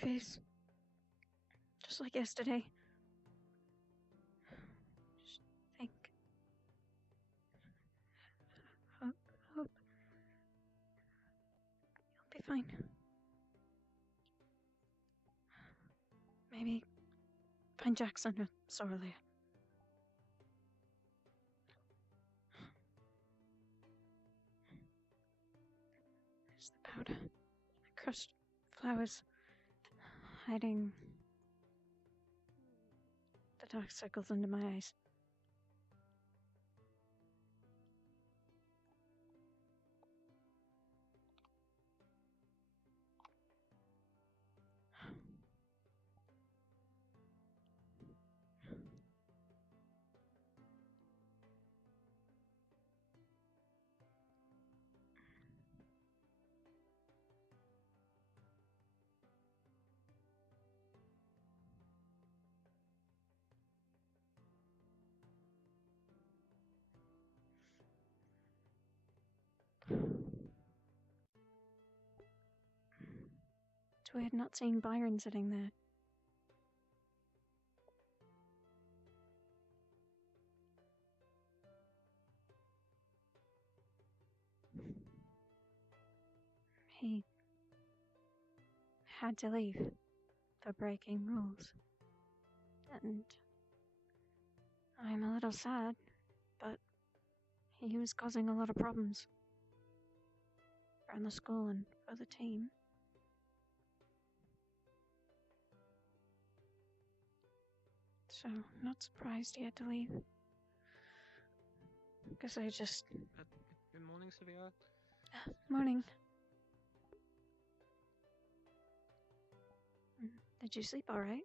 face. Just like yesterday. Just think. Hope. You'll be fine. Maybe find Jackson or Sarvyra. There's the powder. The crushed flowers. Hiding the dark circles under my eyes. It's weird not seeing Byron sitting there. He had to leave for breaking rules. And I'm a little sad, but he was causing a lot of problems around the school and for the team. So, not surprised he had to leave. Guess I just... Good morning, Sarvyra. Morning. Did you sleep alright?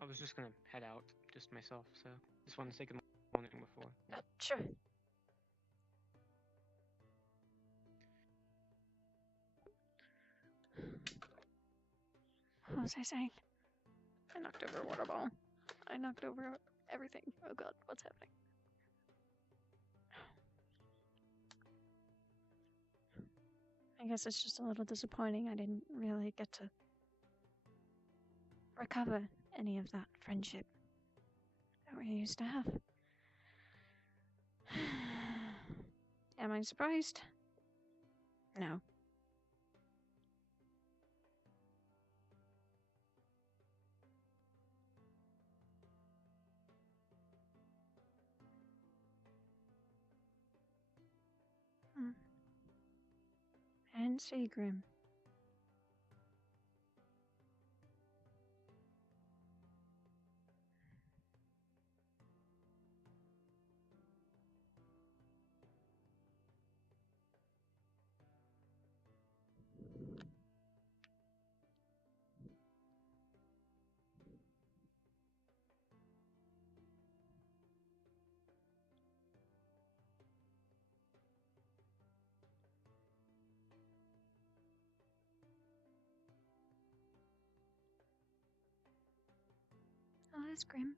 I was just gonna head out, just myself, so just wanted to say good morning before. Sure. What was I saying? I knocked over a water ball. I knocked over everything. Oh god, what's happening? I guess it's just a little disappointing I didn't really get to recover any of that friendship that we used to have. Am I surprised? No. And Seagrim. Oh, that's grim.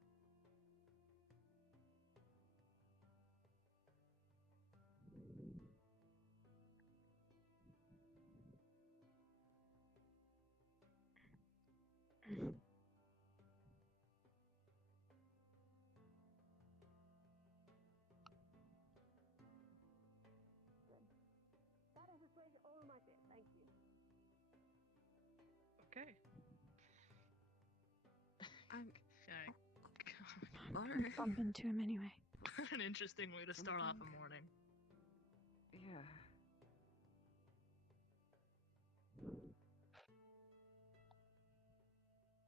That has assuaged all my fears, thank you. Okay. I'm I'm bumping into him anyway. an interesting way to start off a morning. Yeah.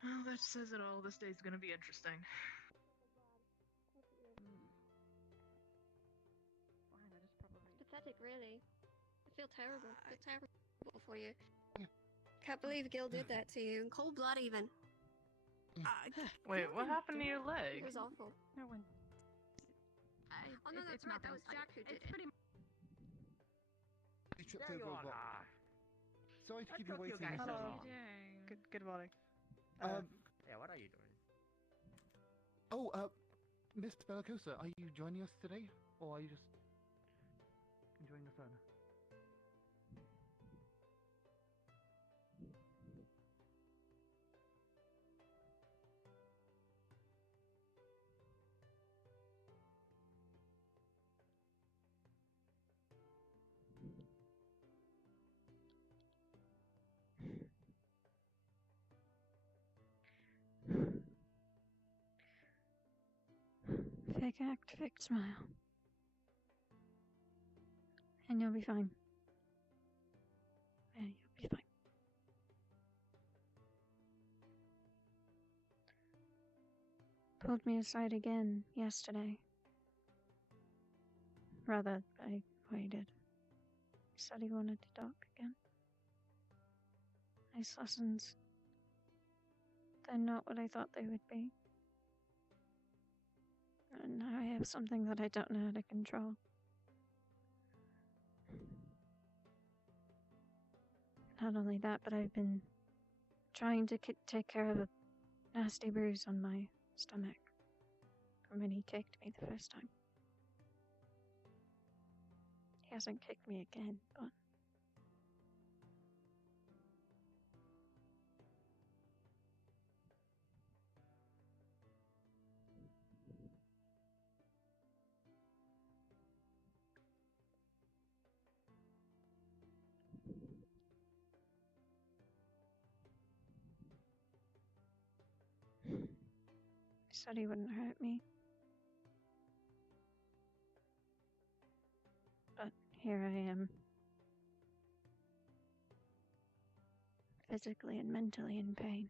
Well, that says it all. This day's gonna be interesting. Fine, I just probably... Pathetic, really. I feel terrible. I feel terrible for you. Can't believe Gil did that to you. In cold blood, even. Wait, what happened to your It leg? was awful. No one... Oh, no, that's right. That was Jack who did it. You tripped There you over a rock. are. Sorry to I keep you took you waiting. guys so Hello. long. Good morning. Yeah, what are you doing? Miss Bellacosa, are you joining us today? Or are you just enjoying the sun? act, fake smile. And you'll be fine. Yeah, you'll be fine. Pulled me aside again yesterday. Rather, I waited. Said he wanted to talk again. Nice lessons. They're not what I thought they would be. And now I have something that I don't know how to control. Not only that, but I've been trying to take care of a nasty bruise on my stomach from when he kicked me the first time. He hasn't kicked me again, but he said he wouldn't hurt me. But here I am. Physically and mentally in pain.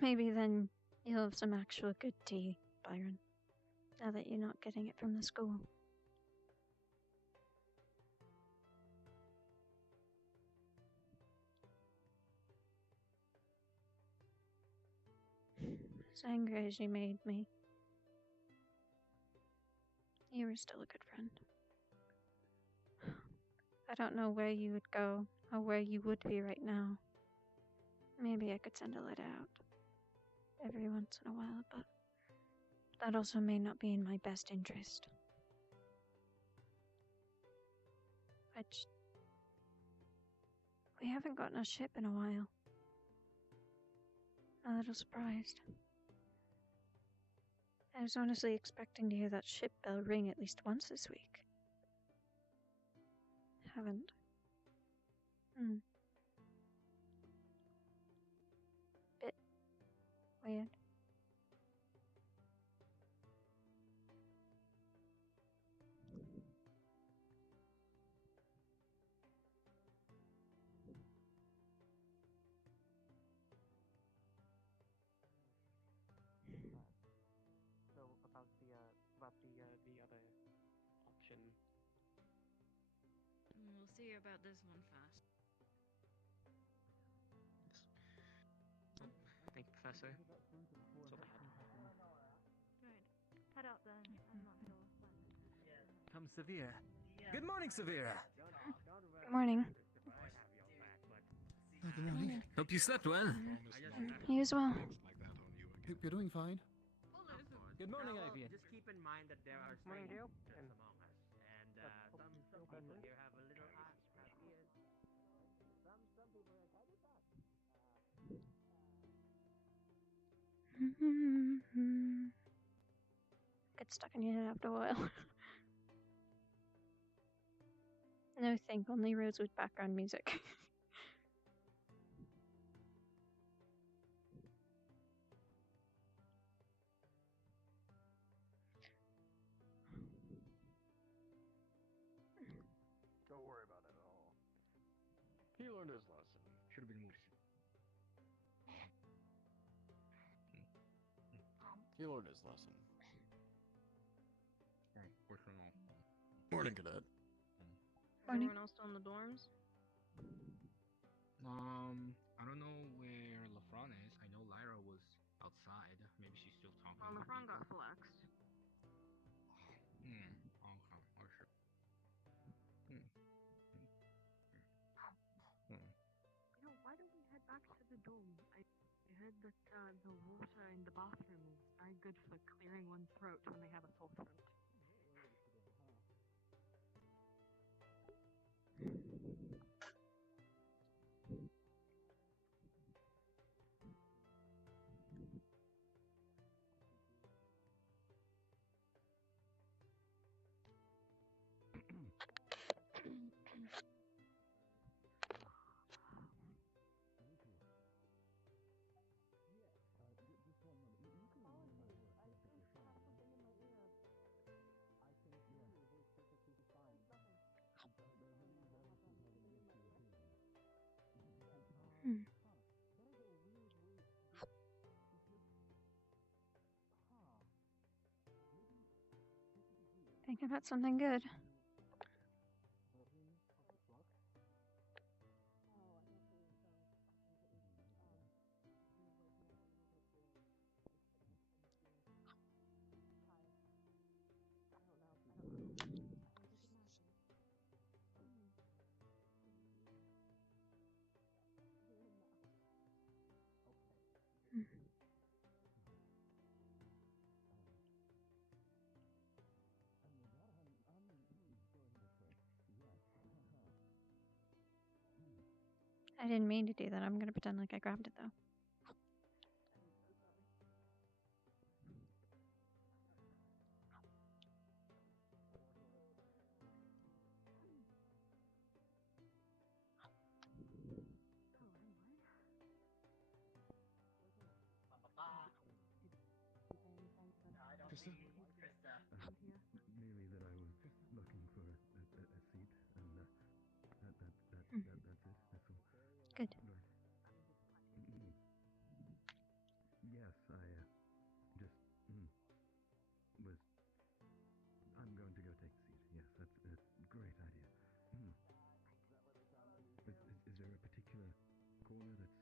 Maybe then you'll have some actual good tea, Byron. Now that you're not getting it from the school. As angry as you made me, you were still a good friend. I don't know where you would go or where you would be right now. Maybe I could send a letter out every once in a while, but that also may not be in my best interest. We haven't gotten a ship in a while. I'm a little surprised. I was honestly expecting to hear that ship bell ring at least once this week. Haven't. Bit weird. So about the other option. We'll see about this one fast. Thank you, Professor. That's all I had. Right. Head out then. I'm not gonna Come, Sarvyra. Good morning, Sarvyra. Good morning. Good morning. Hope you slept well. You as well. Hope you're doing fine. Good morning, Ivy. Just keep in mind that there are Morning, strangers Dale. just among us, and some people here have a little happy, and some people are kind of bad. Get stuck in your head after a while. No think, only Rosewood background music. Don't worry about it at all. He learned his lesson. Should have been moved. He learned his lesson. Morning, cadet. Morning. Everyone else still in the dorms? I don't know where LaFron is. I know Lyra was outside. Maybe she's still talking. Well, to LeBron got people. flexed. heard that the water in the bathroom is very good for clearing one's throat when they have a sore throat. Hmm. Think about something good. I didn't mean to do that. I'm gonna pretend like I grabbed it though. Krista? Merely that I was looking for a seat, and that's it. That's all. Good. Yes, I just was. I'm going to go take a seat. Yes, that's a great idea. Is there a particular corner that's?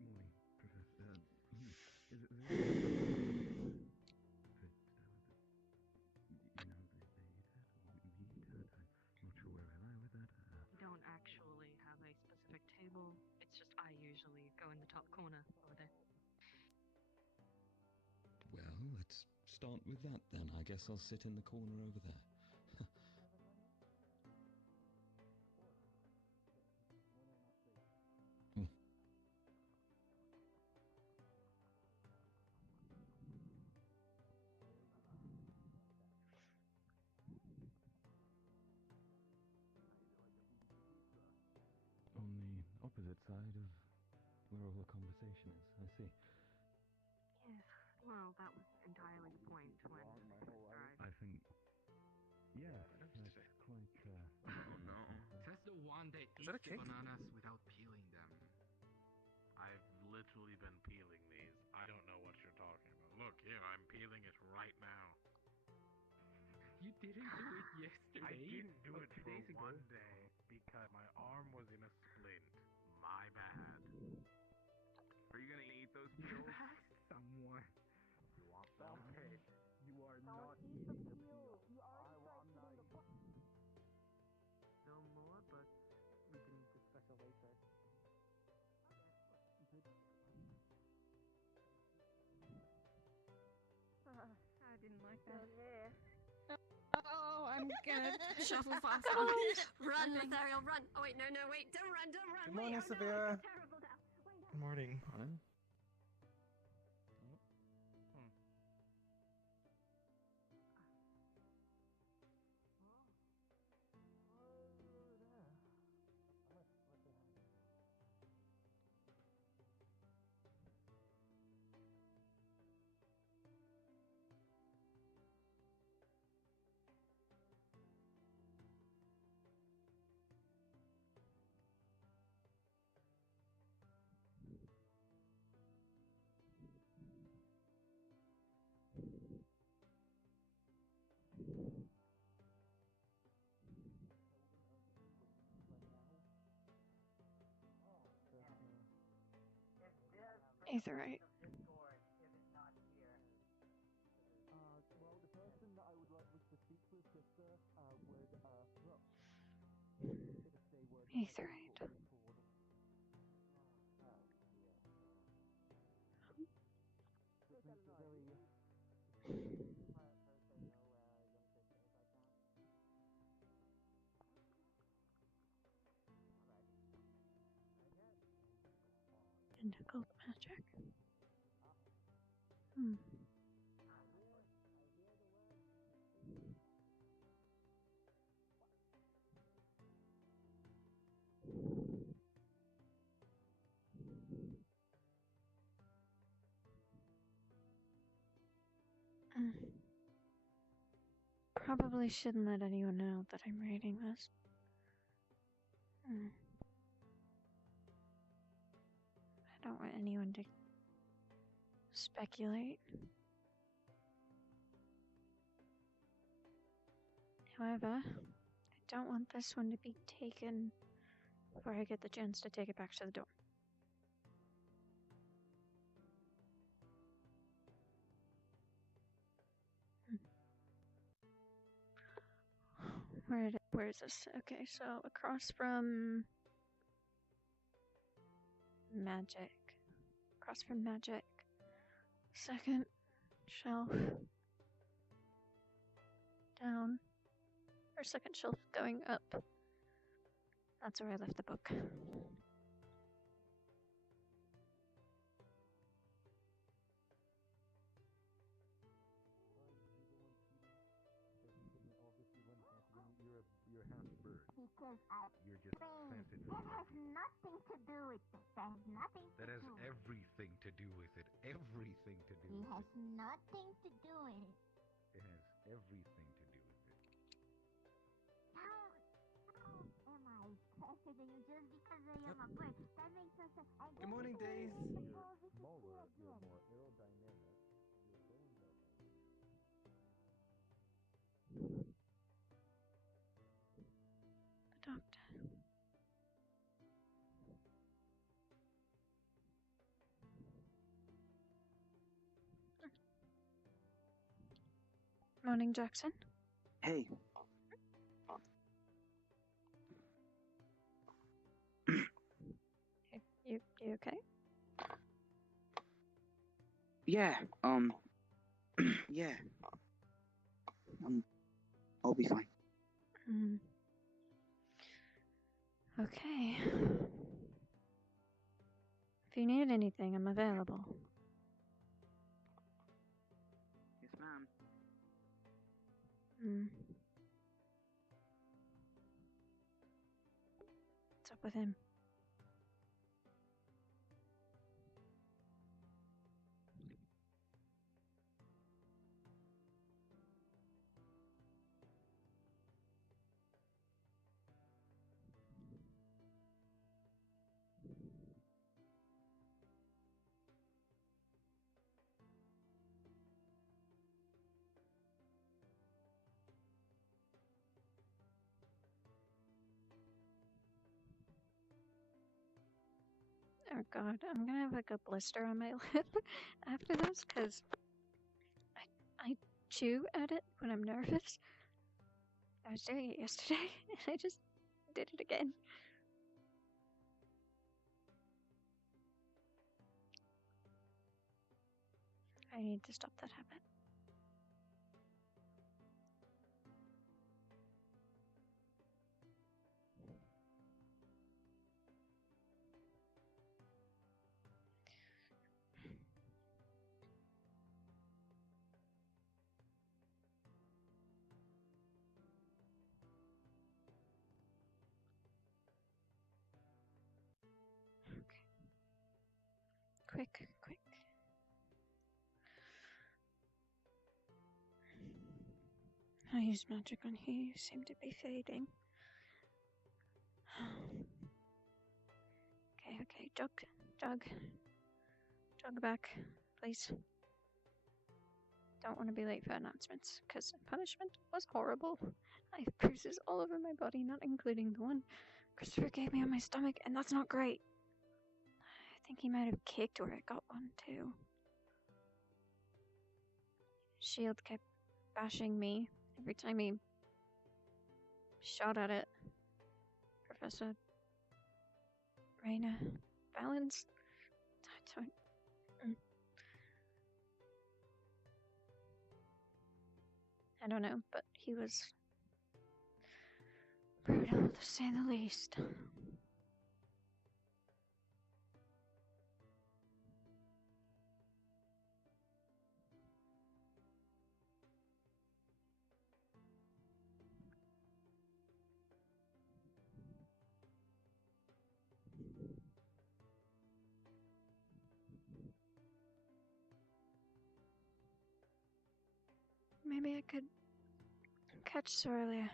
Morning, Professor. Is there a I'm not sure where I lie with that. We don't actually have a specific table. It's just I usually go in the top corner over there. Well, let's start with that then. I guess I'll sit in the corner over there. Oh. On the opposite side of where all the conversation is, I see. Yes. Well, that was entirely the point when I think. Yes, that's quite. Oh no. Says the one that eats the bananas without peeling them. I've literally been peeling these. I don't know what you're talking about. Look, here, I'm peeling it right now. You didn't do it yesterday. I didn't do it for 2 days ago. 1 day because my arm was in a splint. My bad. Are you gonna eat those peels? Someone. You want some? Okay. You are not eating the peel. I want not eating. No more, but we can eat the special later. I didn't like that. Oh, I'm gonna shuffle fast. Run, Lothario, run! Oh wait, no, wait, don't run! Good morning, Sarvyra. Good morning. He's alright. Well, the person that I would like to speak with sister would, He's alright. Tentacle magic. Hmm. Probably shouldn't let anyone know that I'm reading this. I don't want anyone to speculate. However, I don't want this one to be taken before I get the chance to take it back to the door. Where is this? Okay, so across from magic. Across from magic. Second shelf. Down. Or second shelf going up. That's where I left the book. You're half bird. Because You're just fancied. That has nothing to do with it. That has nothing to That has do with it. everything to do with it. Everything to do It with has it. nothing to do with it. It has everything to do with it. How am I interested in you just because I am a bird? That makes no sense. Good morning, Days. You're smaller, you're more aerodynamic. Your bones are Adopt. Morning, Jackson. Hey. You okay? Yeah, yeah. I'll be fine. Okay. If you need anything, I'm available. Yes, ma'am. What's up with him? Oh god, I'm gonna have like a blister on my lip after this, because I chew at it when I'm nervous. I was doing it yesterday, and I just did it again. I need to stop that habit. Quick. I used magic on you. You seem to be fading. Okay. Jog back, please. Don't want to be late for announcements, because punishment was horrible. I have bruises all over my body, not including the one Christopher gave me on my stomach, and that's not great. I think he might have kicked where I got one, too. Shield kept bashing me every time he shot at it. Professor Raina Balance. I don't know, but he was brutal, to say the least. Maybe I could catch Sarvyra.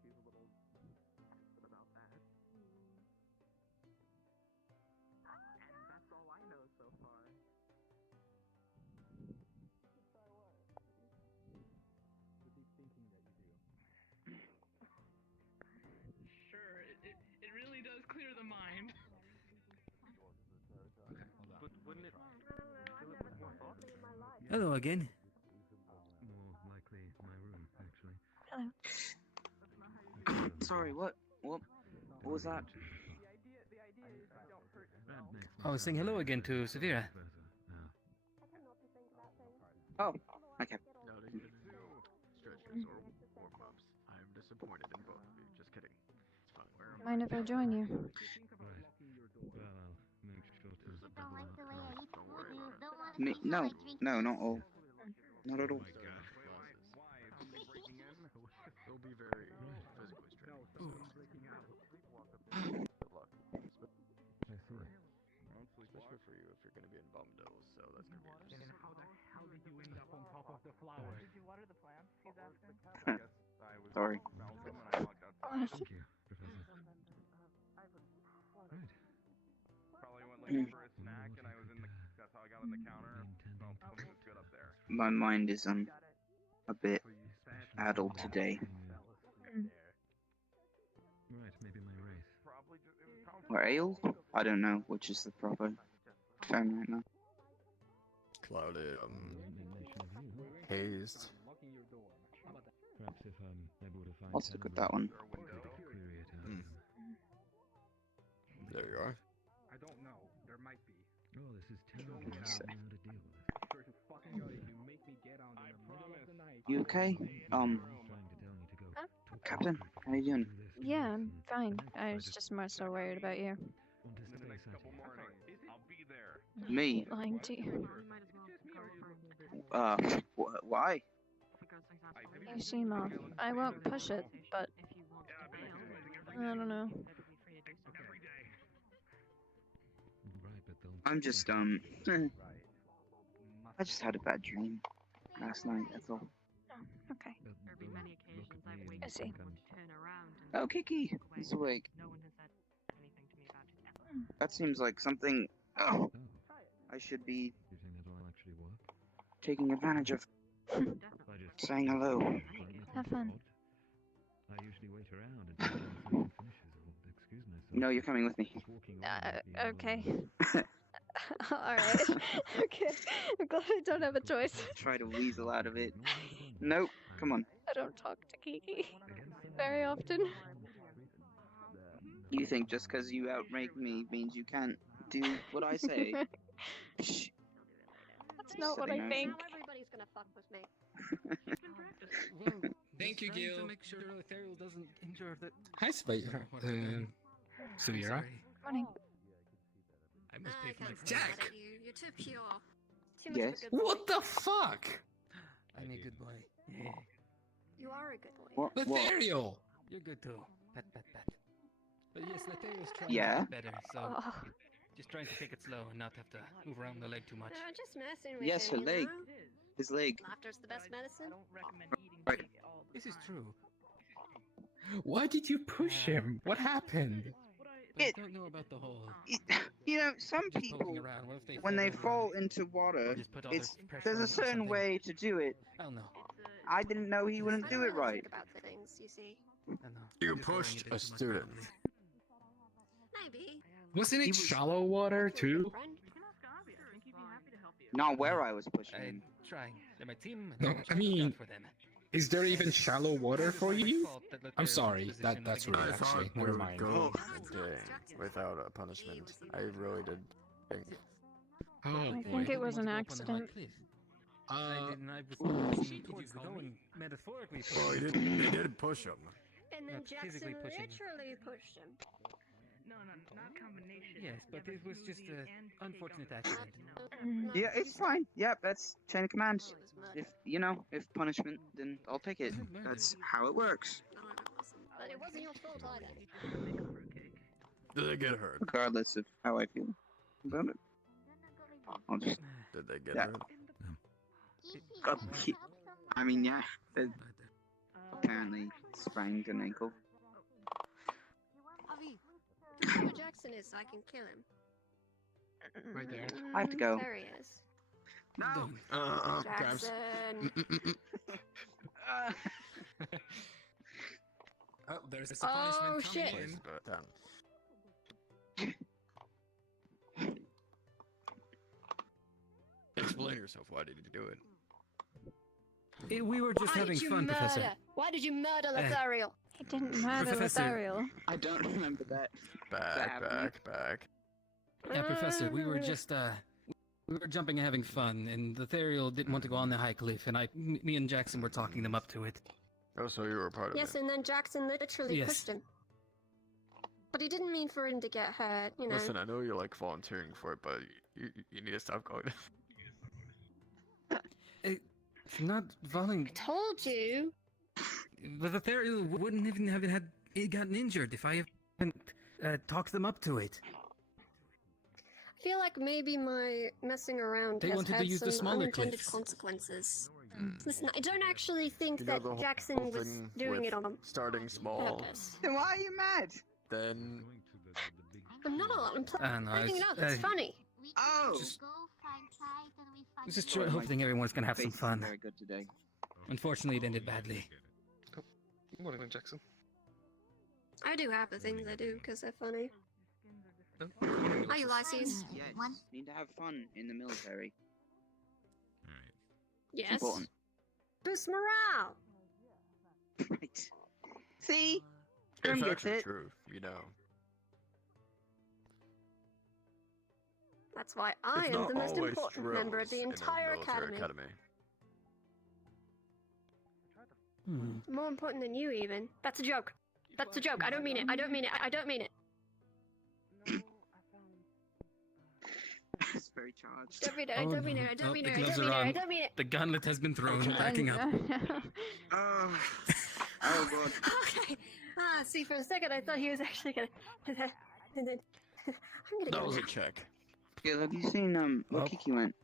She's a little upset about that. And that's all I know so far. Try what? The deep thinking that you do. Sure, it really does clear the mind. But wouldn't it fill it with more thoughts? Hello again. More likely my room, actually. Hello. Sorry, what? What was that? I was saying hello again to Sarvyra. Oh, okay. Stretchers or warm-ups. I'm disappointed in both of you. Just kidding. It's fine. Where am Mind if I join you? Well, I'll make sure to double up. Don't worry about it. Me? No, no, not all. Not at all. Oh my god, They'll be very physically straining. I see. Especially for you if you're going to be in Bumdo, so that's going to be And then how the hell did you end up on top of the flower? Did you water the plants? He's asking. I guess I was Sorry. found them and I walked outside. Thank you, Professor. Right. Probably went looking for a snack and I was in the. That's how I got on the counter. Felt something was good up there. My mind is a bit addled today. Right, maybe my race. Probably just it was probably. Or ale? I don't know which is the proper term right now. clouded, Nation of you. hazed. Perhaps if I'm able to find I'll stick with time, that one. we could query it out. There you are. I don't know. There might be. Oh, this is terrible. I don't know how to deal with it. Swear to fucking God, if you make me get out in the middle of the night. You okay? Trying to tell me to go talk to Captain, people, how you doing? do this, do Yeah, this, I'm and fine. next I was just more so worried about you. want to In the stay next couple satisfied. mornings, I'll be there. Me? Lying to you. You might as well go for a bit. Why? If it goes like that for You seem off. I won't push it, but if you want to bail, I don't know. you'd better be free to do so. Right, but they'll I'm just I just had a bad dream last night. That's all. Okay. There've been many occasions I've I waited see. for someone to turn around and Oh, Kiki, walk away. he's awake. No one has said anything to me about it ever. That seems like something I should be You think that'll actually work? taking advantage of. Definitely. I just Saying hello. find it Have fun. odd. I usually wait around until something finishes or excuse myself. No, you're coming with me. Just walking around like the Okay. Alright. Okay. I'm glad I don't have a choice. Try to weasel out of it. Nope. Come on. I don't talk to Kiki very often. You think just because you outrank me means you can't do what I say? Shh. That's not what Silly I nose. think. Now everybody's gonna fuck with me. Well, Thank you, trying Gil. to make sure the ethereal doesn't injure the. Hi, Spider. Sarvyra. Morning. I must I pay for my can't friend. stand it, you. You're too pure. Too much Yes. of a good boy. What the fuck? I'm a good boy. Yeah. You are a good boy. What? Ethereal. You're good too. Pat, pat, pat. But yes, the ethereal's trying Yeah? to get better, so Oh, just trying to take it slow and not have to move around the leg too much. No, just messing with Yes, her him, you leg. know? His leg. Laughter's the best medicine. don't recommend eating Right. cake all the This is time. true. Why did you push him? What happened? But It- I don't know about the whole You know, some just poking people, around. What if they when they in fall and- into water, or just put all their it's pressure there's on a it or certain something? way to do it. I don't know. I didn't know he wouldn't I do don't it really right. think about things, you see. I don't know. You I'm just throwing pushed it a into my student. problem. Maybe. Wasn't He it was- shallow water If you're a good too? friend. You can ask Abby. I think he'd be happy to help you. Not where I was pushing I'm him. trying. They're my team. And No, I'm I trying to look mean, out for them. Is there even And shallow water it's for my you? fault that I'm Letteril's sorry. position That's was rude, against actually. me. Never mind. go Oh. a day without a punishment. I really did think. Oh I boy. think it was an Want to go up on the accident. high cliff. I Uh, didn't. I was ooh. towards going metaphorically. Well, they did push him. And then Not Jackson physically pushing him. literally pushed him. No, not combination. Yes, but it was just an unfortunate accident. Yeah, it's fine. Yeah, that's chain of command. If if punishment, then I'll take it. That's how it works. No, it wasn't. But it wasn't your fault either. Did they get hurt? Regardless of how I feel about it. I'll just. Did they get Yeah. hurt? I mean, yeah. They apparently sprained an ankle. Avi, tell me where Jackson is so I can kill him. Right there. I have to go. There he is. No! Jackson! Oh, there's a Oh, shit. Explain yourself. Why did you do it? We were just having fun, Professor. Why did you murder Lothario? He didn't murder Professor- Lothario. I don't remember that. Back. Yeah, Professor, we were just, we were jumping and having fun, and Lothario didn't want to go on the high cliff, and me and Jackson were talking them up to it. Oh, so you were a part of Yes, it. and then Jackson literally Yes. pushed him. But he didn't mean for him to get hurt, you know. Listen, I know you like volunteering for it, but you need to stop going. It's not volunteering. Told you. But Lothario wouldn't even have gotten injured if I hadn't talked them up to it. I feel like maybe my messing around They has wanted to had use the some smaller unintended cliffs. consequences. Listen, I don't actually think You know that the whole Jackson was thing doing with it on starting small. purpose. Then why are you mad? Then I'm not. I'm I know, playing it out. It's funny. Oh! I was just hoping everyone's gonna have some Face is fun. very good today. Unfortunately, it ended badly. Good morning, Jackson. I do have the things I do because they're funny. Oh. Hi, Ulysses. Yes, need to have fun in the military. Yes. Important. Boost morale. Right. See? it's Grim gets actually it. true, you know. That's why I It's am not the most always important member of the drills in a entire military academy. Hmm. More important than you, even. That's a joke. That's a joke. I don't mean it. I don't mean it. I don't mean it. It's very charged. Don't mean it. I don't mean it. I Oh, don't mean the it. I gloves don't mean are it. I on. don't mean it. The gauntlet has been thrown, backing up. Oh. Oh god. Okay. Ah, see, for a second I thought he was actually gonna. And then I'm gonna That go was a now. check. Gil, have you seen where Oh. Kiki went?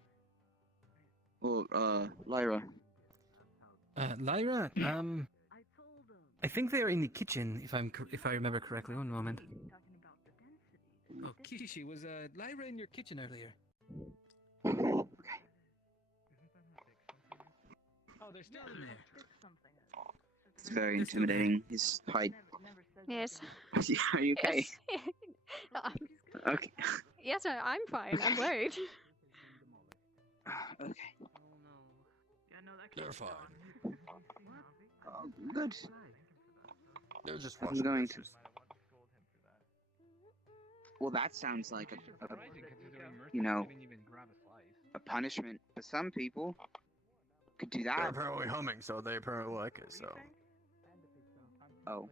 Or Lyra? Lyra, I think they are in the kitchen, if I remember correctly. One moment. Oh, Kishi, was Lyra in your kitchen earlier? Okay. Oh, they're still in there. It's very intimidating. His height. Yes. Are you okay? Yes. Okay. Yes, I'm fine. I'm worried. Okay. They're fine. Oh, good. They're just I'm washing going to. dishes. Well, that sounds like a punishment for some people. Could do They're that. apparently humming, so they apparently like it, so. Oh.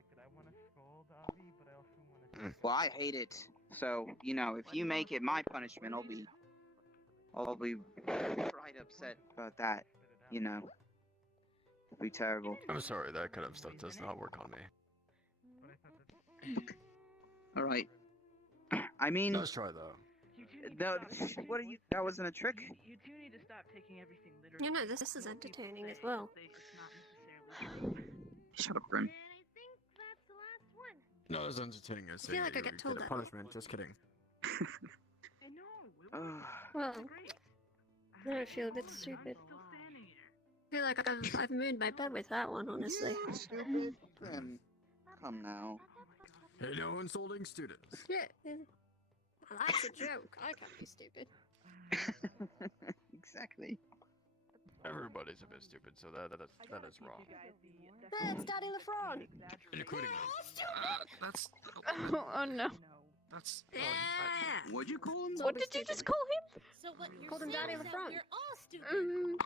Well, I hate it. So, if you make it my punishment, I'll be right upset about that. It'll be terrible. I'm sorry, that kind of stuff does not work on me. All right. I mean, Let's try though. what are you? That wasn't a trick. You do need to stop taking everything literally. This is entertaining as well. Shut up, Grim. No, it's entertaining as I feel like I you get told a that. punishment. Just kidding. I know. Well, now I feel a bit stupid. I feel like I've mooned my bed with that one, honestly. Stupid, Grim. Come now. Hey, no insulting students. Yeah. Well, that's a joke. I can't be stupid. Exactly. Everybody's a bit stupid, so that is wrong. It's Daddy LeFron. Including me. That's Oh no. that's. Yeah. What'd you call him? What did you just call him? So what you're Called him saying Daddy is that LeFron. we're all stupid.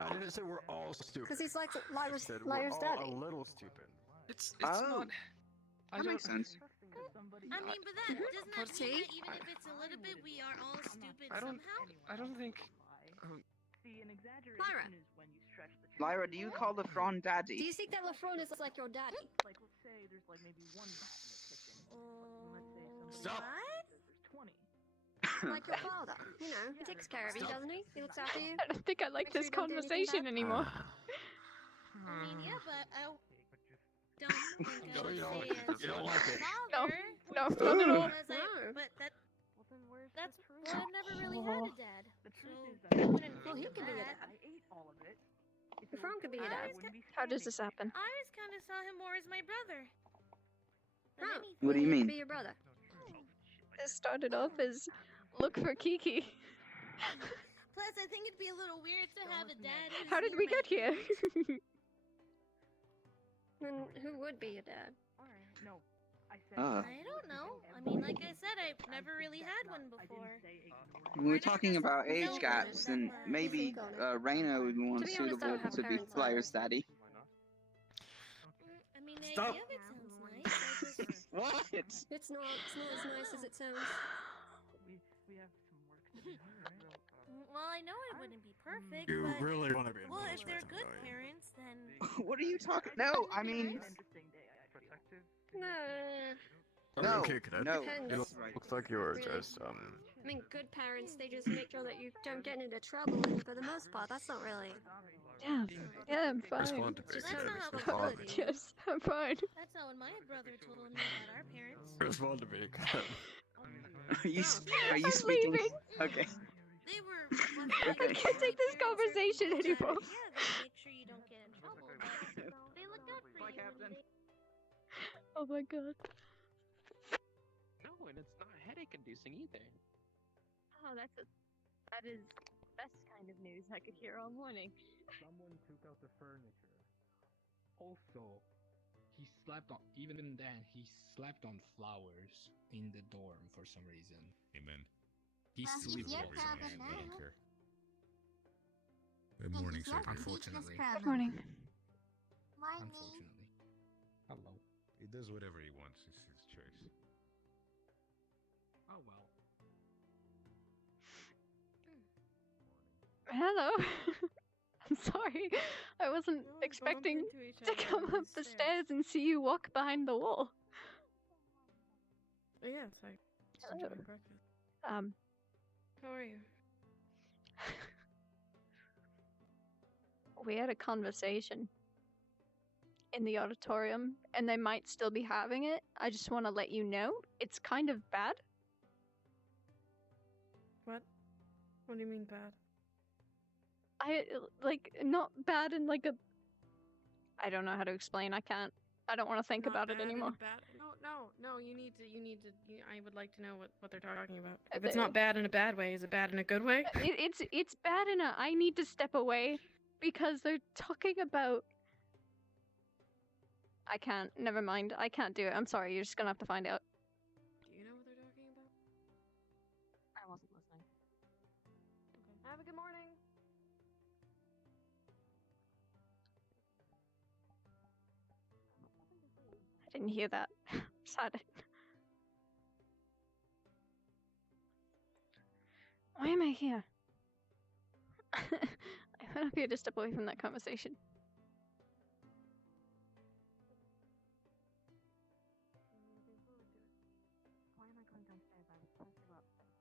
I didn't say we're all stupid. Because he's like I Lyra's said we're all daddy. a little stupid. It's Oh. not. That makes sense. I mean, but that doesn't that See? mean that even if it's a little bit, we are all stupid somehow? I don't think. See, an exaggeration Lyra. is when you stretch the truth. Lyra, do you call the Fron Do daddy? you think that Lafron is like your daddy? Like, let's say there's like maybe one rat in the kitchen. And let's say somebody Stop. else says there's 20. Like your father. You know, he takes care of you, doesn't he? He looks after you. I don't think I like Make sure this you don't do anything conversation bad. anymore. I mean, yeah, but I don't think I No, would you don't. say as You don't like it. No, father. no, not at all. Because but Well, then where's that's the truth? well, I've never really had a dad. The truth So is that I wouldn't Well, he think can be your that. dad. I ate all of it. If it Lafron was could be your I dad. wouldn't be How does standing this happen? I always kind of saw him more as my brother. Than Oh, anything. What do you he mean? could be your brother. This started off as look for Kiki. Plus, I think it'd be a little weird to have a dad. who's How did near we my get here? Then who would be your dad? Alright, no. I said I don't know. I mean, like I said, I've never really had one before. When we're talking about age gaps, then maybe Reina would be more To be honest, I suitable don't have to be parents Lyra's daddy. I mean, the Stop. idea of it sounds nice. I just, What? It's not as nice as it sounds. we have some work to do, right? well, I know it wouldn't be perfect, You but really want to be well, involved if they're with good somebody. parents, then What are you talking? No, I mean, Interesting day, actually. No. Okay, cadet. no. Depends. It That's right. looks like you were Really? just I mean, good parents, they just make sure that you don't get into trouble, and for the most part, that's not really... Yeah, yeah, I'm fine. respond to me, Just That's cadet. not how Respond. it Yes, I'm fine. that's not what my brother told me about our parents. Respond to me, cadet. Are you are you I'm speaking? leaving. Okay. They were. I can't take this conversation anymore. Yeah, they make sure you don't get in trouble, but they look out for you. And they... Oh my god. No, and it's not headache-inducing either. Oh, that is best kind of news I could hear all morning. Someone took out the furniture. Also, he slept on. Even then, he slept on flowers in the dorm for some reason. Amen. He Well, he's sleeps your for problem some now. reason. I don't care. Good morning, Your sir. Unfortunately. Good morning. Morning. Unfortunately. Hello. He does whatever he wants. It's his choice. Oh well. Hello. I'm sorry. I wasn't expecting to come up the stairs and see you walk behind the wall. Yeah, it's like just enjoying breakfast. How are you? We had a conversation in the auditorium, and they might still be having it. I just want to let you know it's kind of bad. What? What do you mean bad? Not bad in like a. I don't know how to explain. I can't. I don't want to think Not about it bad in a anymore. No. You need to. I would like to know what they're talking about. If it's not bad in a bad way, is it bad in a good way? It's bad in a. I need to step away because they're talking about. I can't. Never mind. I can't do it. I'm sorry. You're just gonna have to find out. Do you know what they're talking about? I wasn't listening. Okay. Have a good morning. I didn't hear that. Sad. Why am I here? I went up here to step away from that conversation. Why am I going downstairs? I was supposed to go upstairs.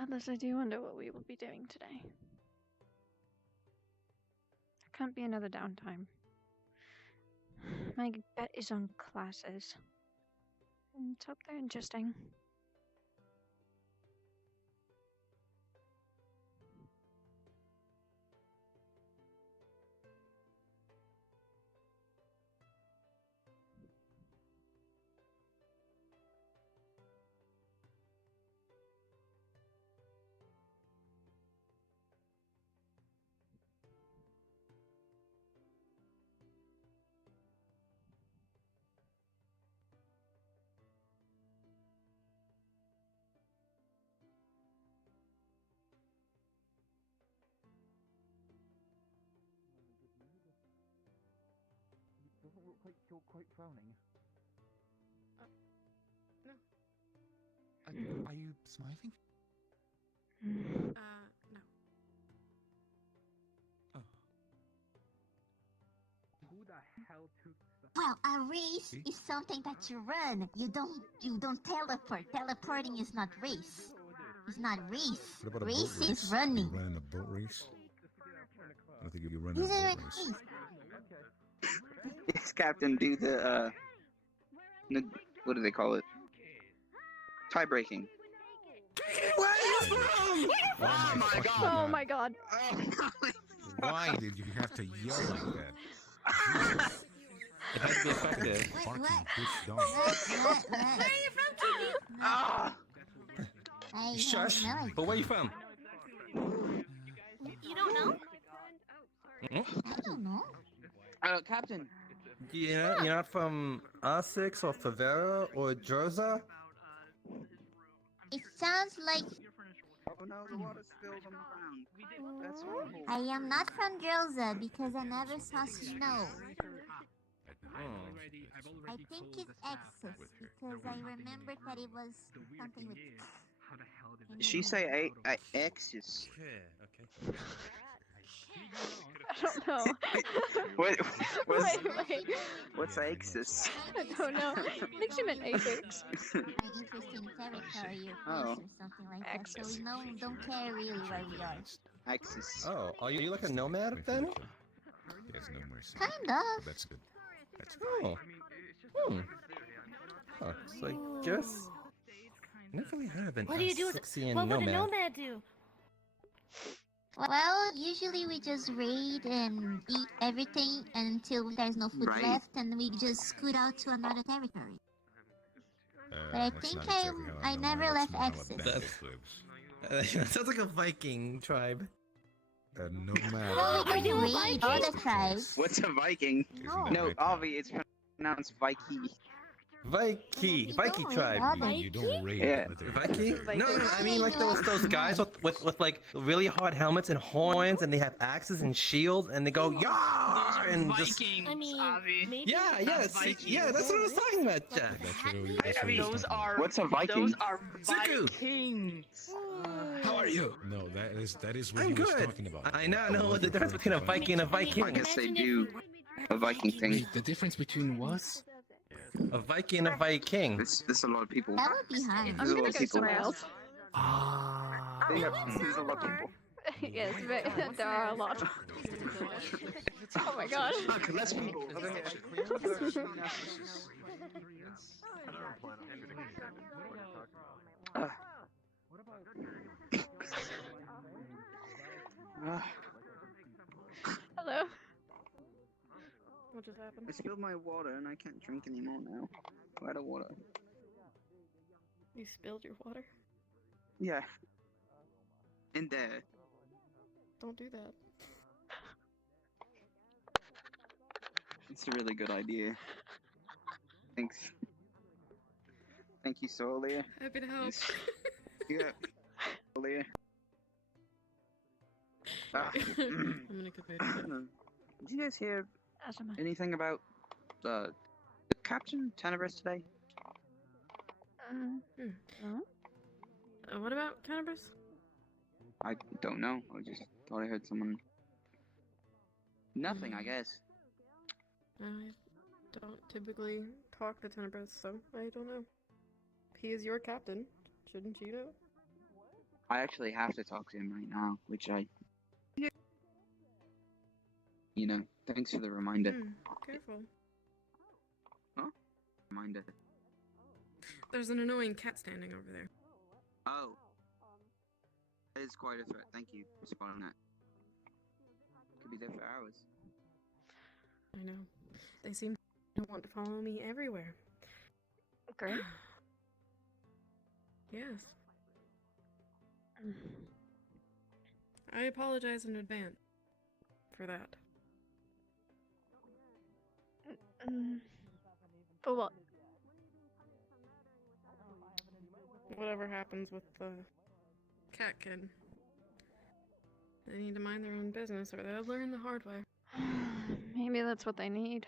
Atlas, I do wonder what we will be doing today. There can't be another downtime. My bet is on classes. Let's hope they're interesting. you're quite frowning. No. Are you smiling? No. Oh. Who the hell took the... Well, a race is something that you run. You don't teleport. Teleporting is not race. It's not race. What about a Race boat race? is running. You ran a boat race? I think you ran a This is boat a race. race. Yes, Captain, do the what do they call it? Tie breaking. Where are you from? Oh my god! Oh my god. Why did you have to yell like that? It has to be effective. Barking bitch dog. Where are you from, Timmy? Ah! I Shush. have no idea. But where you from? You don't know? I don't know. Captain. You're not from Essex or Sarvyra or Jersey? It sounds like Oh no, the water spilled on the ground. That's horrible. I am not from Jersey because I never saw snow. I think it's excess because I remember that it was something with. Did she say X's? Yeah, okay. I don't know. Wait, wait. What's Axis? I don't know. I think she meant Apex. An interesting territory or place or something like that. So we don't care really where we are. Axis. Oh, are you like a nomad then? Yes, no mercy. Kind of. That's good. That's good. Oh. Huh, so I guess... Never really heard of an What do you do with Essexian what would a nomad. nomad do? Well, usually we just raid and eat everything until there's no food Right. left, and we just scoot out to another territory. But I That's think not exactly how I a never nomad- left that's not how a Axis. bandit lives. That sounds like a Viking tribe. A nomad. Well, we can raid other tribes. What's a Viking? No. No, Avi, it's pronounced Viking. Viking tribe. You don't raid. Yeah. other- Viking? No, I mean like those guys with like really hard helmets and horns, and they have axes and shields, and they go yar and just. I mean, maybe Yeah, yeah, that's what I was talking about, Jack. That's what he's Those talking are What's a Viking? Those are Zuku. Vikings. How are you? No, that is what I'm he was good. talking about. I know what the difference between a Viking and a I Viking. guess they do a Viking thing. The difference between was? A Viking and a Viking. There's a lot of people. That would be hard. There's a lot of people. somewhere else. Ah. There's a lot of people. Yes, but there are a lot. Oh my god. Let's go. Over here. Hello. What just happened? I spilled my water and I can't drink anymore now. I'm out of water. You spilled your water? Yeah. In there. Don't do that. It's a really good idea. Thanks. Thank you, Solia. Happy to help. Yeah. Solia. I'm in a good mood. Did you guys hear Asthma. anything about the Captain Tenebris today? What about cannabis? I don't know. I just thought I heard someone. Nothing, I guess. I don't typically talk to Tenebris, so I don't know. He is your captain. Shouldn't you know? I actually have to talk to him right now, which I. You know, thanks for the reminder. Careful. Huh? Reminder. There's an annoying cat standing over there. Oh. That is quite a threat. Thank you for spotting that. Could be there for hours. I know. They seem to want to follow me everywhere. Great. Yes. I apologize in advance for that. For what? Whatever happens with the cat kid. They need to mind their own business or they'll learn the hard way. Maybe that's what they need.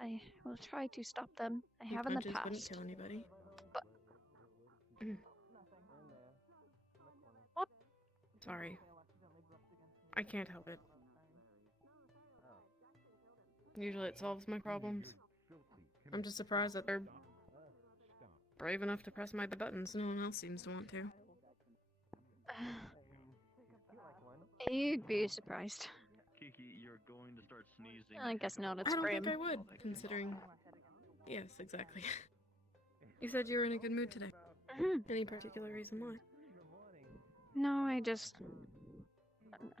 I will try to stop them. I Your have in the punches wouldn't past. kill anybody. But Sorry. I can't help it. Usually it solves my problems. I'm just surprised that they're brave enough to press my buttons. No one else seems to want to. You'd be surprised. Kiki, you're going to start sneezing. I guess not. It's I don't Brim. think I would, considering... Yes, exactly. You said you were in a good mood today. Any particular reason why? No, I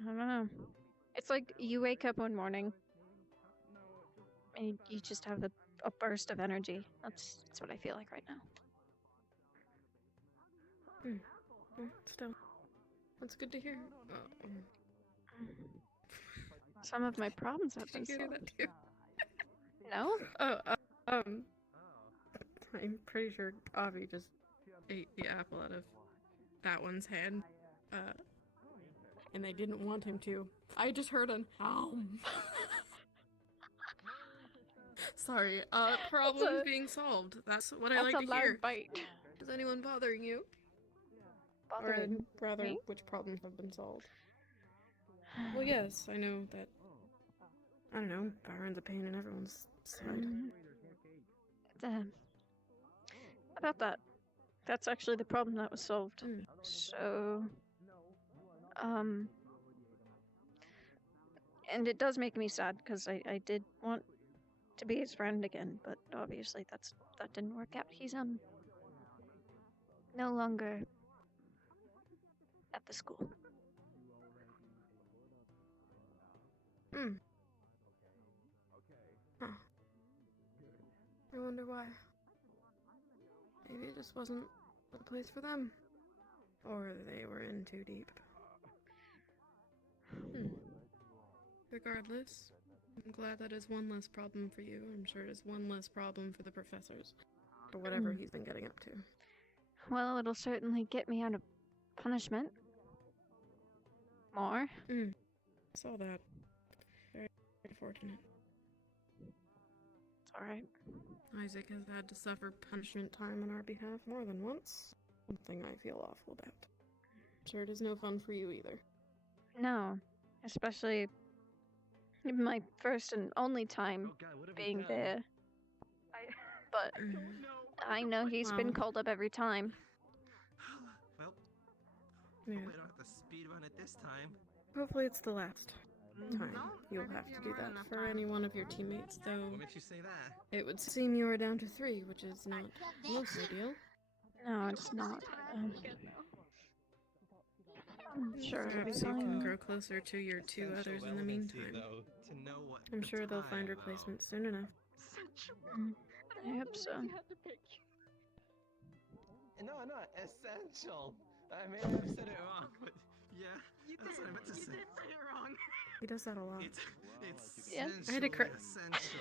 don't know. It's like you wake up one morning and you just have a burst of energy. That's what I feel like right now. Well, still. That's good to hear. Some of my problems have been Did you hear solved. that too? No? I'm pretty sure Avi just ate the apple out of that one's hand. And they didn't want him to. I just heard an Sorry, problems being solved. That's what I like to hear. Bite. Is anyone bothering you? Or rather, which problems have been solved? Well, yes, I know that. I don't know, Byron's a pain in everyone's side. About that. That's actually the problem that was solved. So, and it does make me sad because I did want to be his friend again, but obviously that didn't work out. He's no longer at the school. Huh. I wonder why. Maybe it just wasn't the place for them. Or they were in too deep. Regardless, I'm glad that is one less problem for you. I'm sure it is one less problem for the professors. Or whatever he's been getting up to. Well, it'll certainly get me out of punishment. More. Saw that. Very fortunate. It's alright. Isaac has had to suffer punishment time on our behalf more than once. Something I feel awful about. I'm sure it is no fun for you either. No. Especially my first and only time being there. But I know he's been called up every time. Well, Yeah. hopefully I don't have to speed run it this time. Hopefully it's the last time you'll have to do that for any one of your teammates, though. What makes you say that? It would seem you are down to 3, which is not most ideal. No, it's not. I'm sure it'll be Perhaps you can fine. grow closer to your 2 others in the meantime. To know what I'm sure they'll find replacements soon enough. I hope so. No, not essential. I may have said it wrong, but yeah, that's what I meant to say. say it wrong. He does that a lot. It's Yeah. I had to correct. essential.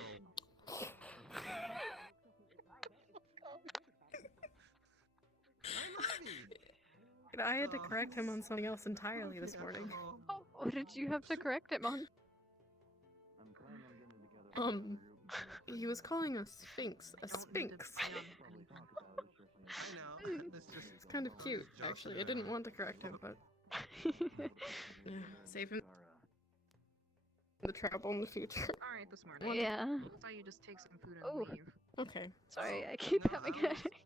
I had to correct him on something else entirely this morning. Oh, what did you have to correct him on? He was calling a sphinx a sphinx. It's kind of cute, actually. I didn't want to correct him, but yeah, save him the trouble in the future. Alright, this morning. Yeah. I thought you just take some food and leave. Okay. Sorry, I keep having a headache.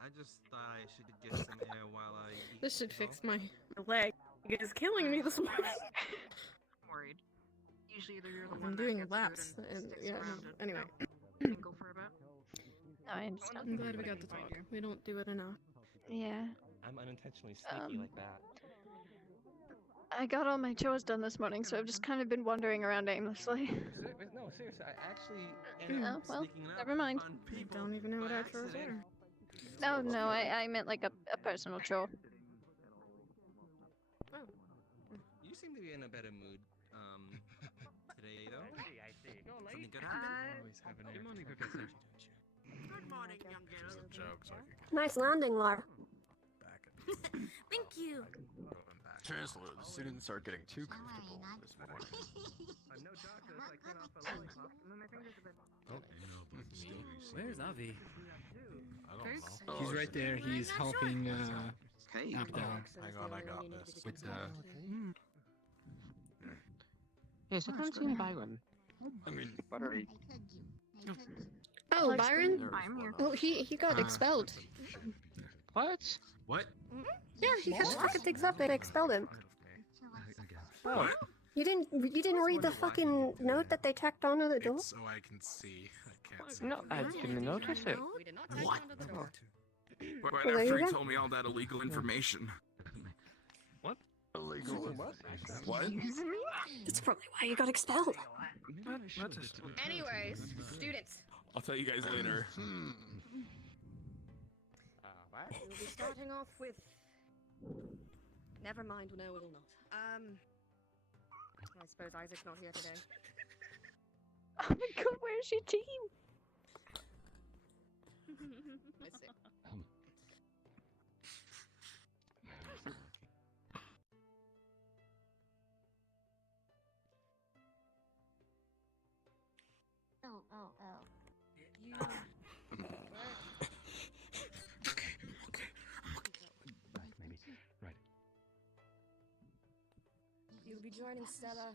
I just thought I should get some air while I eat. This should fix my leg. It is killing me this morning. I'm worried. Usually either you're the one I'm that doing gets laps, food and sticks yeah. around and Anyway, go for a bit. No, I understand. I'm glad we got to talk. We don't do it enough. Yeah. I'm unintentionally sneaky like that. I got all my chores done this morning, so I've just kind of been wandering around aimlessly. No, seriously, I actually ended up well, sneaking up never mind. on I people don't even know what by our chores accident. are. No, I meant like a personal chore. Oh. You seem to be in a better mood, today though. I see. Something good happened? Always have an Good morning, Professor. Good morning, young girl. Nice landing, Lar. Thank you. Chancellor, the students are getting too comfortable this morning. I'm no doctor, so I cut off a lollipop and then my fingers Where's Avi? I don't know. He's right there. He's helping Abdel. Hang on, I got this. With Yes, I can't see any Byron. I mean, Buttery. Oh, Byron? I'm here. Oh, he got expelled. What? What? Yeah, he had to fucking things up and expelled him. What? You didn't read the fucking note that they tacked onto the door? It's so I can see. I can't see. No, I didn't notice it. What? Right Well, there after you he go. told me all that illegal information. What? Illegal what? What? That's probably why you got expelled. Anyways, students, I'll tell you guys later. we'll be starting off with. Never mind, no, we'll not. I suppose Isaac's not here today. Oh my god, where's your team? Let's see. Maybe. Right. You'll be joining Stella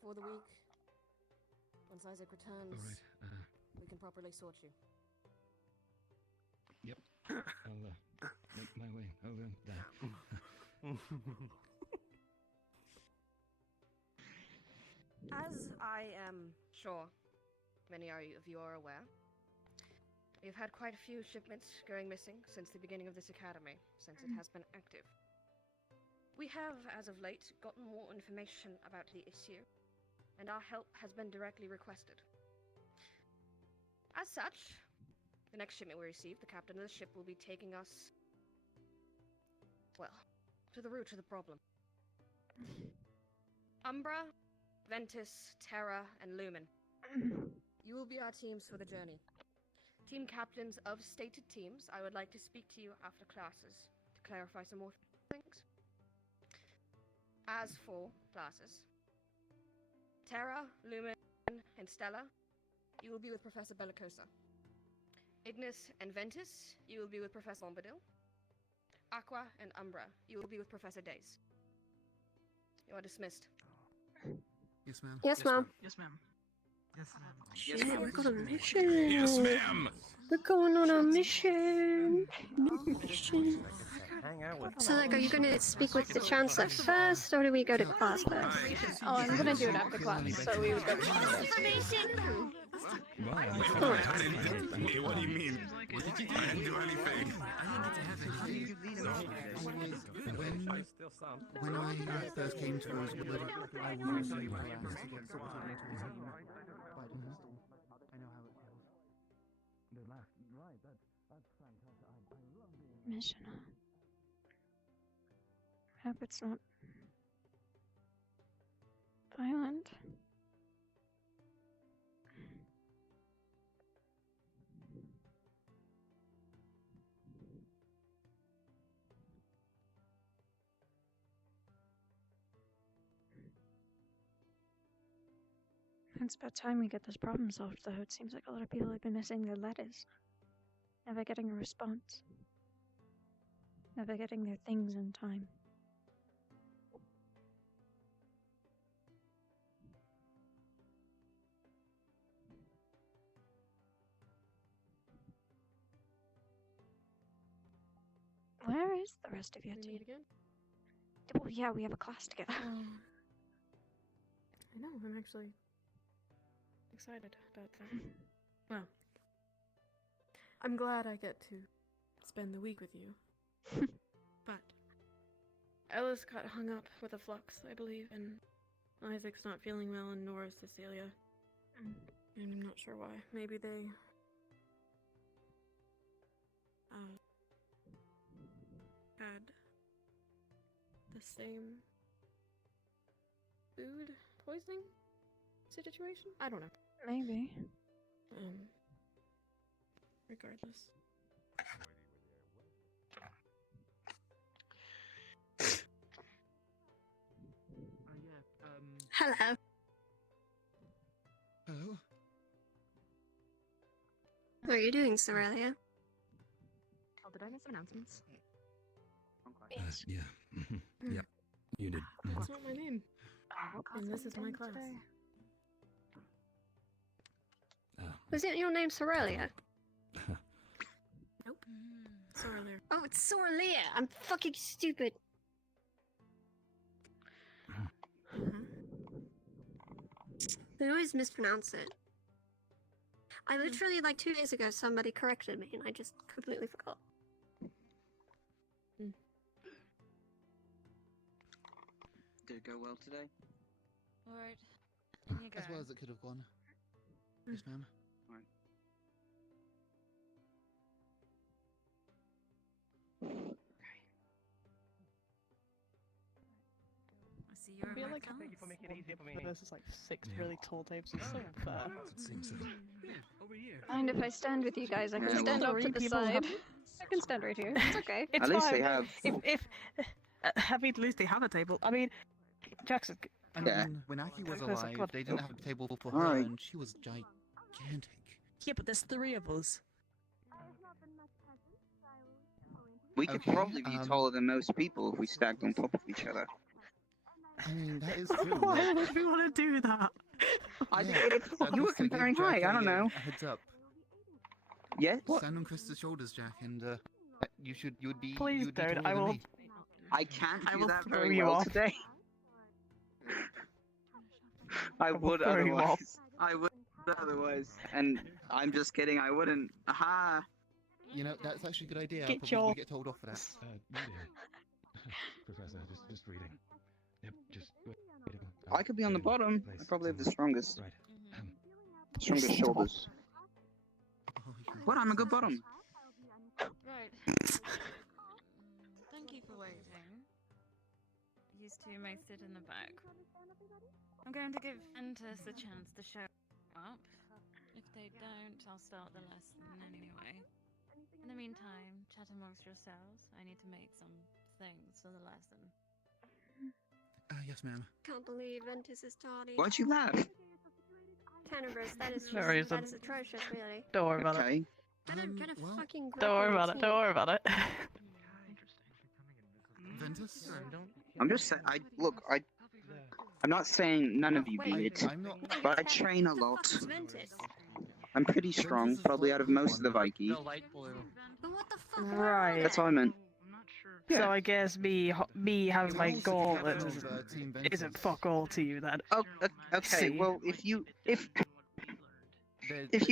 for the week. Once Isaac returns, we can properly sort you. Yep. I'll make my way over there. As I am sure many of you are aware, we've had quite a few shipments going missing since the beginning of this academy, since it has been active. We have, as of late, gotten more information about the issue, and our help has been directly requested. As such, the next shipment we receive, the captain of the ship will be taking us, well, to the root of the problem. Umbra, Ventus, Terra, and Lumen. You will be our teams for the journey. Team captains of stated teams, I would like to speak to you after classes to clarify some more things. As for classes, Terra, Lumen, and Stella, you will be with Professor Bellicosa. Ignis and Ventus, you will be with Professor Bombadil. Aqua and Umbra, you will be with Professor Days. You are dismissed. Yes, ma'am. Yes, ma'am. Yes, ma'am. Yes, ma'am. Shit, we're on a mission. Yes, ma'am. We're going on a mission. Mission. Hang out with. So, like, are you gonna speak with the Chancellor first, or do we go to class first? Oh, I'm gonna do it after class, so we would go to class. What do you mean? I didn't do anything. When I first came to Rosewood, I was I know how it feels. Mission. Hope it's not violent. It's about time we get this problem solved, though. It seems like a lot of people have been missing their letters. Never getting a response. Never getting their things in time. Where is the rest of your We team? meet again? Well, yeah, we have a class together. I know, I'm actually excited about that. Well, I'm glad I get to spend the week with you. But Ellis got hung up with a flux, I believe, and Isaac's not feeling well, and nor is Cecilia. And I'm not sure why. Maybe they had the same food poisoning situation? I don't know. Maybe. Regardless. Hello. Hello. What are you doing, Sarvyra? Oh, did I miss announcements? Yeah. Yep. You did. That's not my name. And this is my class. Was it your name, Sarvyra? Nope. Sarvyra. Oh, it's Sarvyra. I'm fucking stupid. They always mispronounce it. I literally, like 2 days ago, somebody corrected me, and I just completely forgot. Did it go well today? Alright. You go. As well as it could have gone. Yes, ma'am. Alright. I see you're I feel in my like class. thank you for making it easy for me. Versus like 6 really tall tables is so unfair. It seems so. Over here. Mind if I stand with you guys? I can Yeah, stand well, up to the people side. have- I can stand right here. It's okay. It's At least fine. they have. If at least they have a table. I mean, Jackson. I Yeah. mean, when Aki was Close up, alive, God. they didn't have a table for All her, right. and she was gigantic. Yeah, but there's 3 of us. We could Okay, probably be taller than most people if we stacked on top of each other. I mean, that is true. Why would we want to do that? You were comparing height. I don't know. A heads up. Yeah. What? Stand on Krista's shoulders, Jack, and you would be. Please you would be don't. taller I than will. me. I can't I do will that throw very you well off. today. I would throw you off. otherwise. I would otherwise. And I'm just kidding. I wouldn't. Aha. You know, that's actually a good idea. I'll Get probably your- get told off for that. Reading. Professor, just reading. Yep, just reading. I could be on the bottom. I probably have the strongest. Right. Strongest shoulders. What? I'm a good bottom. Right. Thank you for waiting. You two may sit in the back. I'm going to give Ventus a chance to show up. If they don't, I'll start the lesson anyway. In the meantime, chat amongst yourselves. I need to make some things for the lesson. Yes, ma'am. Can't believe Ventus is tardy. Why'd you laugh? Tenebris, that is No just, reason. that is atrocious, really. Don't worry about it. Okay. Get a fucking grip Don't worry on the about it. team. Don't worry about it. Ventus? I'm just saying. I'm not saying none of you beat it, I'm not. but I train a lot. Fuck is Ventus? I'm pretty strong, probably out of most of the Vikings. The light blue. But what the fuck? Right. That's what I meant. So I guess me having my also gauntlet captain of, Team Ventus. isn't fuck all to you then. Oh, okay. See. Well, if you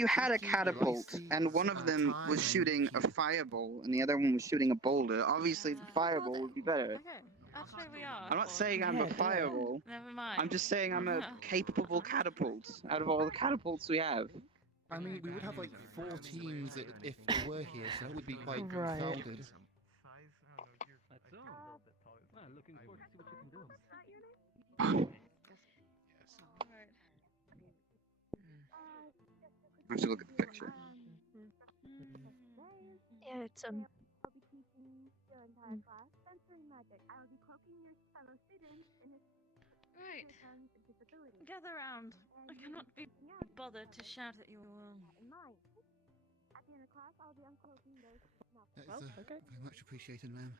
had a catapult and one of them was shooting a fireball and the other one was shooting a boulder, obviously the fireball would be better. Okay. Actually, we are. I'm not saying I'm a fireball. Never mind. I'm just saying I'm a capable catapult out of all the catapults we have. I mean, we would have like 4 teams if they were here, so that would be quite Right. crowded. That's all. Well, looking forward to see what you can do. I have to look at the picture. Yeah, it's Right. Gather round. I cannot be bothered to shout at you all. That's very much appreciated, ma'am.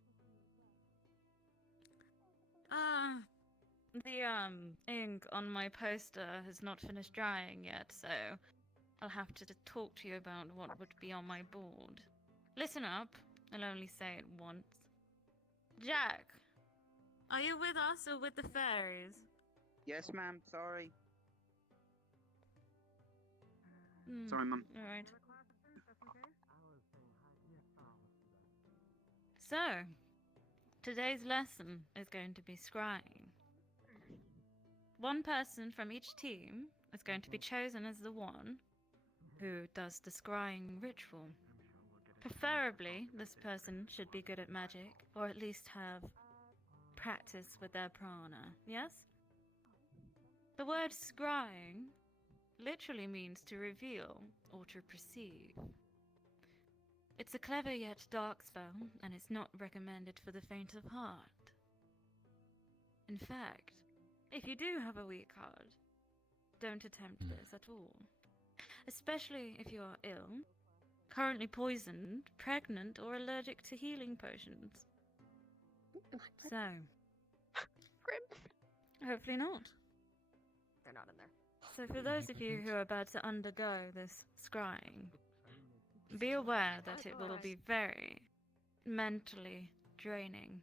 The ink on my poster has not finished drying yet, so I'll have to talk to you about what would be on my board. Listen up. I'll only say it once. Jack, are you with us or with the fairies? Yes, ma'am. Sorry. Hmm, Sorry, ma'am. Alright. So, today's lesson is going to be scrying. One person from each team is going to be chosen as the one who does the scrying ritual. Preferably, this person should be good at magic, or at least have practice with their prana, yes? The word scrying literally means to reveal or to perceive. It's a clever yet dark spell, and it's not recommended for the faint of heart. In fact, if you do have a weak heart, don't attempt this at all. Especially if you are ill, currently poisoned, pregnant, or allergic to healing potions. So, hopefully not. They're not in there. So for those of you who are about to undergo this scrying, be aware that it will be very mentally draining.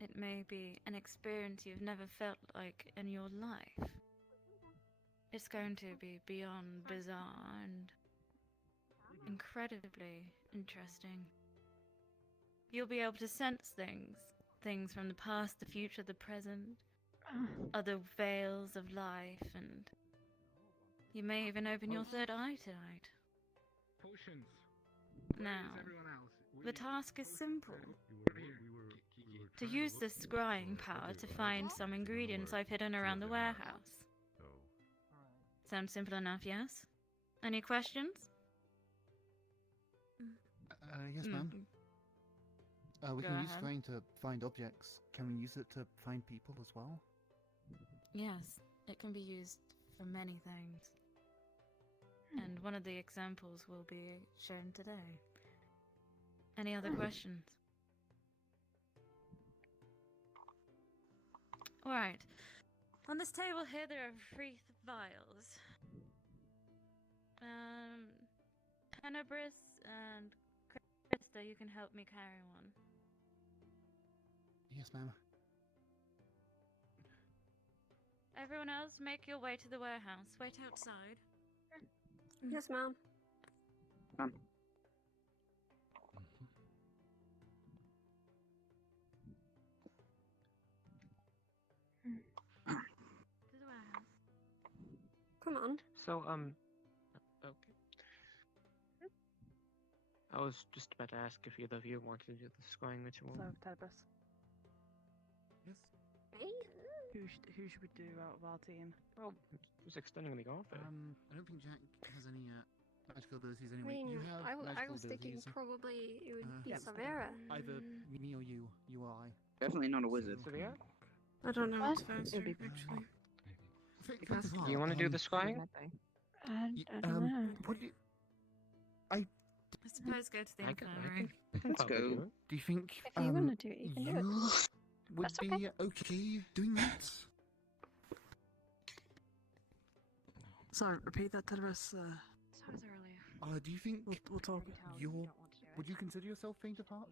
It may be an experience you've never felt like in your life. It's going to be beyond bizarre and incredibly interesting. You'll be able to sense things from the past, the future, the present, other veils of life, and you may even open your third eye tonight. Potions. Now, Everyone else. the task is simple. To use this scrying power to find some ingredients I've hidden around the warehouse. Sounds simple enough, yes? Any questions? Yes, ma'am. We Go can use ahead. scrying to find objects. Can we use it to find people as well? Yes, it can be used for many things. And one of the examples will be shown today. Any other questions? Alright. On this table here there are 3 vials. Tenebris and Krista, you can help me carry one. Yes, ma'am. Everyone else, make your way to the warehouse. Wait outside. Yes, ma'am. To the warehouse. Come on. So, okay. I was just about to ask if either of you wanted to do the scrying ritual. So, Tenebris, Yes. who should we do out of our team? Well, just extending the offer. I don't think Jack has any magical abilities I anyway. mean, You have I magical was thinking abilities. probably it would be Yeah. Sarvyra. Either me or you or I. Definitely not a wizard. Sarvyra? I don't know what's What? faster, actually. Do you want to do the scrying? I don't know. What do you... I suppose go to the infirmary. Let's go. Do you think If you want to do it, you can do it. would That's be okay. okay doing that? Sorry, repeat that, Tenebris. So earlier. Do you think We'll talk. would you consider yourself faint of heart?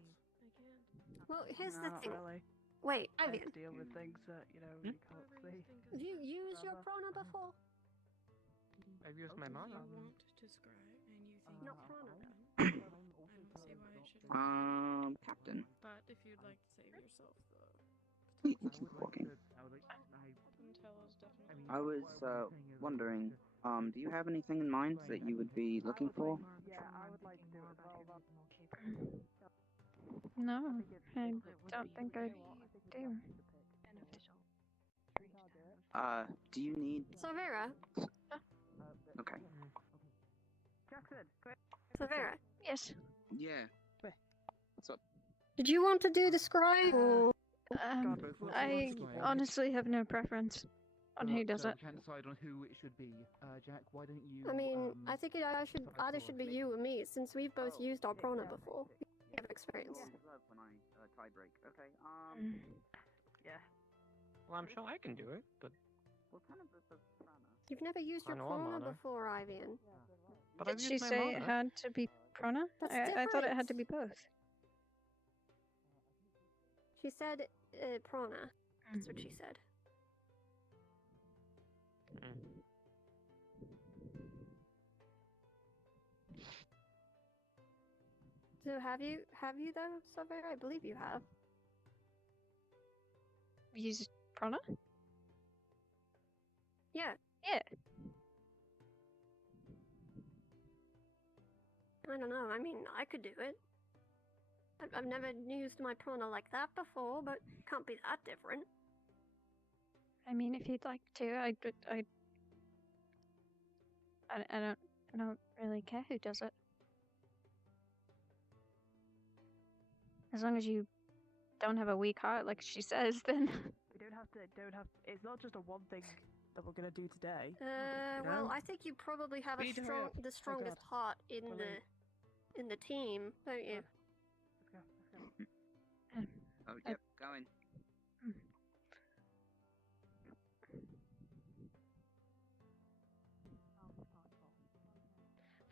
Well, here's the Not thing. really. Wait, I Ivan, deal with things that, you know, you can't see. have you used your prana before? I've used my mana. Want to scry and you think Not prana. I don't see why I shouldn't. Captain. But if you'd like to save yourself, though, We can keep walking. then tell us definitely. I was wondering, do you have anything in mind that you would be looking for? Yeah, I would like to do it as well. That's more cheaper. No, I don't think I do. Do you need... Sarvyra. Okay. Jackson, quick. Sarvyra. Yes. Yeah. What's up? Did you want to do the scry? Or... I honestly have no preference on who does it. We can't decide on who it should be. Jack, why don't you... I mean, I think it either should be you or me, since we've both used our prana before. We have experience. When I tie break. Okay. Yeah. Well, I'm sure I can do it, but What kind of prana? You've never used your Prana or prana mana? before, Ivan. but Did I've she used my say mana. it had to be prana? That's I thought it had different. to be both. She said prana. That's what she said. So have you though, Sarvyra? I believe you have. Use prana? Yeah. Yeah. I don't know. I mean, I could do it. I've never used my prana like that before, but can't be that different. I mean, if you'd like to, I don't really care who does it. As long as you don't have a weak heart, like she says, then We don't have. It's not just a one thing that we're gonna do today. Well, I think you probably have Speed her up. the strongest heart in the team, don't you? Oh, yep, going.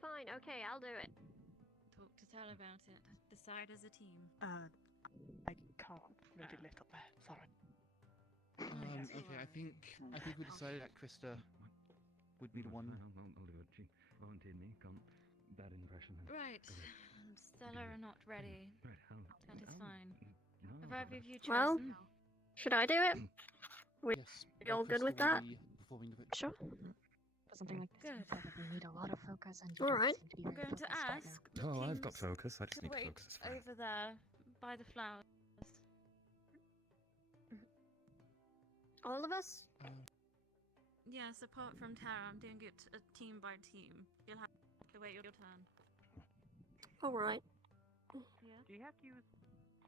Fine, okay, I'll do it. Talk to Tal about it. Decide as a team. I can't really little bit. Sorry. Okay, I think we decided that Krista would be the one. I'll do it. She volunteered me. Can't bad impression. Right. Stella are not ready. Right, That is fine. no, Have either of you Well, chosen? should I do it? We all good with that? Sure. For something like this, you probably need a lot of focus and you All don't right. seem to be I'm very going to focused right ask. now. the Oh, I've got teams focus. I just to need to wait focus. It's fine. over there by the flowers. All of us? Yes, apart from Tara, I'm doing it team by team. You'll have to wait your turn. All right. Do you have to use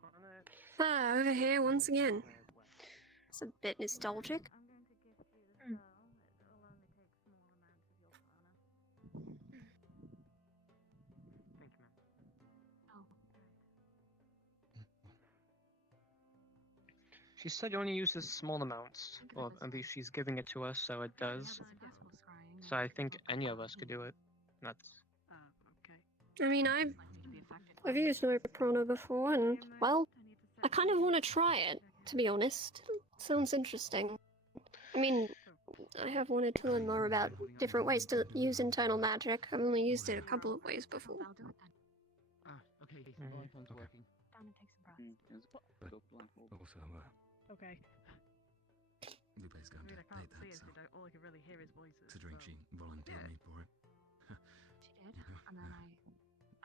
Connor? Ah, over here once again. It's a bit nostalgic. Thank you, ma'am. She said you only uses small amounts. Well, at least she's giving it to us, so it does. So I think any of us could do it. That's. I mean, I've used no prana before, and well, I kind of want to try it. To be honest, sounds interesting. I mean, I have wanted to learn more about different ways to use internal magic. I've only used it a couple of ways before. Okay, Valentine's working. Down and take some breath. But also, Okay. Lupe's going to I hate can't see that, us. so We don't all can really hear his voices. considering so. she volunteered me for it. She did, and then I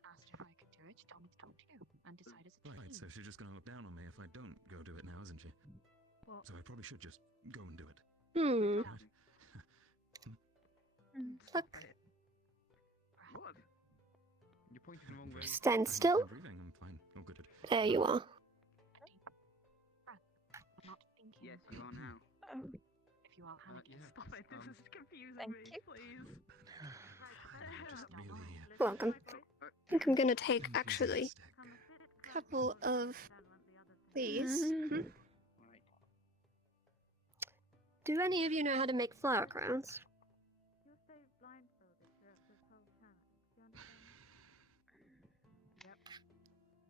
asked if I could do it. She told me to talk to you and decide as a team. Right, so she's just going to look down on me if I don't go do it now, isn't she? Well, So I probably should just go and do it. Hmm. Right? Look. what? You're pointing the wrong way. Stand still. I'm breathing, I'm fine. All good. There you are. I'm not thinking. Yes, you are now. If you are having Stop it. This is confusing Thank me. you. Please. Just really... Welcome. I think I'm gonna take actually a couple of these. Do any of you know how to make flower crowns?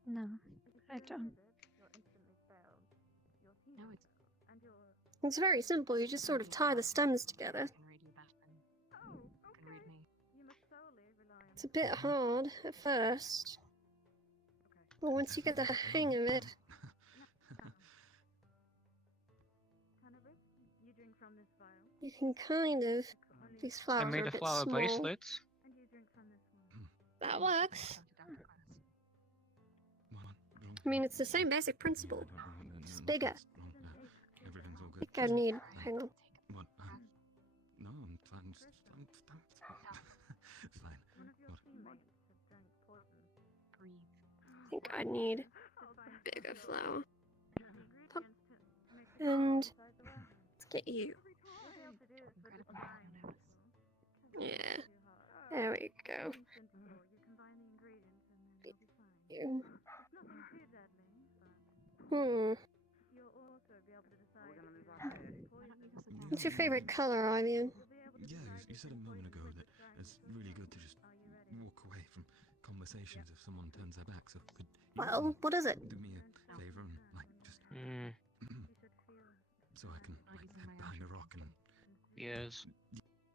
No, I don't. No, It's very simple. You just sort of tie the stems together. can read you better than you can read me. It's a bit hard at first, but once you get the hang of it, you can kind of. These I flowers are made a a bit flower small. bracelet. That works. I mean, it's the same basic principle. Just bigger. Everything's all I good. think I need. Hang on. What? No, I'm fine. It's fine. What? I think I need a bigger flower. Pop. And let's get you. Yeah. There we go. You. What's your favorite color, Ivan? Yeah, you said a moment ago that it's really good to just walk away from conversations if someone turns their back. So could you Well, what is it? do me a favor and like just so I can like head behind a rock and Yes.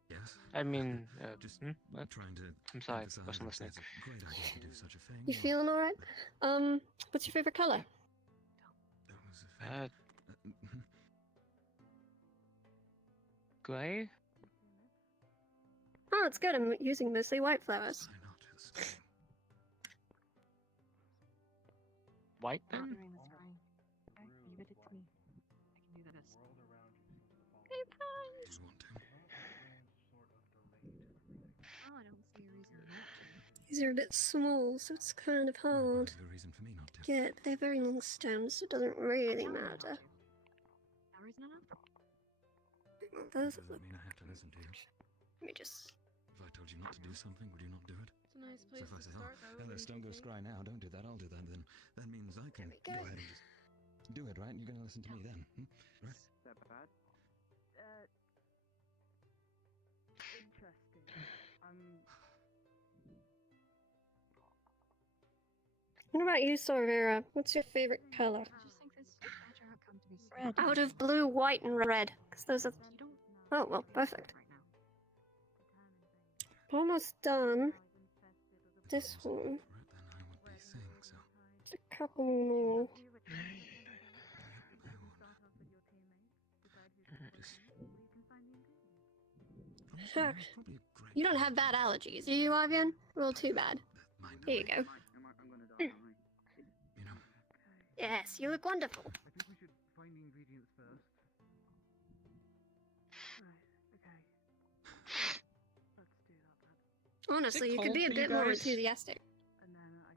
yes. I mean, just what? trying to. I'm sorry, emphasize wasn't that listening. It's a great idea to do such a thing. You feeling alright? What's your favorite color? That was a Gray? Oh, it's good. I'm using mostly white flowers. White then? Leave it to me. I can do this. Oh, I don't see a reason not to. These are a bit small, so it's kind of hard the reason for me not to. to get. But they're very long stems, so it doesn't really matter. No reason enough? those Does that mean I have to listen to you? Let me just. If I told you not to do something, would you not do it? It's a nice So place if I to say, start. oh, Ellis, don't go scry now, don't do that, I'll do that, then that means I can There go we go. ahead and just do it, right? You're going to listen to me then, right? Is that bad? Interesting. What about you, Sarvyra? What's your favorite color? I just think this better outcome to be red. Out of blue, white, and red. Because those are. Oh, well, perfect. Almost done. This one. Just a couple more. Heck, you don't have bad allergies, do you, Ivan? Well, too bad. Here you go. Yes, you look wonderful. I think we should find the ingredients first. Honestly, you could cold be a for you bit more guys? enthusiastic.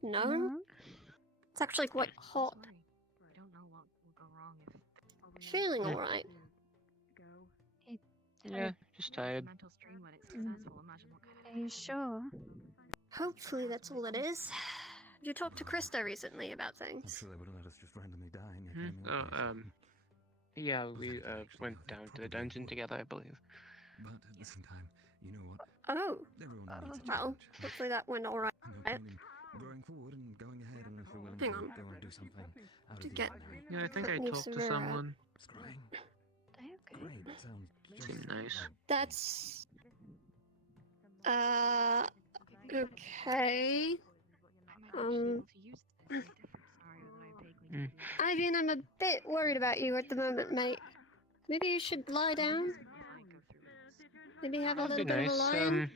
No? It's actually quite hot. I don't know what will go wrong if Feeling alright. Yeah, just tired. mental strain when it's successful. Imagine what kind Are you sure? Hopefully that's all it is. Did you talk to Krista recently about I'm things? sure they wouldn't let us just randomly die in the academy. Yeah, we went down to the dungeon together, I believe. But at the same time, you know what? Oh. Everyone needs a Well, challenge. hopefully that went alright. No point in going forward and going ahead unless we're willing Hang to on. go and do something out To of the get- ordinary. Yeah, I think I Needs talked to Sarvyra. someone. Scrying. Okay. Great, that sounds just Seemed nice. That's. Okay. Ivan, I'm a bit worried about you at the moment, mate. Maybe you should lie down? Maybe have a That'd be little bit of a nice. lie-in?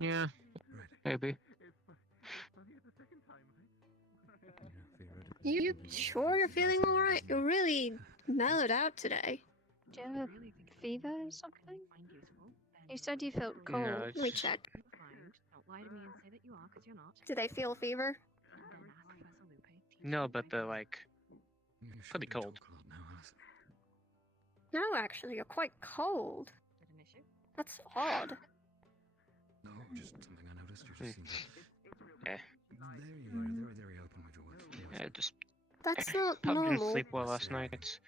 Yeah, maybe. You sure you're feeling alright? You're really mellowed out today. Do you have a fever or something? You said you felt cold. No, Let me it's check. Don't lie to me and say that you are, because you're not. Do they feel fever? no, but the like could be cold. No, actually, you're quite cold. That's odd. No, just something I noticed. You just seem to... Eh. Very open with your words. Yeah, just That's not probably didn't normal. sleep well last night. It's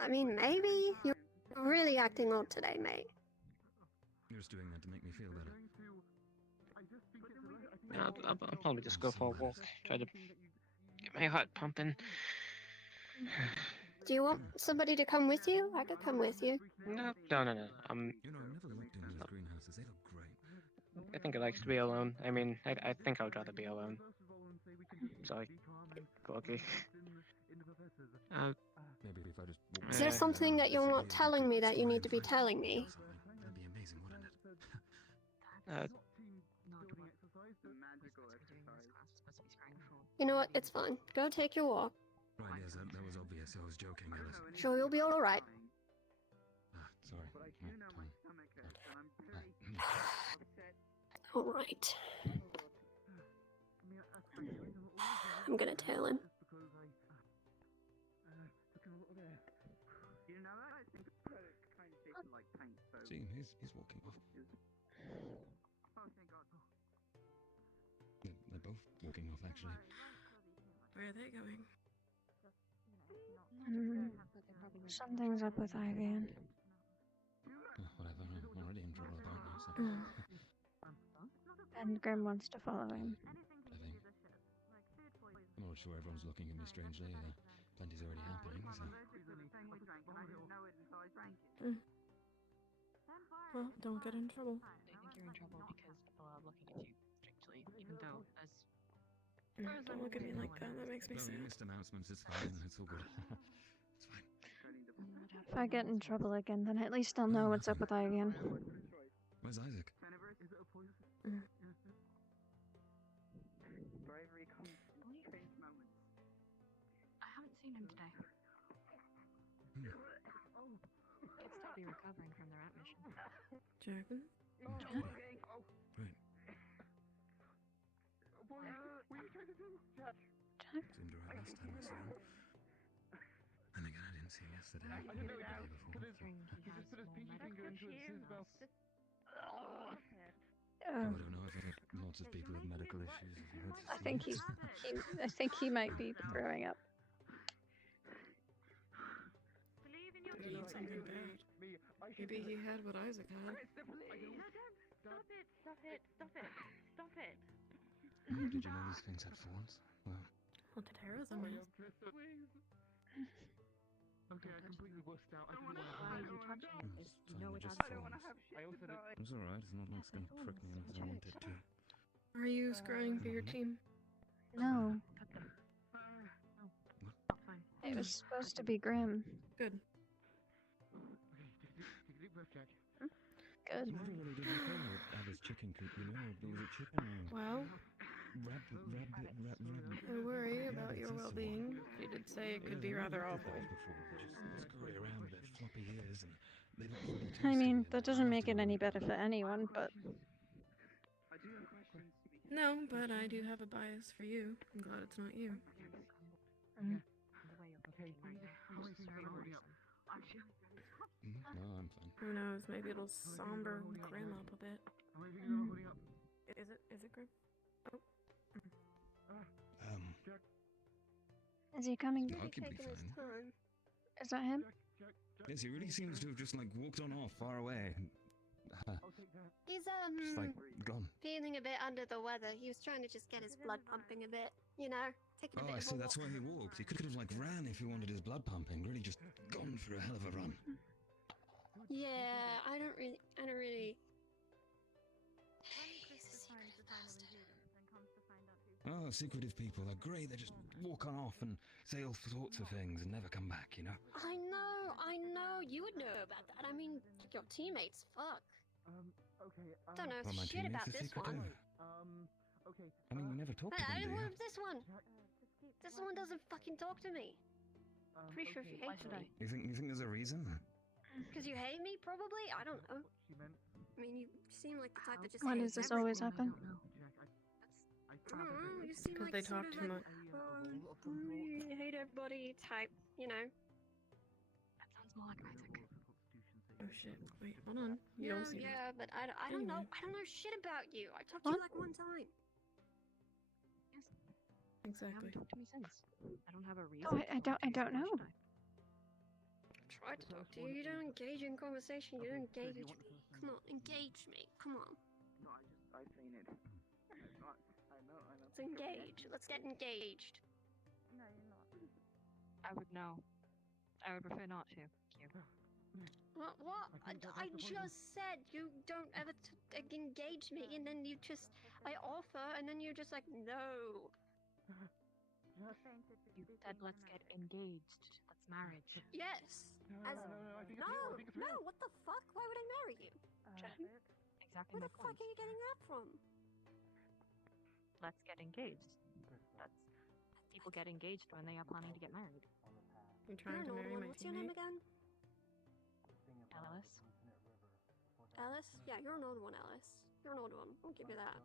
I mean, maybe you're really acting odd today, mate. You're just doing that to make me feel better. I'll probably just go for a walk. Try to get my heart pumping. Do you want somebody to come with you? I could come with you. No. You know, I've never looked into those greenhouses. They look great. I think I like to be alone. I mean, I think I would rather be alone. Sorry. Okay. Maybe if I just walk Is there something that you're not telling me that you need to be telling me? That'd be amazing, wouldn't it? You know what? It's fine. Go take your walk. Right, yes, that was obvious. I was joking, Alice. Sure, you'll be alright. Sorry. Alright. I'm gonna tell him. See, he's walking off. They're both walking off, actually. Where are they going? Something's up with Ivan. Whatever, I'm already in trouble apparently, so... And Grim wants to follow him. I think. I'm not sure everyone's looking at me strangely. Plenty's already happening, so... Well, don't get in trouble. I think you're in trouble because people are looking at you strangely, even though as No, don't look at me like that. That makes me No, you sad. missed announcements, it's fine, it's all good. It's fine. If I get in trouble again, then at least I'll know what's up with Ivan. Where's Isaac? I haven't seen him today. Kids still be recovering from their admission. Jackson? Seemed alright last time I saw him. And again, I didn't was here yesterday. I or don't the know. day before. He just put his pinky finger into his mouth. I don't know if lots of people have medical issues. Have you heard I think I think he might be throwing up. Maybe it's something bad. Maybe he had what Isaac had. Stop it! Stop it! Stop it! Stop it! Did you know these things had thorns? Well, Haunted arrows on my house. Okay, I completely wussed out. I Why are you touching it? it's You know tiny, it just has thorns. I also did. It's alright. It's not like it's gonna prick me unless I want it to. Are you scrying for your team? No, Cut them. Fine. it was supposed to be Grim. Good. Okay, take a deep breath, Jack. Good. Never really did look at his chicken coop, you know? Or was it chicken or Well, rabbit? I worry about your well-being. You did say it could be rather awful. Just scurry around with their floppy ears and they look really I mean, tasty. that doesn't make it any better for anyone, but I do have questions. No, but I do have a bias for you. I'm glad it's not you. Okay, how many things are holding up? No, I'm fine. Who knows? Maybe it'll somber Grim up a bit. How many things are holding up? Is it Grim? Oh. Jack, is he coming? Arguably fine. Is that him? Jack. Yes, he really seems to have just like walked on off far away. I'll take that. He's Just like gone. feeling a bit under the weather. He was trying to just get his blood pumping a bit, you know, taking a Oh, bit I of see. a That's walk. why he walked. He could have like ran if he wanted his blood pumping. Really, just gone for a hell of a run. Yeah, I don't really. He's a secretive bastard. Oh, secretive people. They're great. They just walk on off and say all sorts of things and never come back, you know? I know. You would know about that. I mean, your teammates. Fuck. Okay. Don't know Well, my shit about teammates are this one. secretive. Okay. I mean, you never talk to them, I do what you? of this one? This one doesn't fucking talk to me. Pretty sure she hates me. You think there's a reason? Because you hate me, probably? I don't know. She meant. I mean, you seem like the type that just When hates does this everyone. always happen? I I don't know, you seem Because like they talk sort of too like, much. you hate everybody type, you know. That sounds more like Isaac. Oh shit. Wait, hold on. You don't see Yeah, but I don't know. I don't know shit about you. I talked to you like one time. You Exactly. haven't talked to me since. I don't have a reason. Oh, I don't know. I tried to talk to you. You don't engage in conversation. You don't engage me. Come on, engage me. Come on. No, I fainted. I know. Let's engage. Let's get engaged. No, you're not. I would know. I would prefer not to. Thank you. What? I just said you don't ever engage me, and then you just I offer, and then you're just like no. You said let's get engaged. Let's marriage. Yes. No, As I think it's real. no. What the fuck? Why would I marry you? Exactly Where my the fuck point. are you getting that from? Let's get engaged. That's people get engaged when they are planning to get married. I'm You're trying an to old marry one. my What's your name teammate. again? Alice. Alice? Yeah, you're an old one, Alice. You're an old one. I'll give you that.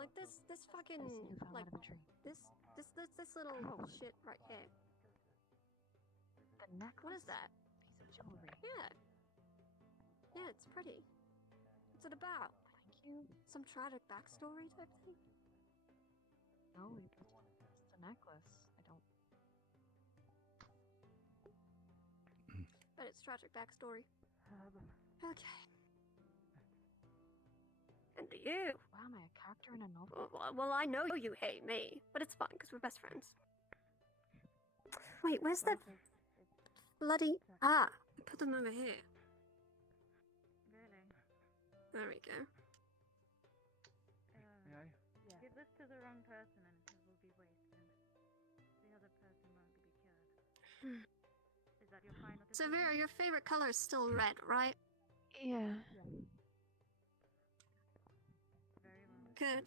Like this fucking You fell like out of a tree. this little shit right here. The necklace. What is that? Piece of jewelry. Yeah. Yeah, it's pretty. What's it about? Thank you. Some tragic backstory type thing? No, it's just a necklace. I don't. But it's tragic backstory. Okay. And do you? Wow, am I a character in a novel? Well, I know you hate me, but it's fine because we're best friends. Wait, where's the bloody... I put them over here. Really? There we go. Give this to the wrong person and it will be wasted. The other person won't be cured. Is that your final decision? Sarvyra, your favorite color is still red, right? Yeah. Very well. Good.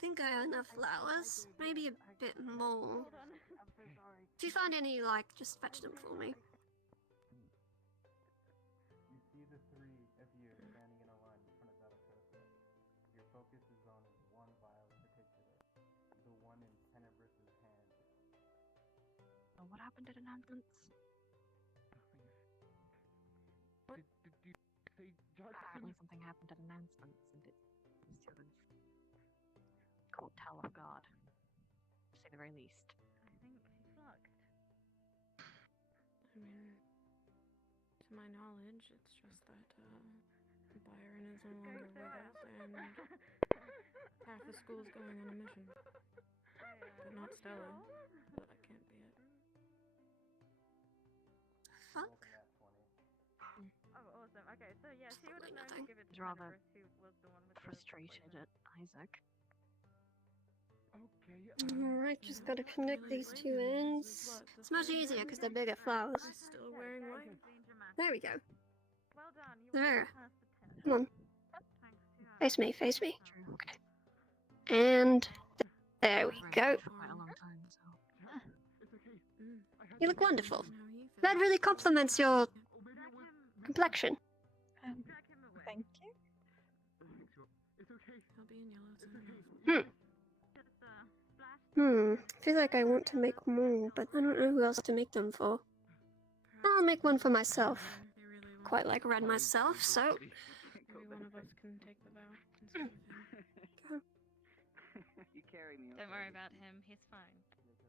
Think I have enough flowers. Maybe a bit more. Hold on. I'm so sorry. If you find any, like, just fetch them for me. You see the three of you standing in a line in front of Delacosta. Your focus is on one vial in particular, the one in Tenebrous' hand. Oh, what happened at announcements? apparently something happened at announcements, and it was sort of caught tell of God, to say the very least. I think he flunked. I mean, to my knowledge, it's just that Byron is no longer with us, and half the school's going on a mission. But not Stella, so that can't be it. Fuck. Oh, awesome. Okay, so yeah, she would have known to give it to He's rather Jennifer, who was the one with frustrated at Isaac. Alright, just gotta connect these two ends. It's much easier because they're bigger flowers. Still wearing white. There we go. Well done. You There. passed the test. Come on. Face me, face me. Okay. And there we go. For quite a long time, so. You look wonderful. That really complements your complexion. Thank you. I'll be in yellow soon. I feel like I want to make more, but I don't know who else to make them for. I'll make one for myself. Quite like red myself, so... Maybe one of us can take the vow instead of him. You carry me. Don't worry about him, he's fine.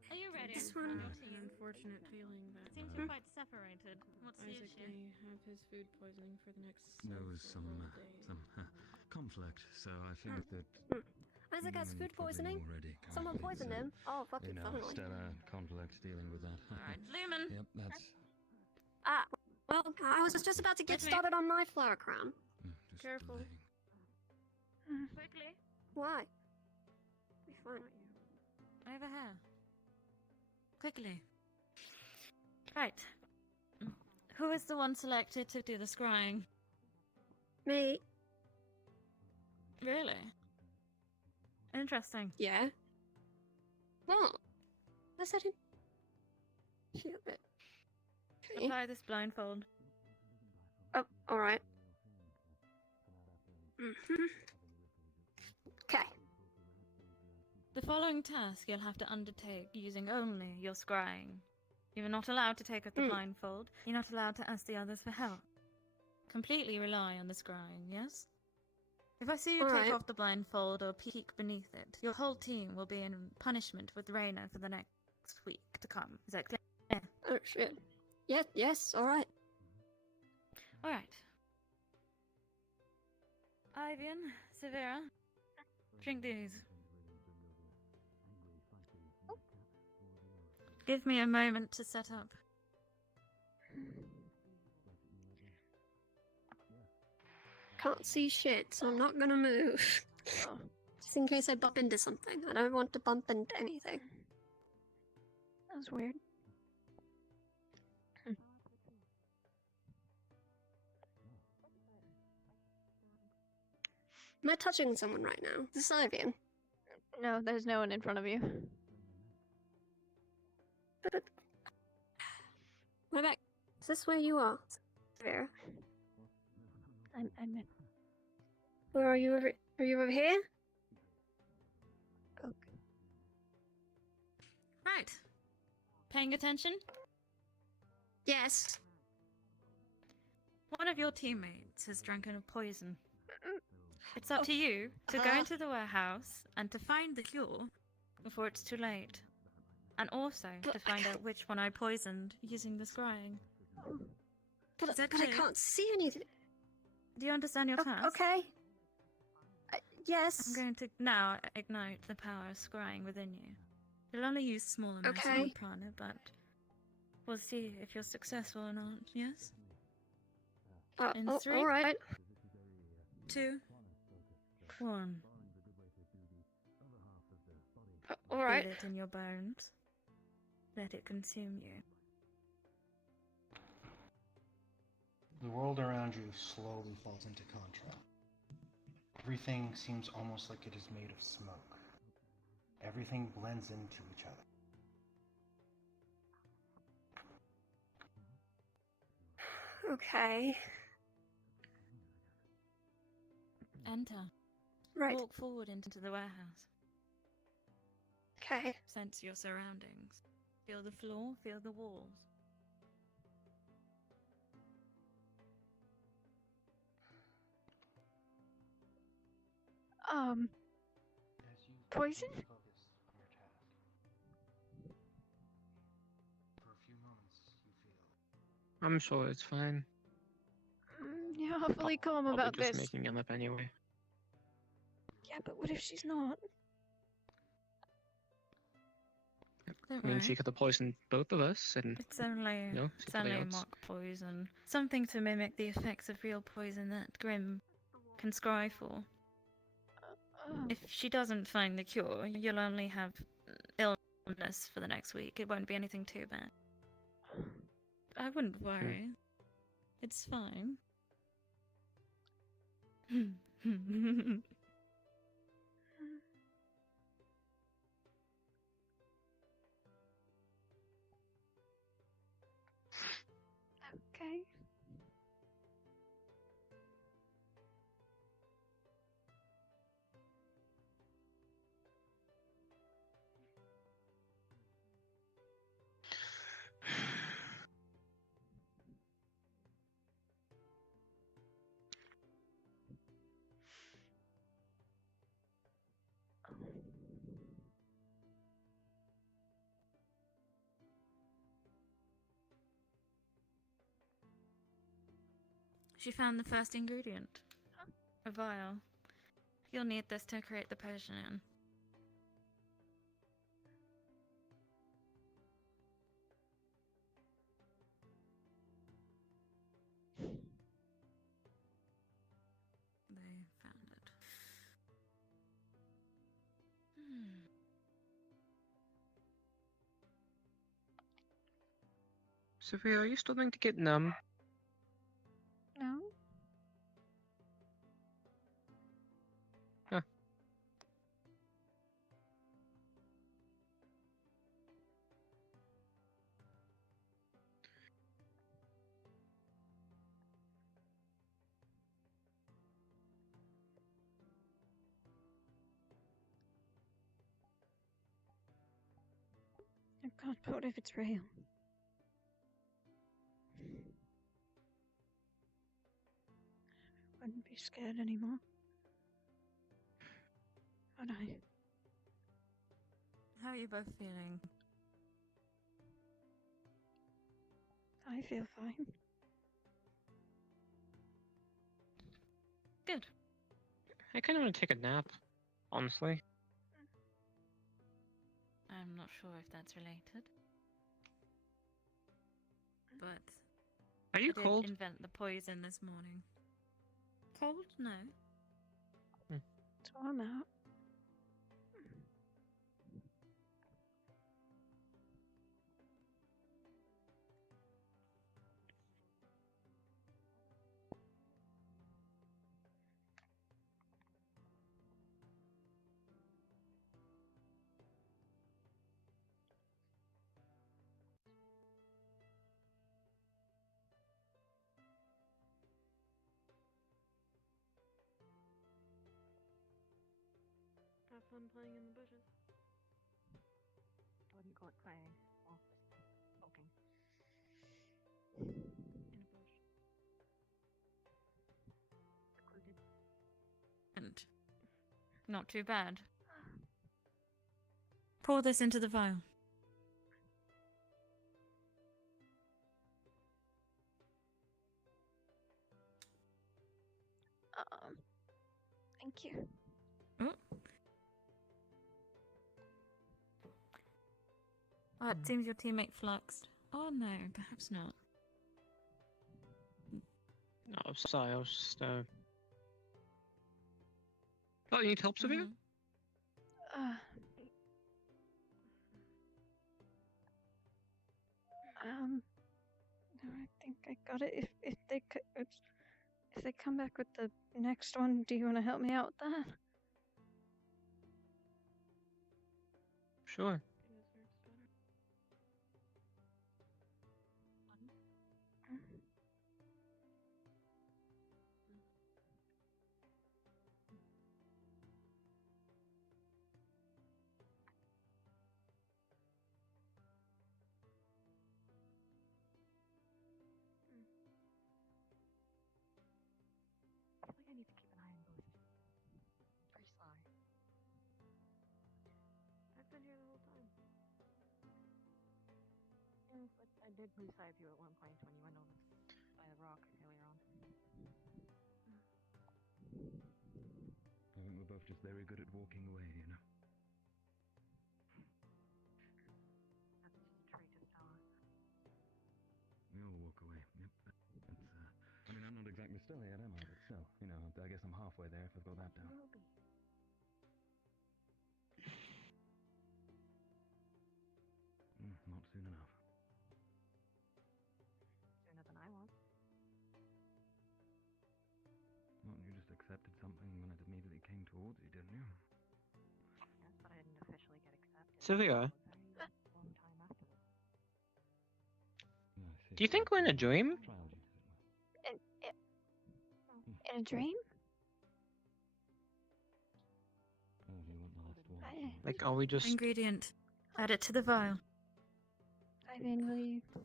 Are you ready? This one- An unfortunate feeling that Seems you're quite separated. What's the Isaac issue? may have his food poisoning for the next There was some days. conflict, so I think that Isaac has food probably poisoning? already kind Someone of is, poisoned him? Oh, fucking finally. Stella conflict dealing with that. Alright, Lumen! Yep, that's Ah, well, I was just about to get With me. started on my flower crown. just Careful. delaying. Quickly, Why? Be fine. over here. Quickly. Right. Who is the one selected to do the scrying? Me? Really? Interesting. Yeah. What? I said him. Feel a bit. Okay. Apply this blindfold. Oh, alright. Okay. The following task you'll have to undertake using only your scrying. You are not allowed to take off the blindfold. You're not allowed to ask the others for help. Completely rely on the scrying, yes? If I see you Alright. take off the blindfold or peek beneath it, your whole team will be in punishment with Raina for the next week to come. Is that clear? Oh, shit. Yes, alright. Alright. Ivian, Sarvyra, drink these. Give me a moment to set up. Can't see shit, so I'm not gonna move. Just in case I bump into something. I don't want to bump into anything. That was weird. Am I touching someone right now? This is Ivian. No, there's no one in front of you. But... What about... Is this where you are? Sarvyra? I'm in. Or are you over here? Okay. Right. Paying attention? Yes. One of your teammates has drunken a poison. It's up to you to go into the warehouse and to find the cure before it's too late. And also to find out which one I poisoned using the scrying. But Is that I clear? can't see anything. Do you understand your task? Okay. Yes. I'm going to now ignite the power of scrying within you. You'll only use small amounts Okay. of prana, but we'll see if you're successful or not, yes? In 3, alright. 2, 1. Alright. Feel it in your bones. Let it consume you. The world around you slowly falls into contrast. Everything seems almost like it is made of smoke. Everything blends into each other. Okay. Enter. Right. Walk forward into the warehouse. Okay. Sense your surroundings. Feel the floor, feel the walls. As you Poison? focus on your task, for a few moments you feel I'm sure it's fine. You're awfully calm I'll about be just this. making it up anyway. Yeah, but what if she's not? Don't I mean, worry. she could have poisoned both of us, and It's only you know, it's somebody only else. mock poison. Something to mimic the effects of real poison that Grim can scry for. If she doesn't find the cure, you'll only have illness for the next week. It won't be anything too bad. I wouldn't worry. It's fine. Okay. She found the first ingredient. A vial. You'll need this to create the potion in. They found it. Sophia, are you starting to get numb? No? Huh. Oh God, but what if it's real? I wouldn't be scared anymore. Would I? How are you both feeling? I feel fine. Good. I kind of want to take a nap, honestly. I'm not sure if that's related. But Are you I did cold? invent the poison this morning. Cold? No. It's warm out. Have fun playing in the bushes. I wouldn't call it playing. Or poking. In a bush. Secluded. And not too bad. Pour this into the vial. Thank you. Oh, it seems your teammate fluxed. Oh no, perhaps not. No, I'm sorry, I was just, Oh, you need help, Sophia? No, I think I got it. If they come back with the next one, do you want to help me out with that? Sure. I feel like I need to keep an eye on both. Very slow. did lose sight of you at one point when you went over by the rock earlier on. I think we're both just very good at walking away, you know. That's just a trait of talent. We all walk away. Yep. I mean, I'm not exactly still yet, am I? But still, you know, I guess I'm halfway there if I've got that down. You will be. Not soon enough. Sooner than I was. Well, you just accepted something when it immediately came towards you, didn't you? Yes, but I didn't officially get accepted. Sarvyra, Until a very long time afterwards. Yeah, I see. do you think we're in a dream? Trial you, as it were. In a dream? Oh, do you want the last one? Like, are we just... Ingredient. Add it to the vial. I mean, will you? I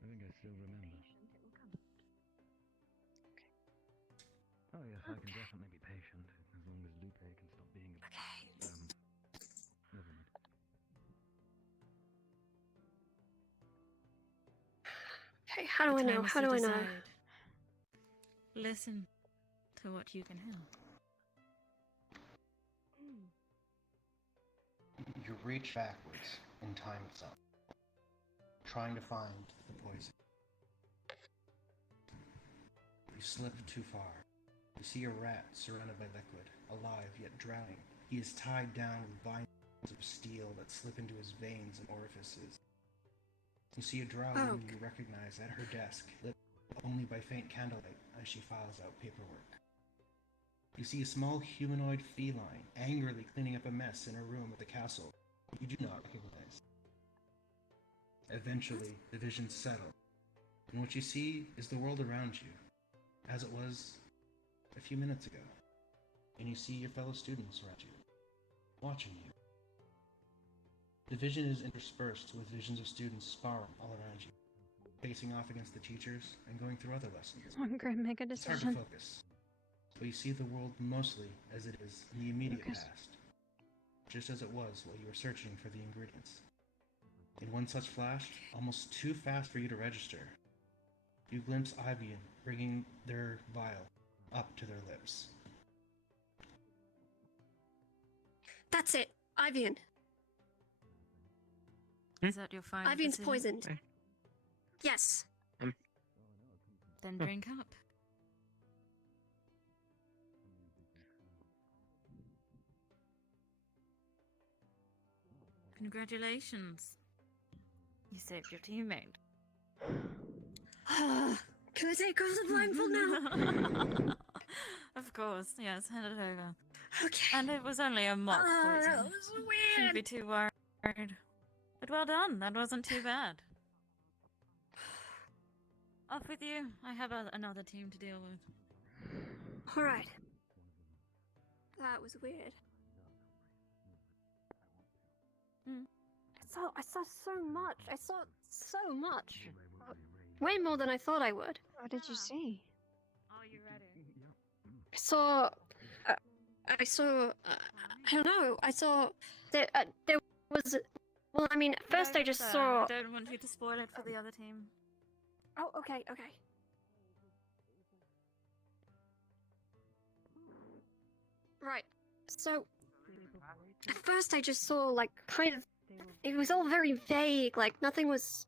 think I still remember. Oh yes, I can definitely be patient as long as Lupe can stop being a never mind. Okay, how do I know? How do I know? Listen to what you can hear. You reach backwards in time itself, trying to find the poison. You slip too far. You see a rat surrounded by liquid, alive yet drowning. He is tied down with binds of steel that slip into his veins and orifices. You see a drow woman you recognize at her desk, lit only by faint candlelight as she files out paperwork. You see a small humanoid feline angrily cleaning up a mess in a room at the castle you do not recognize. Eventually, the visions settle, and what you see is the world around you, as it was a few minutes ago. And you see your fellow students around you, watching you. The vision is interspersed with visions of students sparring all around you, facing off against the teachers and going through other lessons. I'm going to make a It's hard decision. to focus, but you see the world mostly as it is in the immediate past, just as it was while you were searching for the ingredients. In one such flash, almost too fast for you to register, you glimpse Ivian bringing their vial up to their lips. That's it, Ivian. Is that your final Ivian's decision? poisoned. Yes. Then drink up. Congratulations. You saved your teammate. Can I take off the blindfold now? Of course, yes, hand it over. Okay. And it was only a mock poison. That was Shouldn't be weird. too worried. But well done, that wasn't too bad. Off with you. I have another team to deal with. Alright. That was weird. I saw so much. I saw so much. Way more than I thought I would. What did you see? Are you ready? I saw, I don't know, I saw, there was, well, I mean, at first I just saw... I don't want you to spoil it for the other team. Oh, okay. Right, so, at first I just saw, like, kind of, it was all very vague, like, nothing was,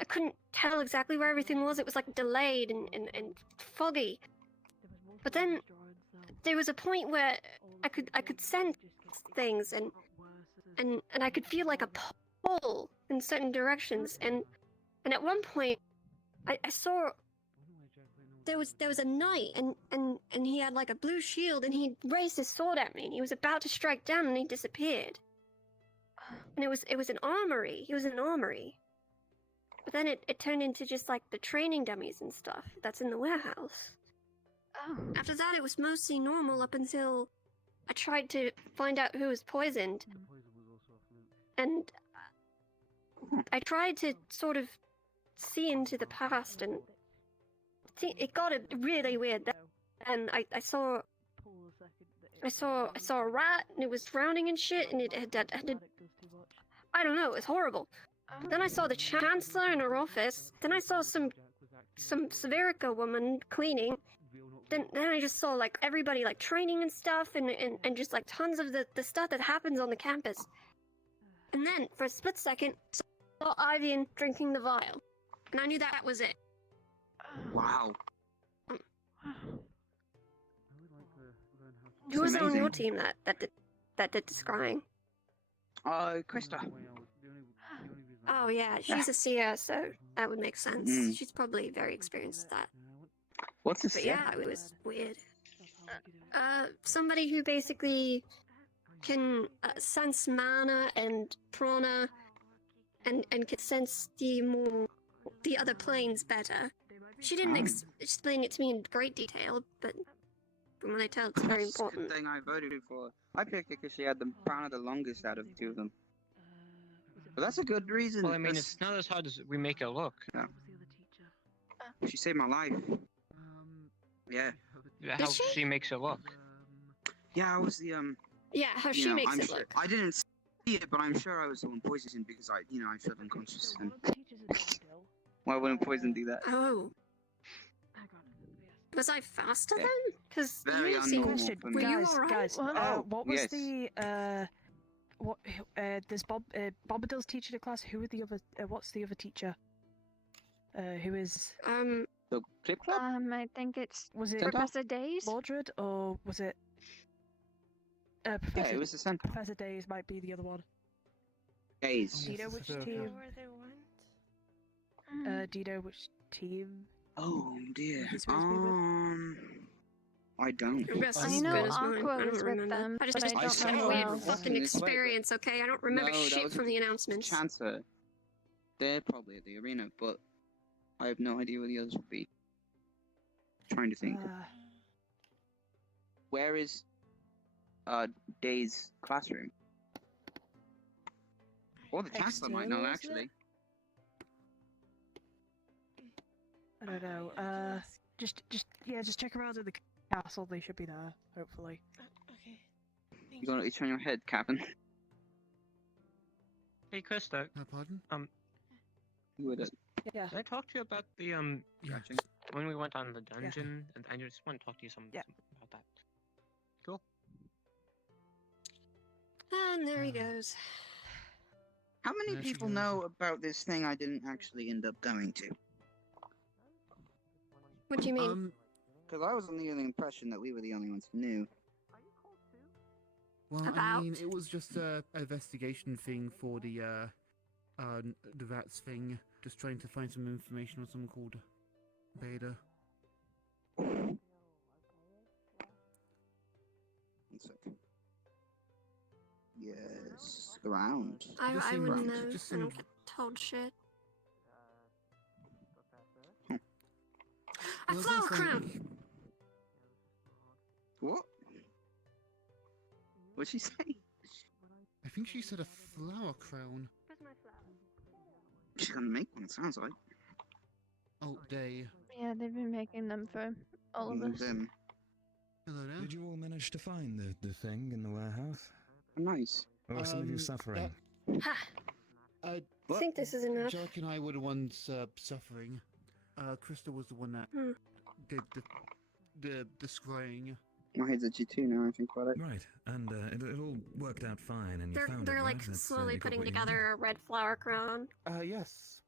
I couldn't tell exactly where everything was, it was, like, delayed and foggy. But then, there was a point where I could sense things, and I could feel, like, a pull in certain directions, and at one point, I saw there was a knight, and he had like a blue shield, and he raised his sword at me, and he was about to strike down, and he disappeared. And it was an armory. He was in an armory. But then it turned into just like the training dummies and stuff that's in the warehouse. Oh. After that, it was mostly normal up until I tried to find out who was poisoned. And I tried to sort of see into the past, and it got really weird. And I saw a rat, and it was drowning and shit, and it had I don't know, it was horrible. Then I saw the Chancellor in her office. Then I saw some Sarvyra woman cleaning. Then I just saw like everybody like training and stuff and just like tons of the stuff that happens on the campus. And then for a split second, saw Ivian drinking the vial. And I knew that was it. Wow. Who was on your team that did the scrying? Krista. Oh yeah, she's a seer, so that would make sense. She's probably very experienced at that. What's a But seer? yeah, it was weird. Somebody who basically can sense mana and prana, and can sense the other planes better. She didn't explain it to me in great detail, but from what I tell, it's very important. Good thing I voted for. I picked it because she had the prana the longest out of the two of them. But that's a good reason. Well, I mean, it's not as hard as we make it look. No. She saved my life. Yeah. How she makes it look. Yeah, I was the Yeah, how she makes it look. I didn't see it, but I'm sure I was the one poisoned because I felt unconscious. And why wouldn't poison do that? Oh. Was I faster then? Because Very you seemed... unnormal for me. Were you alright? Guys, what was yes. the does Bobadil's teacher the class? Who are the other? What's the other teacher? Who is? The Clip Club? I think it's Was it Professor Days? Mordred or was it? Professor, Yeah, it was the center. Professor Days might be the other one. Days. Dido, which team? Dido, which team? Oh dear. He's supposed to be with? I don't. I know Aqua was with them, I but I just don't had know a weird who else. fucking experience, okay? I don't remember No, that shit was from the announcements. Chancellor. They're probably at the arena, but I have no idea where the others would be. Trying to think. Where is Day's classroom? Or the Chancellor might know, External, actually. I don't know. Just check around in the castle. They should be there, hopefully. Okay. You got it on your head, Captain. Hey, Krista. Pardon? You would Yeah. Did I talk to you about the when we went on the dungeon? And I just want to talk to you some about that. Cool. And there he goes. How many people know about this thing I didn't actually end up going to? What do you mean? Because I was under the impression that we were the only ones who knew. Well, I About? mean, it was just a investigation thing for the rats thing. Just trying to find some information on someone called Beta. One sec. Yes, around. I wouldn't seemed- know. it just I don't seemed- get told shit. A Well, flower that's like- crown! What? What'd she say? I think she said a flower crown. Where's my flower? She's gonna make one, it sounds like. Oh, Day. Yeah, they've been making them for all of us. Them. Hello now. Did you all manage to find the thing in the warehouse? Nice. Or are some of you suffering? Ha! I think this is enough. Jarek and I were the ones suffering. Krista was the one that did the scrying. My head's at G2 now, I think about it. Right, and it all worked out fine, and you found They're it, like right? That's, slowly you got putting what you together a red flower crown. Yes.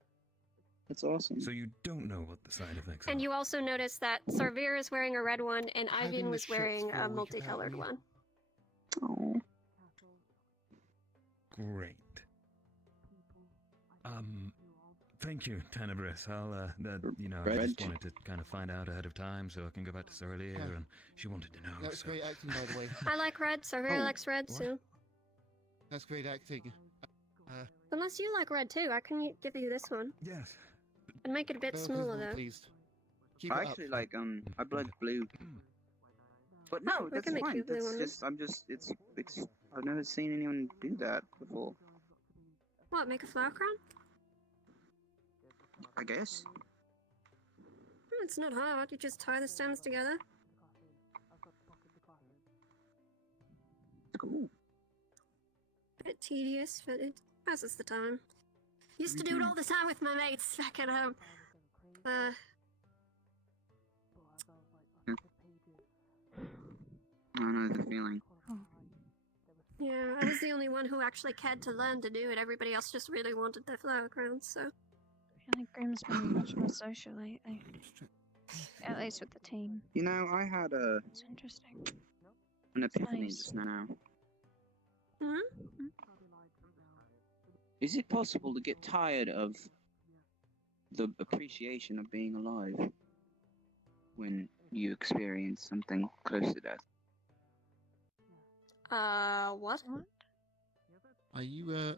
That's awesome. So you don't know what the side effects are? And you also notice that Sarvyra is wearing a red one and Having Ivan the was shits wearing a for a week multicolored apparently. one. Oh. Great. Thank you, Tenebris. I'll, I just wanted to kind of find out ahead of time so I can go back to Sarvyra, Yeah. and she wanted to know. That's so. great acting, by the way. I like red, Sarvyra Oh, likes red, what? so... That's great acting. Unless you like red too, I can give you this one. Yes. And make it a bit Very smaller pleased, though. pleased. Keep I it actually up. like, I blood blue. But no, we that's can make fine. you blue That's one. just, it's, I've never seen anyone do that before. What, make a flower crown? I guess. It's not hard, you just tie the stems together. Cool. A bit tedious, but it passes the time. Used to do it all the time with my mates back at home. I know the feeling. Yeah, I was the only one who actually cared to learn to do it. Everybody else just really wanted their flower crowns, so. I feel like Grim's been much more social lately. At least with the team. You know, I had It's interesting. an epiphany Nice. just now. Hmm? Is it possible to get tired of the appreciation of being alive when you experience something close to death? What? Are you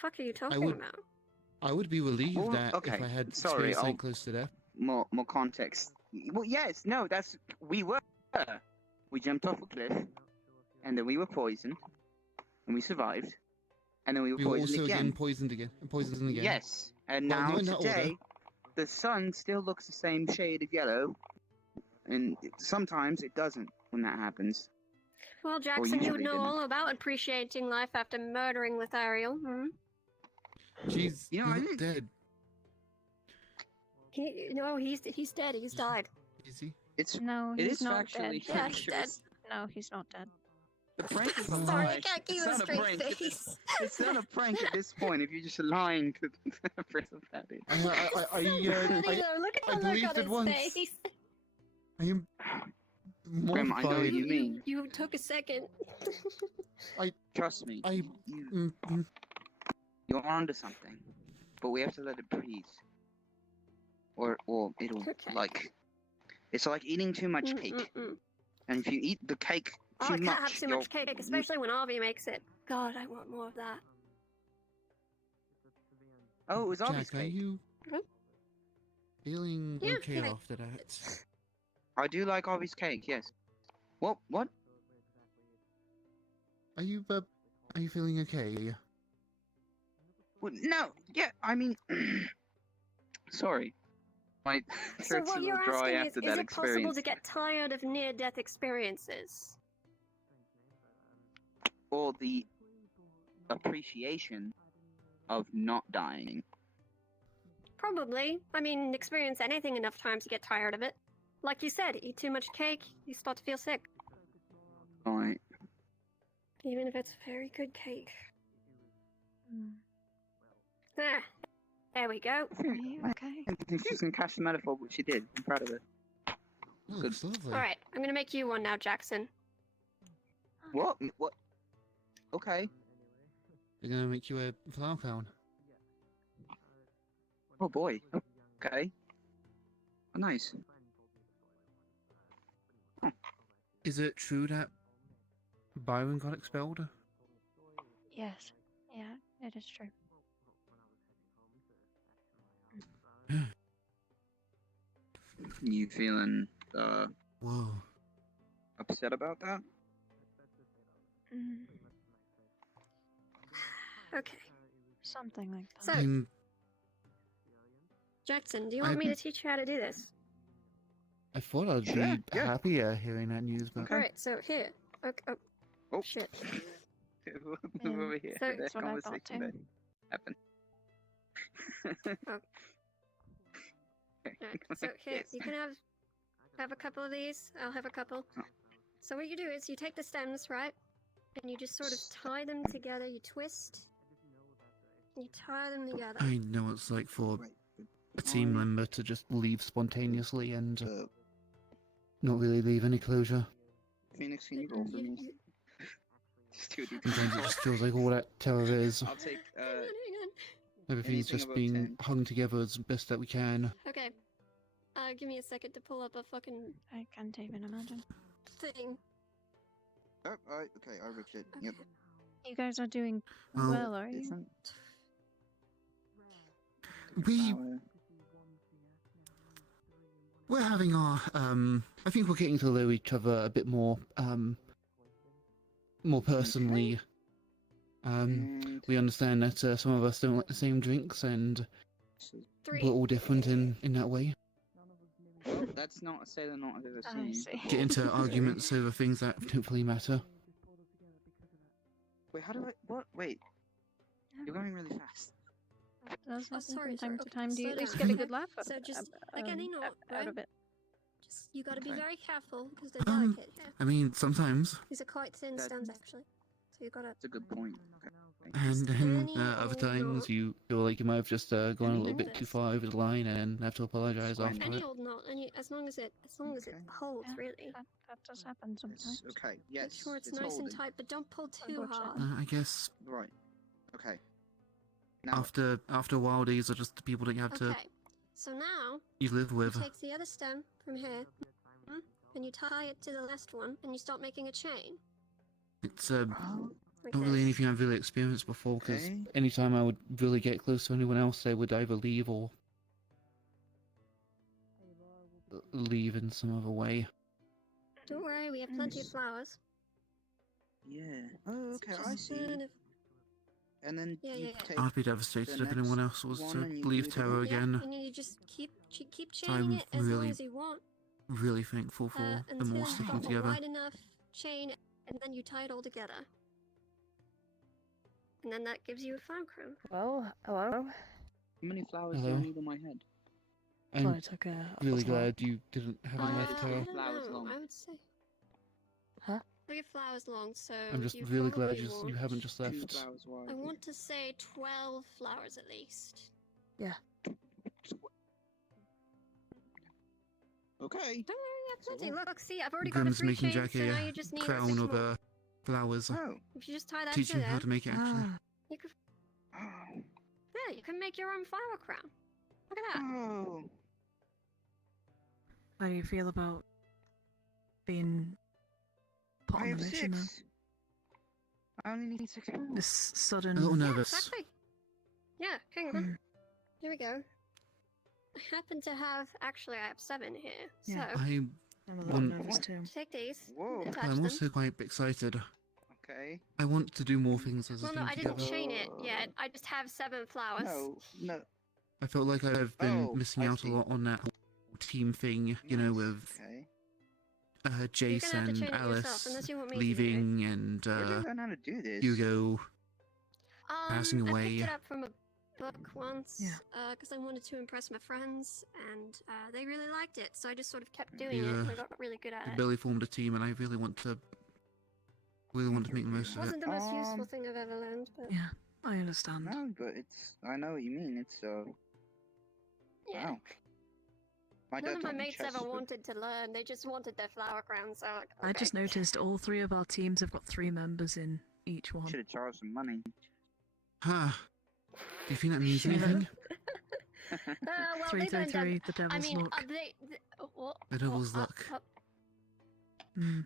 Fuck are you talking would- about? I would be relieved Well, that okay, if I had sorry, experienced something close to death. More context. Well, yes, no, we jumped off a cliff, and then we were poisoned, and we survived, and then we were We were poisoned also again. poisoned again. Yes, and Well, now not in that today, order. the sun still looks the same shade of yellow, and sometimes it doesn't when that happens. Well, Jackson, you would usually know didn't. all about appreciating life after murdering Lithariel, hmm? She's not dead. No, he's dead. He's died. Is he? No, It he's is not factually dead. Yeah, he's dead. No, he's not dead. The prank is a Sorry, lie. I can't keep It's a not a straight prank. face. It's not a prank at this point if you're just lying to the principality. I Funny though, look at the look believed on it his once. face. I am Grim, I know what you mean. You took a second. Trust me. You're onto something, but we have to let it breathe, or it'll it's like eating too much cake. And if you eat the cake Oh, too I can't much, have too much cake, especially when Avi makes it. God, I want more of that. Oh, it was Avi's Jack, are cake. you feeling Yeah, okay yeah. after that? I do like Avi's cake. Yes. What? Are you feeling okay? Well, no. Yeah. I mean, sorry. My So throat's a what little you're dry asking after is that it possible experience. to get tired of near-death experiences? Or the appreciation of not dying. Probably. I mean, experience anything enough times to get tired of it. Like you said, eat too much cake, you start to feel sick. Right. Even if it's very good cake. Mm. Ah, there we go. Are you okay? I didn't think she was going to catch the metaphor, but she did. I'm proud of her. Good. Lovely. Alright, I'm gonna make you one now, Jackson. What? Okay. They're gonna make you a flower crown. Oh boy. Okay. Oh, nice. Is it true that Byron got expelled? Yes. Yeah, it is true. You feeling Whoa. upset about that? Mm, Okay. something like that. So, I'm Jackson, do you want me to teach you how to do this? I thought I'd Sure, be yeah. happier hearing that news, but Alright, so here. Okay. Oh. Shit. Move over here. So- That That's what I thought conversation too. that happened. Alright, so here, Yes. you can have a couple of these. I'll have a couple. Oh. So what you do is you take the stems, right? And you just sort of tie them together. You twist. You tie them together. I know it's like for a team member to just leave spontaneously and not really leave any closure. Phoenix, can you roll for me? Just do it. Sometimes it just feels like all that terror is. I'll take Hang on. Everything's anything just above being 10. hung together as best that we can. Okay. Give me a second to pull up a fucking I can't even imagine. thing. Oh, alright, okay, I ripped it. Yep. You guys are doing Well- well, are you? Isn't We We're having our I think we're getting to know each other a bit more more personally. We understand that some of us don't like the same drinks and we're all different in that way. Well, that's not a sailor knot I've ever I seen. see. Get into arguments over things that don't really matter. Wait, how do I? What? Wait. You're going really fast. Does Oh, happen sorry, from time to okay, time. Do you slow at least down. get a good laugh So just like any note, out right? of it? Just you got to be Okay. very careful because they're delicate. Yeah. I mean, sometimes. These are quite thin That- stems actually, so you got to. That's a good point. Okay. And then Any other old times knot. you feel like you might have just gone a little bit too This. far over the line and have to apologize Fine. after Any it. old knot, as long as it holds, Yeah, really. That does happen sometimes. Okay. Yes. Make sure it's nice holding. and tight, but don't pull too Unfortunately. hard. I guess Right. Okay. Now. after a while, these are just the people that you have to Okay. So now you live you with. take the other stem from here, and you tie it to the last one, and you start making a chain. It's Like not really this. anything I've really experienced before, because Okay. anytime I would really get close to anyone else, they would either leave or leave in some other way. Don't worry, we have plenty of flowers. Yeah. Oh, okay. Just I see. kind of- And then Yeah, you yeah, yeah. take. I'd be devastated the if anyone next else was one to and you leave do the Terra one- Yeah, again. and you just keep So chaining I'm it as long really, as you want. really thankful for them Until all you've sticking got a together. wide enough chain, and then you tie it all together. And then that gives you a flower crown. Well, hello. How many flowers do Hello? I need on my head? I'm I took a really as well. glad you didn't have any left, I Terra. don't Flowers know, long. I would say. Huh? Look at flowers long, so I'm just you really glad probably you want, haven't just 2 left. flowers wide. I want to say 12 flowers at least. Yeah. Okay. Don't worry, I have plenty. So- Look, see, I've already got a Grim's 3 making chains, so Jackie now a you just need crown 6 of more. flowers. Oh. If you just tie that Teaching to how there, to make it actually. you could, Oh. yeah, you can make your own flower crown. Look at that. Oh. How do you feel about being put I on have the mission now? 6. I only need 6 more. This sudden. A little Yeah, nervous. exactly. Yeah, hang Hmm. on. Here we go. I happen to have, actually, I have 7 here. Yeah. So, I'm I'm a little One- nervous too. take these, Whoa. attach I'm them. also quite excited. Okay. I want to do more things as a Well, team no, I didn't together. chain it yet. I just have 7 flowers. No. I felt like I've been Oh, missing I out see. a lot on that whole team thing, you know, with Okay. You're Jace gonna have to and chain it yourself, Alice unless you want me to do it. leaving and Where did I learn how to do this? Hugo passing I away. picked it up from a book once, Yeah. because I wanted to impress my friends, and they really liked it, so I just sort of kept doing it, Yeah. and I got really good at We it. barely formed a team, and I really want to make the most It of it. wasn't the most useful thing I've ever learned, but Yeah, I understand. No, but I know what you mean. It's yeah. wow. My None dad of my taught me mates chess, ever but- wanted to learn. They just wanted their flower crown, so like, I just okay. noticed all 3 of our teams have got 3 members in each one. Should have charged some money. Huh. Do you think that means Should have. anything? Well, 3 they 3 don't 3, the I devil's mean, luck. what? The devil's What? luck. Up. Hmm.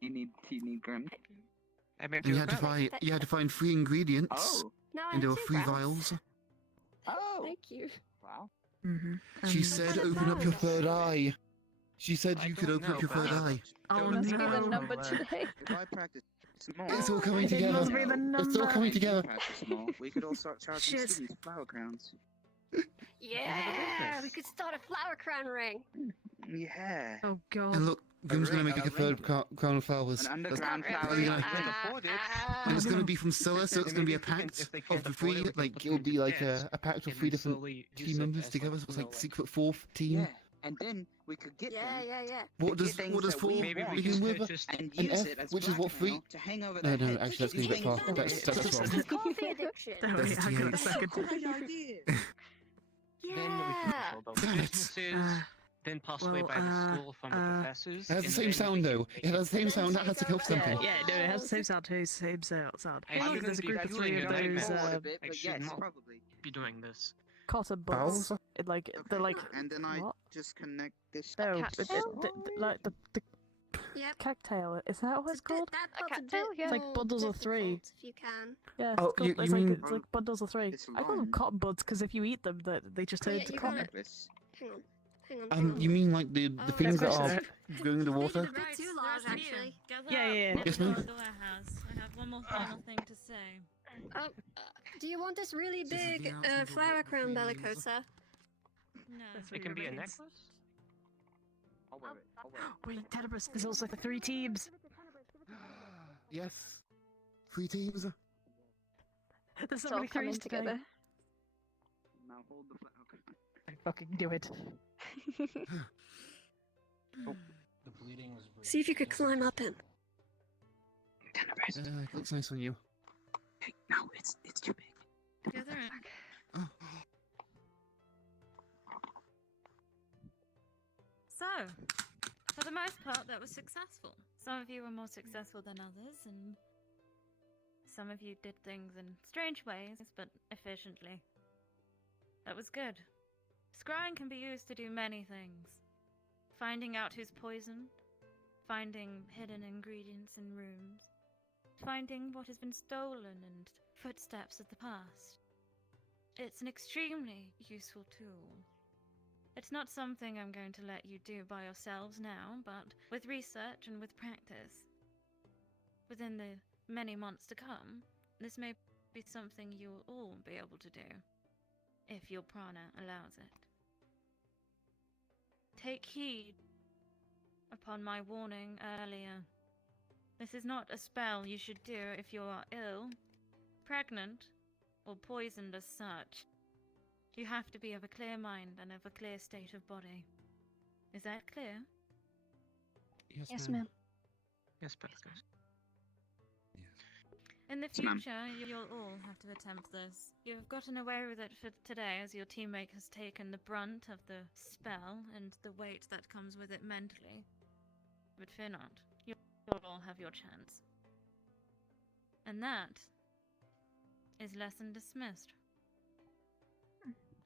You need Grim. I mean, And you had to find 3 ingredients Oh. No, I and there have were 2 3 crowns. vials. Oh. Thank you. Wow. Mm-hmm. She said open up your third eye. She said I you could don't open up know, your third but- eye. Oh Must be the no. number today. If I practice more, It's all coming It together. must be the It's all number. coming together. practice more, we could all start charging Shit. students flower crowns. Yeah, we could start a flower crown ring. Yeah. Oh god. And look, Grim's gonna make ring, like a third crown of flowers. An That's- underground Not flower really. ring. ring. I can afford it. And it's gonna be from Scylla, so it's I gonna mean, be a if we can- pact if they of can't the afford it, 3. we can Like put it'll them be like in a pact of and 3 then different slowly use team it members as, together. like, So it's you know, like secret 4th team. Yeah. And then we could get Yeah, them. yeah, yeah. What to does get what things does that we 4 Maybe we begin can with? just And An use F, it as which is what blackmail 3? to hang over No, their no, heads. actually, that's You going a bit hang far. over That's their wrong. It's coffee addiction. Oh, That's wait, hang on a TH. second. Great idea. Yeah. Damn it. businesses, then possibly well, by the school from the professors. It has the and same then sound we though. can It has the same sound. That has to help Yeah. something. Yeah, no, it has the same sound too. Same sound. I Well, shouldn't there's a be group of doing 3 of it right those now. Forward a bit, I but should yes, not probably. be doing this. cotton buds. Bowels? It like they're like And then I what? just connect this. No, Cattail? like the Yep. cactail. Is that what it's called? That A part's a cattail, bit yeah. It's like more bundles of 3. difficult, if you can. Yeah. Oh, it's called, you it's like mean- it's like bundles of 3. It's I call them lime. cotton buds because if you eat them, they just Oh, turn yeah, into you cotton. gotta- Necklace. Hang on. Hang on. Hang on. You mean like the Oh, things that that's are right. going in the water? A bit too large, actually. Yeah. Yes, ma'am. The warehouse. I have one more final thing to say. Do you want this really This is big the announcement of flower what crown, we use. Bellicosa? No. It can be a necklace? I'll wear it. I'll wear it. Wait, Tenebris. There's also like 3 teams. Yes. 3 teams. There's It's so all many coming threes today. together. Now hold the flower crown. I fucking do it. Oh, the bleeding was brief. See if you could climb up him. It looks nice on you. No, it's too big. The other end. Oh. So, for the most part, that was successful. Some of you were more successful than others, and some of you did things in strange ways, but efficiently. That was good. Scrying can be used to do many things. Finding out who's poisoned, finding hidden ingredients in rooms, finding what has been stolen and footsteps of the past. It's an extremely useful tool. It's not something I'm going to let you do by yourselves now, but with research and with practice, within the many months to come, this may be something you'll all be able to do, if your prana allows it. Take heed upon my warning earlier. This is not a spell you should do if you are ill, pregnant, or poisoned as such. You have to be of a clear mind and of a clear state of body. Is that clear? Yes, ma'am. Yes, Pascal. In the Yes, ma'am. future, you'll all have to attempt this. You've gotten away with it for today, as your teammate has taken the brunt of the spell and the weight that comes with it mentally. But fear not, you'll all have your chance. And that is lesson dismissed.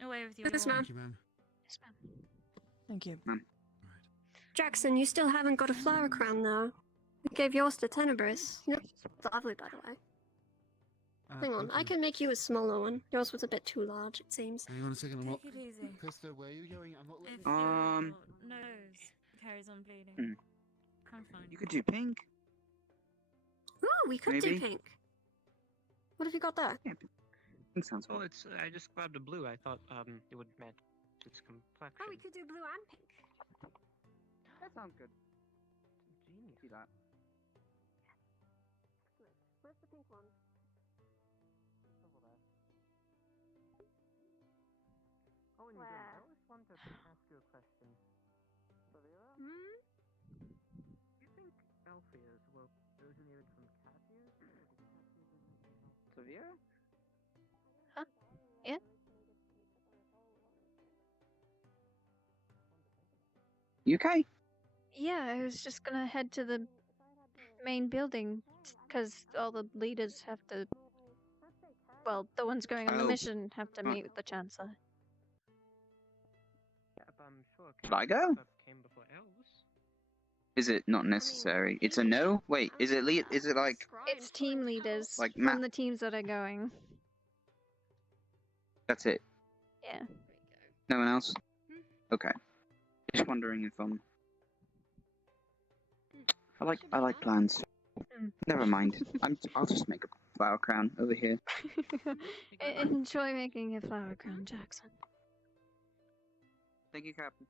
Away with you Yes, all. ma'am. Thank you, ma'am. Yes, ma'am. Thank you. Jackson, you still haven't got a flower crown though. We gave yours to Tenebris. You look lovely, by the way. Hang on, thank I you. can make you a smaller one. Yours was a bit too large, it seems. Hang on a second, I'm not. Take it easy. Krista, where are you going? I'm not letting If Um, your nose carries on bleeding, come find You me. could do pink. Ooh, we could do Maybe. pink. What have you got there? Yeah, pink sounds Well, good. it's. I just grabbed a blue. I thought it would match its complexion. Oh, we could do blue and pink. That sounds good. Genius. See that? Where's the pink one? Oh, and you Where? I always wanted to ask you a question. Sarvyra? Hmm? Do you think elf ears were originated from cat ears? Or did cat ears originate from elf? Sarvyra? Huh? Yeah? You okay? Yeah, I was just gonna head to the main building because all the leaders have to. Well, the ones going on the Oh. mission have to Oh. meet with the Chancellor. Yeah, but I'm sure Should I cats go? came before elves. Is it not necessary? It's a no? Wait, is it is it like It's team leaders Like from map- the teams that are going. that's it? Yeah. No one else? Okay. Just wondering if I like plans. Never mind. I'll just make a flower crown over here. Enjoy making your flower crown, Jackson. Thank you, Captain.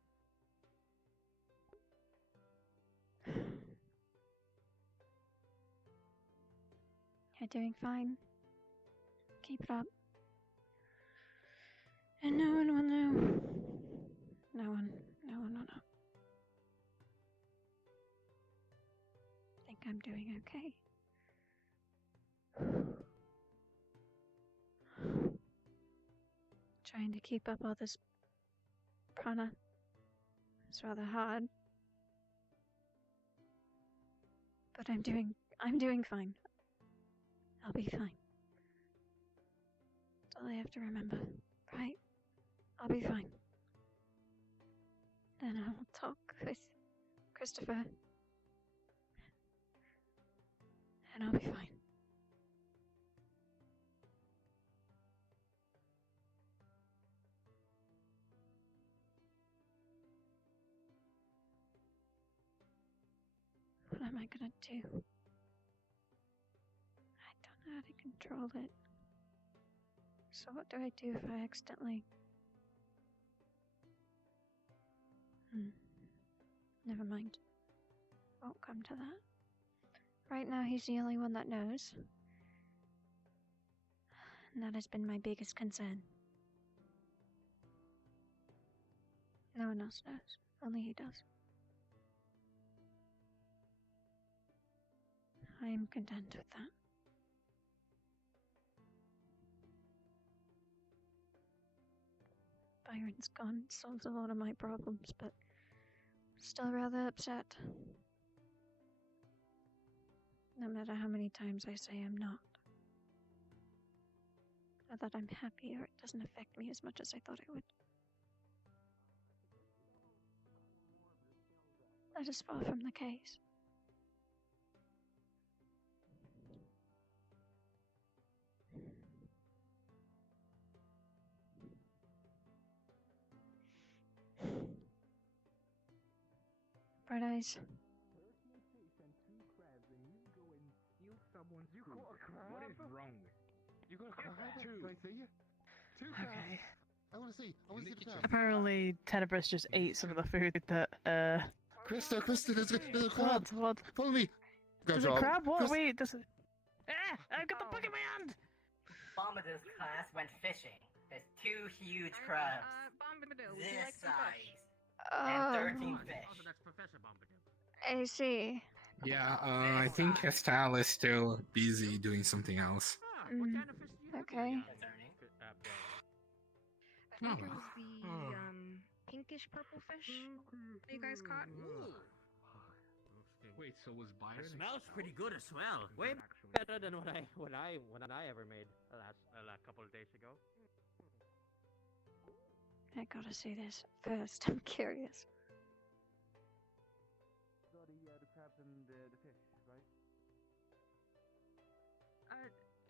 You're doing fine. Keep it up. And no one will know. No one will know. I think I'm doing okay. Trying to keep up all this prana. It's rather hard. But I'm doing fine. I'll be fine. That's all I have to remember, right? I'll be fine. Then I'll talk with Christopher. And I'll be fine. What am I gonna do? I don't know how to control it. So what do I do if I accidentally... Never mind. Won't come to that. Right now he's the only one that knows. and that has been my biggest concern. No one else knows, only he does. I am content with that. Byron's gone solves a lot of my problems, but still rather upset. No matter how many times I say I'm not. Or that I'm happy, or it doesn't affect me as much as I thought it would. That is far from the case. Bright eyes. What is wrong with you? You got a crab? Two. Can I see you? Two crabs. Okay. I want to see. I want to see the crab. Apparently, Tenebris just ate some of the food that, Krista, there's a crab. What? Follow me. There's a crab? What? Wait, there's a... Ah! I've got the book in my hand! Bombadil's class went fishing. There's 2 huge crabs. This size. And 13 fish. Also, that's Professor Bombadil. I see. Yeah, I think Estelle is still busy doing something else. Okay. I think it was the pinkish purple fish that you guys caught. Wait, so was Byron? It smells pretty good as well. Way better than what I ever made last couple of days ago. I gotta see this first. I'm curious. The crabs and the fish, right?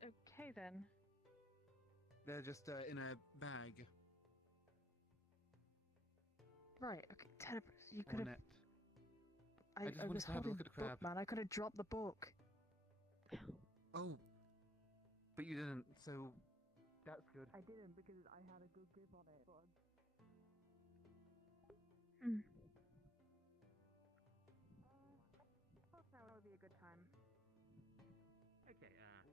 Okay then. They're just in a bag. Right, okay, Tenebris, you could have... I just wanted was to have a holding look at the crab. book, man. I could have dropped the book. Oh. But you didn't, so that's good. I didn't because I had a good grip on it. Hmm. That would be a good time. Okay, I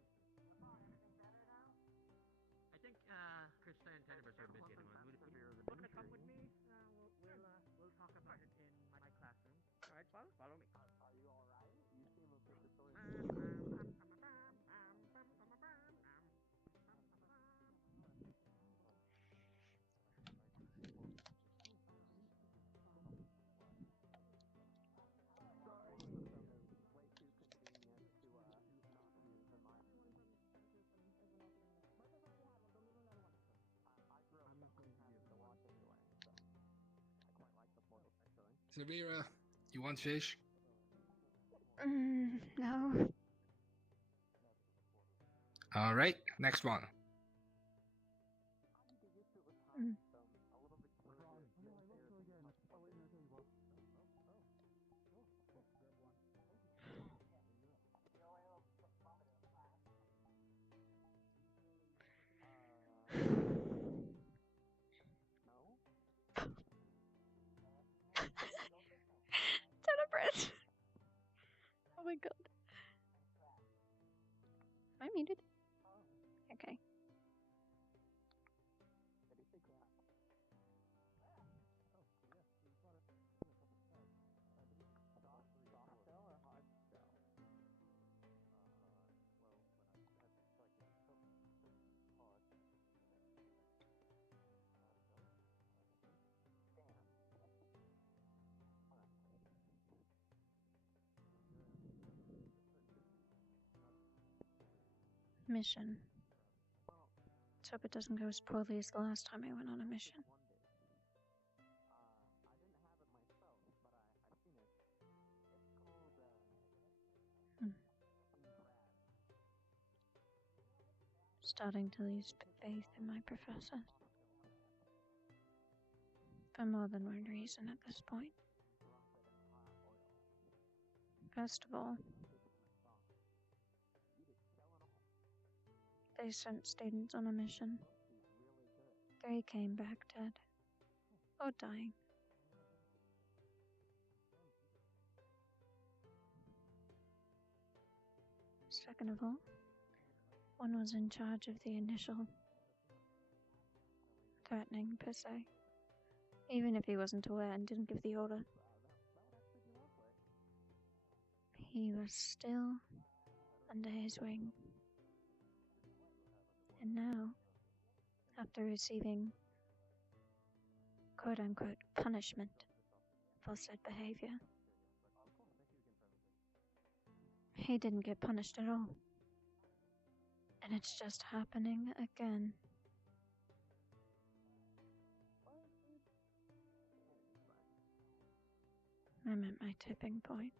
think Krista and Tenebris are busy at the moment. You wanna come with me? We'll talk about it in my classroom. Alright, follow me. Are you alright? You seem a bit disoriented. Sarvyra, you want fish? No. Alright, next one. Tenebris. Oh my god. Am I muted? Okay. Mission. Let's hope it doesn't go as poorly as the last time I went on a mission. Starting to lose faith in my professor. For more than one reason at this point. First of all, they sent students on a mission. 3 came back dead. Or dying. Second of all, one was in charge of the initial threatening, per se. Even if he wasn't aware and didn't give the order. He was still under his wing. And now, after receiving quote-unquote punishment for said behavior, he didn't get punished at all. And it's just happening again. I'm at my tipping point.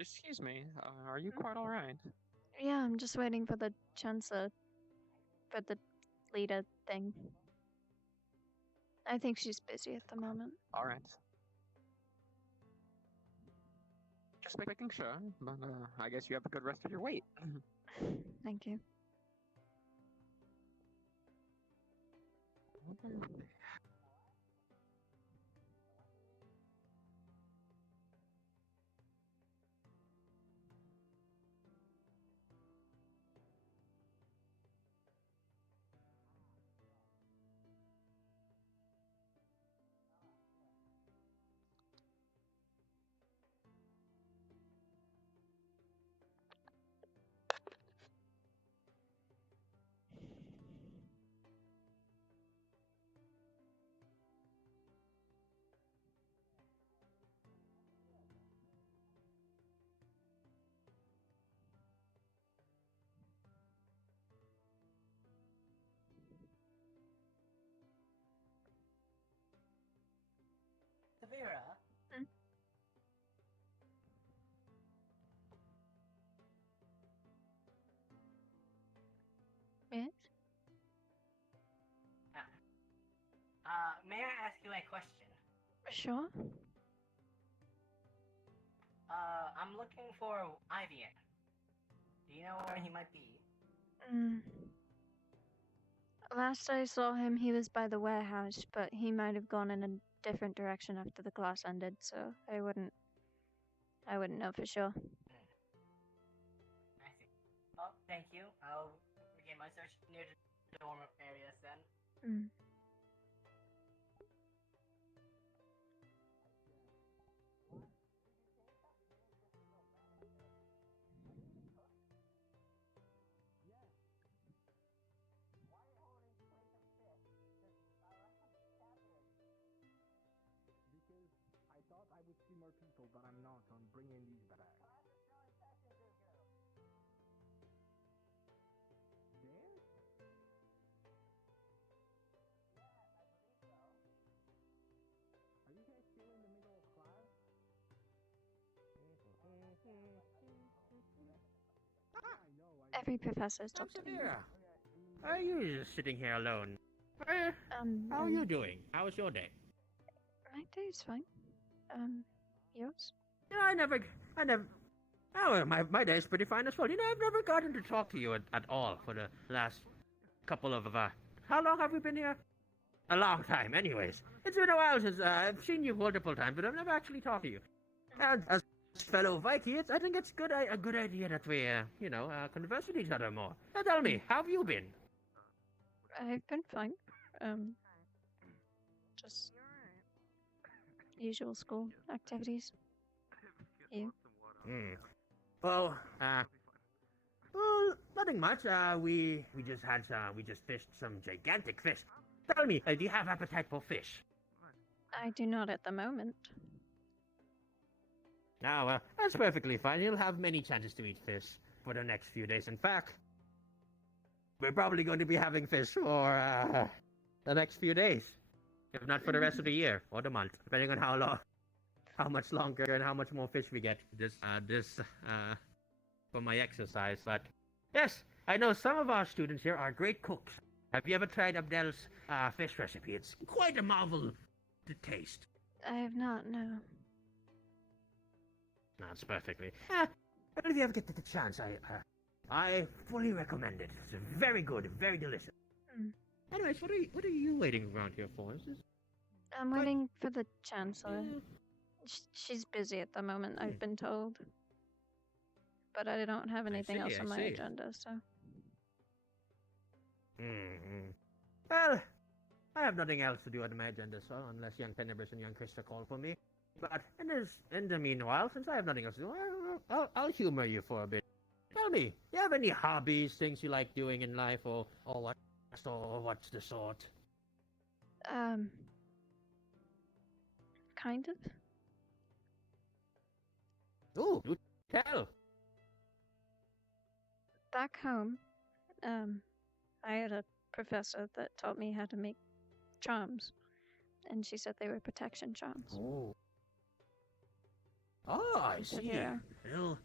Excuse me, are you quite alright? Yeah, I'm just waiting for the Chancellor, for the leader thing. I think she's busy at the moment. Alright. Just making sure, but I guess you have a good rest of your wait. Thank you. Sarvyra? Yes? May I ask you a question? Sure. I'm looking for Ivian. Do you know where he might be? Last I saw him, he was by the warehouse, but he might have gone in a different direction after the class ended, so I wouldn't know for sure. I see. Oh, thank you. I'll begin my search near the dorm areas then. I thought I would see more people, but I'm not. I'm bringing these back. Dance? Are you guys still in the middle of class? Every professor's talked to me. Sarvyra, are you just sitting here alone? How are you doing? How was your day? My day's fine. Yours? You know, I never. Oh, well, my day's pretty fine as well. You know, I've never gotten to talk to you at all for the last couple of, how long have we been here? A long time, anyways. It's been a while since, I've seen you multiple times, but I've never actually talked to you. And as fellow Vikings, I think it's a good idea that we, converse with each other more. Now tell me, how have you been? I've been fine. Just usual school activities. You? Well, nothing much. We just fished some gigantic fish. Tell me, do you have appetite for fish? I do not at the moment. Well, that's perfectly fine. You'll have many chances to eat fish for the next few days. In fact, we're probably going to be having fish for the next few days, if not for the rest of the year or the month, depending on how much longer and how much more fish we get for my exercise. But yes, I know some of our students here are great cooks. Have you ever tried Abdel's fish recipe? It's quite a marvel to taste. I have not, no. That's perfectly. But if you ever get the chance, I fully recommend it. It's very good, very delicious. Anyways, what are you waiting around here for? I'm waiting for the Chancellor. She's busy at the moment, I've been told. but I don't have anything else see, on I my see. agenda, so. Well, I have nothing else to do on my agenda, so unless young Tenebris and young Krista call for me. But in the meanwhile, since I have nothing else to do, I'll humor you for a bit. Tell me, you have any hobbies, things you like doing in life, or what's the sort? Kind of. Ooh, do tell. Back home, I had a professor that taught me how to make charms, and she said they were protection charms. Oh. Oh, I see. Yeah. You're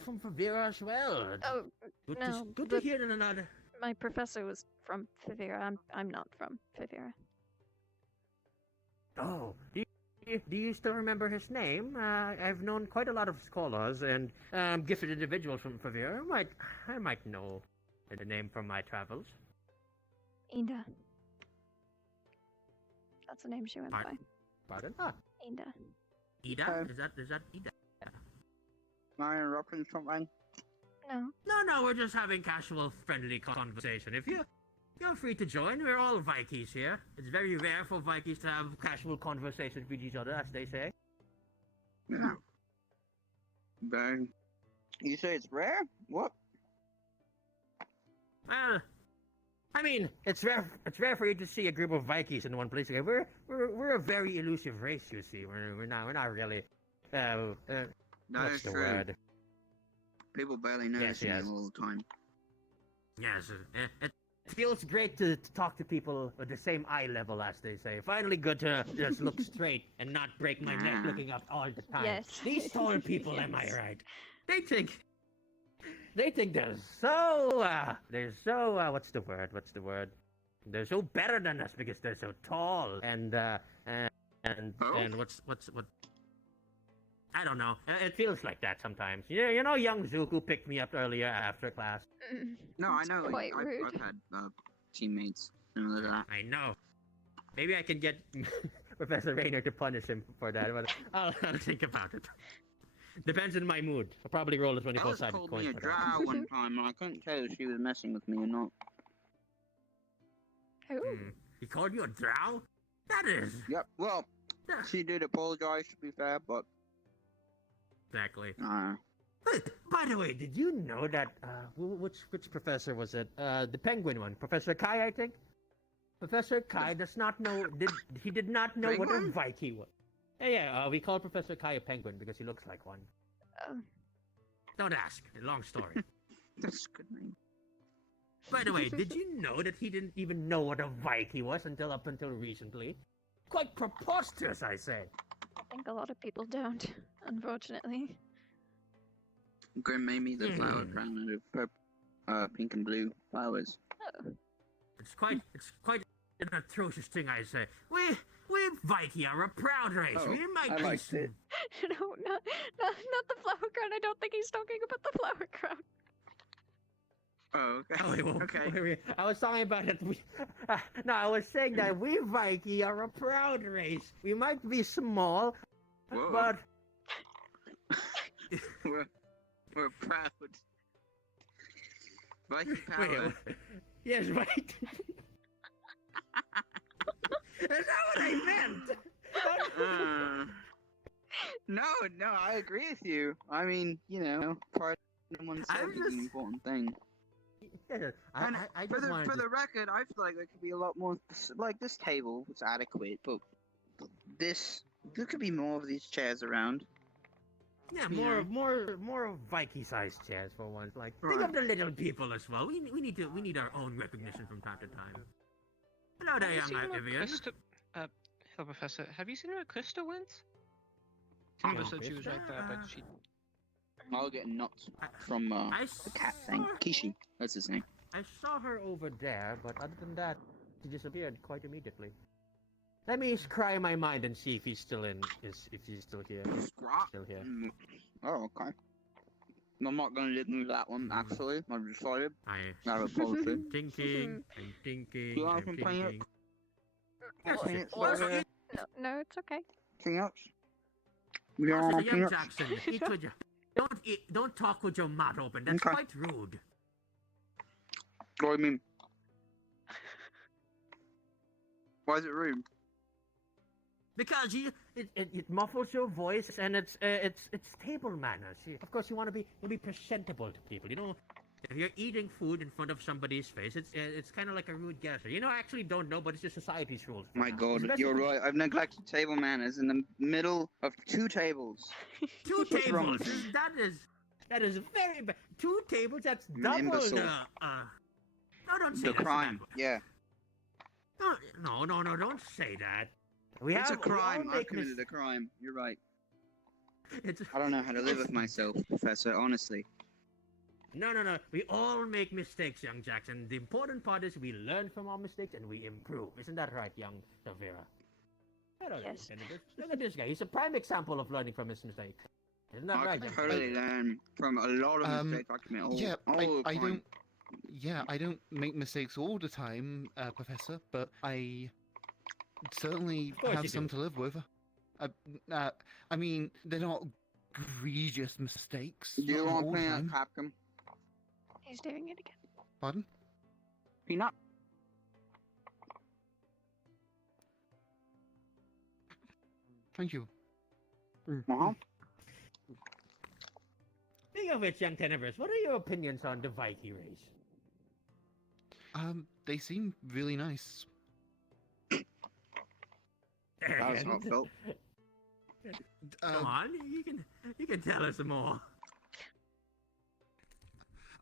from Sarvyra as well. Oh, Good no. good to hear that another. My professor was from Sarvyra. I'm not from Sarvyra. Oh, do you still remember his name? I've known quite a lot of scholars and gifted individuals from Sarvyra. I might know the name from my travels. Ida. That's the name she went by. Pardon? Ida. Ida? Is that Ida? Am I interrupting something? No. No, we're just having casual, friendly conversation. If you're free to join, we're all Vikings here. It's very rare for Vikings to have casual conversations with each other, as they say. Yeah. But you say it's rare? What? Well, I mean, it's rare for you to see a group of Vikings in one place. We're a very elusive race, you see. We're not really. What's the word? People barely notice yes. you all the time. Yes, it feels great to talk to people at the same eye level, as they say. Finally good to just look straight and not break my neck looking up all the time. Yes. These tall people, Yes. am I right? They think they're so, what's the word? They're so better than us because they're so tall and what? I don't know. It feels like that sometimes. You know, young Zuku picked me up earlier after class. No, I know. quite rude. I've had teammates similar to that. I know. Maybe I can get Professor Raynor to punish him for that, but I'll think about it. Depends on my mood. I'll probably roll a 24-sided Alice called coin me a for drow that. one time, and I couldn't tell if she was messing with me or not. He called you a drow? That is. Yep. Well, she did apologize, to be fair, but. Exactly. By the way, did you know that which professor was it? The penguin one, Professor Kai, I think. Professor Kai does not know. Did not know what a Penguin? Viking was. Yeah. We call Professor Kai a penguin because he looks like one. Don't ask. Long story. That's a good name. By the way, did you know that he didn't even know what a Viking was up until recently? Quite preposterous, I say. I think a lot of people don't, unfortunately. Grim made me the flower crown out of pink and blue flowers. Oh. It's quite an atrocious thing, I say. We Viking are a proud race. Oh, We might I be liked it. No, not the flower crown. I don't think he's talking about the flower crown. Oh, okay. Oh, wait, well, Okay. wait. I was talking about it. No, I was saying that we Viking are a proud race. We might be small, Whoa. but we're proud. Viking power. Wait, yes, right. That's not what I meant. No, I agree with you. I mean, pride in oneself is an important thing. Yeah, I for just wanted the to... record, I feel like there could be a lot more. Like this table was adequate, but there could be more of these chairs around. Yeah, Yeah. more Viking-sized chairs for once. Like, think of the little people as well. We need our own recognition from time to time. Hello there, young Vivian. Hello, Professor. Have you seen where Krista went? Timber said she was right there, but she. I'll get nuts from the cat thing. Kishi, that's his name. I saw her over there, but other than that, she disappeared quite immediately. Let me cry in my mind and see if he's still in. If he's still here. Still here. Oh, okay. I'm not gonna do that one, actually. I've decided. I have a policy. I'm thinking. You want to play it? Yes, No, it's okay. Anything else? Young Jackson, eat with you. Don't talk with your mouth open. That's Okay. quite rude. What do you mean? Why is it rude? Because it muffles your voice, and it's table manners. Of course, you want to be presentable to people. You know, if you're eating food in front of somebody's face, it's kind of like a rude gesture. You know, I actually don't know, but it's just society's rules. My God, Especially- you're right. I've neglected table manners in the middle of 2 tables. Two What's wrong tables. with you? That is very bad. 2 tables. That's I'm an double. imbecile. No, don't say The that's a crime. bad word. Yeah. No, don't say that. It's a crime. We all I've make committed a crime. You're right. It's I don't know how to live with myself, Professor, honestly. No. We all make mistakes, young Jackson. The important part is we learn from our mistakes and we improve. Isn't that right, young Sarvyra? Yes. Look at this guy. He's a prime example of learning from his mistakes. Isn't that I right, can young totally Sarvyra? learn from a lot of mistakes I commit all, Yeah, all the I time. don't. Yeah, I don't make mistakes all the time, Professor, but I certainly course have you some do. to live with. I mean, they're not egregious mistakes. Do you not want all the peanut time. Capcom? He's doing it again. Pardon? Peanut? Thank you. Uh-huh. Speaking of which, young Tenebris, what are your opinions on the Viking race? They seem really nice. That was heartfelt. Come on, you can tell us more.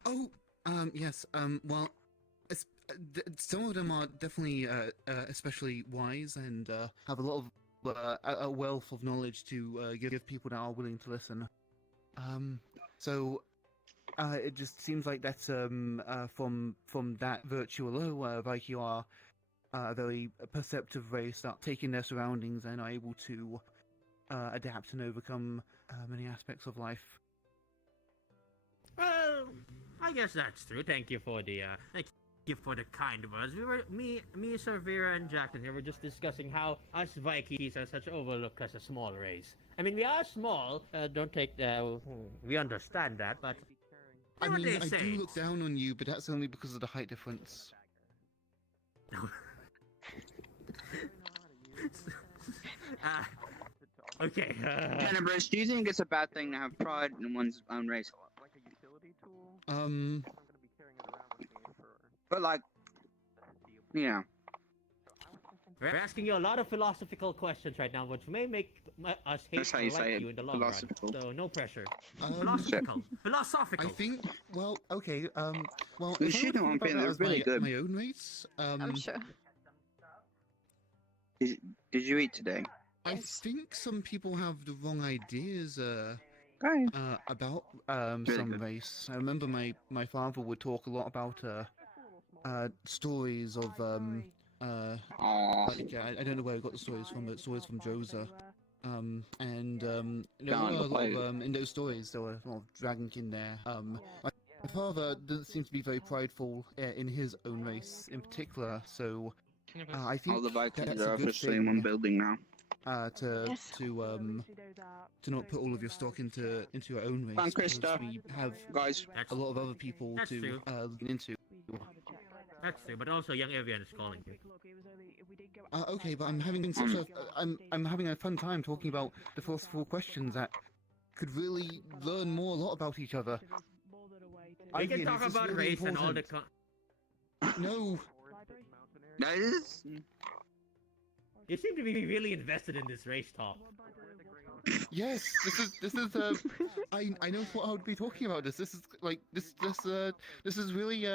Oh, yes. Well, some of them are definitely especially wise and have a lot of a wealth of knowledge to give people that are willing to listen. So it just seems like that's from that virtue alone, Viking are a very perceptive race that taking their surroundings and are able to adapt and overcome many aspects of life. Well, I guess that's true. Thank you for the kind words. Me, Sarvyra, and Jackson here were just discussing how us Vikings are such overlooked as a small race. I mean, we are small. Don't take we understand that, but I what mean, they I say. do look down on you, but that's only because of the height difference. Okay. Tenebris, do you think it's a bad thing to have pride in one's own race? But like, yeah. We're asking you a lot of philosophical questions right now, which may make us hate That's how or you like say it, you in the long philosophical. run. So no pressure. Philosophical. Philosophical. I think. Well, okay. Well, You if I should were to know think I'm about being that as really my, good. my own race. I'm sure. Did you eat today? I think some people have the wrong ideas about Really some good. race. I remember my father would talk a lot about stories of like I don't know where I got the stories from, but stories from Joza. There were a lot of in those stories there were a lot of dragonkin there. My father doesn't seem to be very prideful in his own race in particular, so I think All the Vikings that's are a good officially in one thing. building now. To not put all of your stock into your own race, Thank because Krista. we have Guys, a lot of other people That's to true. look into. That's true, but also young Evian is calling you. Okay, but I'm having such a I'm having a fun time talking about the philosophical questions that could really learn a lot about each other. We can Ivan, talk is this about really race and all the. important? No. That is. You seem to be really invested in this race talk. Yes, this is I know what I would be talking about this. This is like this is really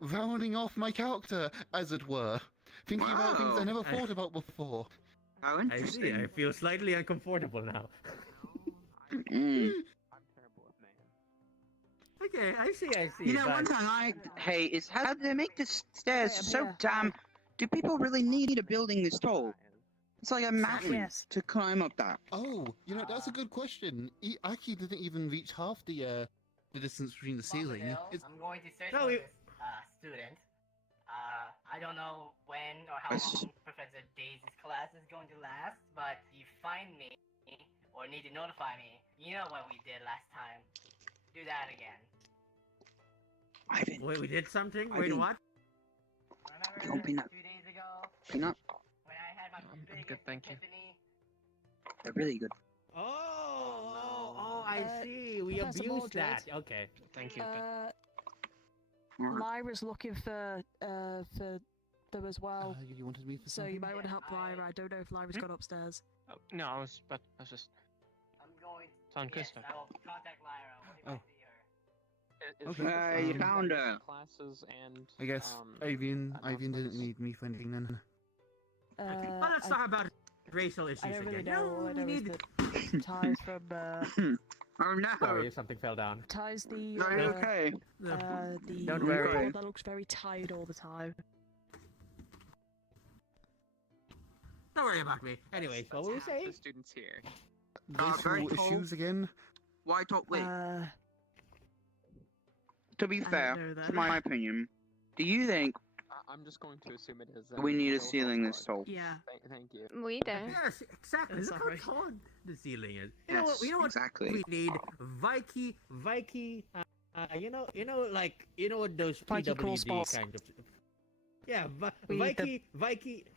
rounding off my character, as it were. Thinking about things I never thought about before. How I interesting. see. I feel slightly uncomfortable now. Okay, I see. You know, but- one thing I hate is how they make the stairs so damn. Do people really need a building this tall? It's like a mountain Yes. to climb up that. Oh, you know that's a good question. Aki didn't even reach half the distance between the ceiling. It's, I'm going to search No, for we- this student. I don't know when or how long Professor Daisy's class is going to last, but if you find me, or need to notify me, you know what we did last time. Do that again. Wait, we did something? I Wait, didn't- what? Remember Peanut. 2 days ago Peanut. when I had my big good, thank you. epiphany? They're really good. Oh, I see. We Professor abused Mordred. that. Okay. Thank you. Lyra's looking for them as well. You wanted me for So something? you might want to help Lyra. I don't know if Lyra's gone upstairs. Oh, no, I was just. I'm going. It's on Yes, Krista. I will contact Lyra if I Oh. see her. Okay. You found her. Classes and. I guess Avian didn't need me finding then. Well, let's talk about racial issues I don't really again. know. All I we know is need. that Ty's from Oh no! Sorry, something fell down. Ty's the No, you're okay. the Don't girl worry. that looks very tired all the time. Don't worry about me. Anyways, what were we saying? The students here. Very Racial tall. issues again? Why talk? Wait. To be I don't fair, know that. to my opinion, do you think I'm just going to assume it is. we need a ceiling this tall? Yeah. Thank you. We do. Yes, exactly. That's Look sorry. how tall the ceiling is. Yes, You know what exactly. we need? Viking. You know what those Viking crawl PWD spots. kind of. Yeah, We need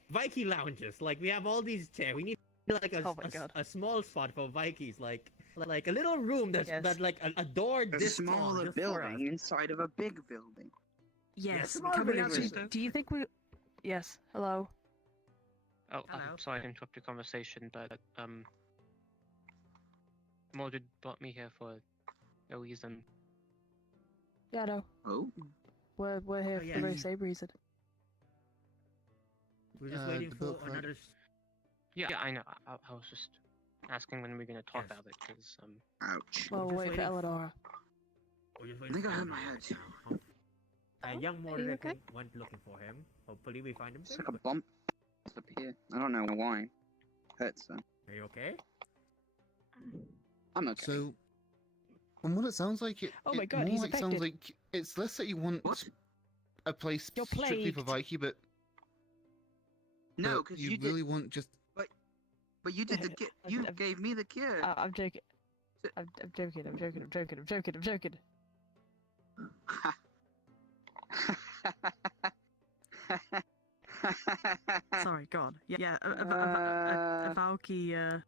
Viking lounges. Like we have all these chairs. We need like Oh my God. a small spot for Vikings, like a little room that's like a door A this tall, smaller just for us. building inside of a big building. Yes. smaller Can we building. actually? Do you think we? Yes. Hello. Oh, Hello. I'm sorry to interrupt your conversation, but Mordred brought me here for a reason. Yeah, no. Oh. We're here Oh, for yeah, the very you- same reason. We're just waiting the for book, right? another. Yeah, I know. I was just asking when we're gonna talk Yes. about it, because Ouch. Well, just wait for waiting. Eleonora. We're just I waiting think for I hurt my Eleanor. head. Young Mordred okay? went looking for him. Hopefully we find him It's soon. like a bump up here. I don't know why. Hurts though. Are you okay? I'm okay. So, from what it sounds like, Oh my it God, more he's like sounds affected. like it's less that you want What? a place You're strictly for plagued. Viking, but No, but because you you really did. want just But you did the cure. You gave me the cure. I'm joking. I'm joking. I'm joking. I'm joking. I'm joking. I'm joking. Sorry, God. Yeah, a Valky,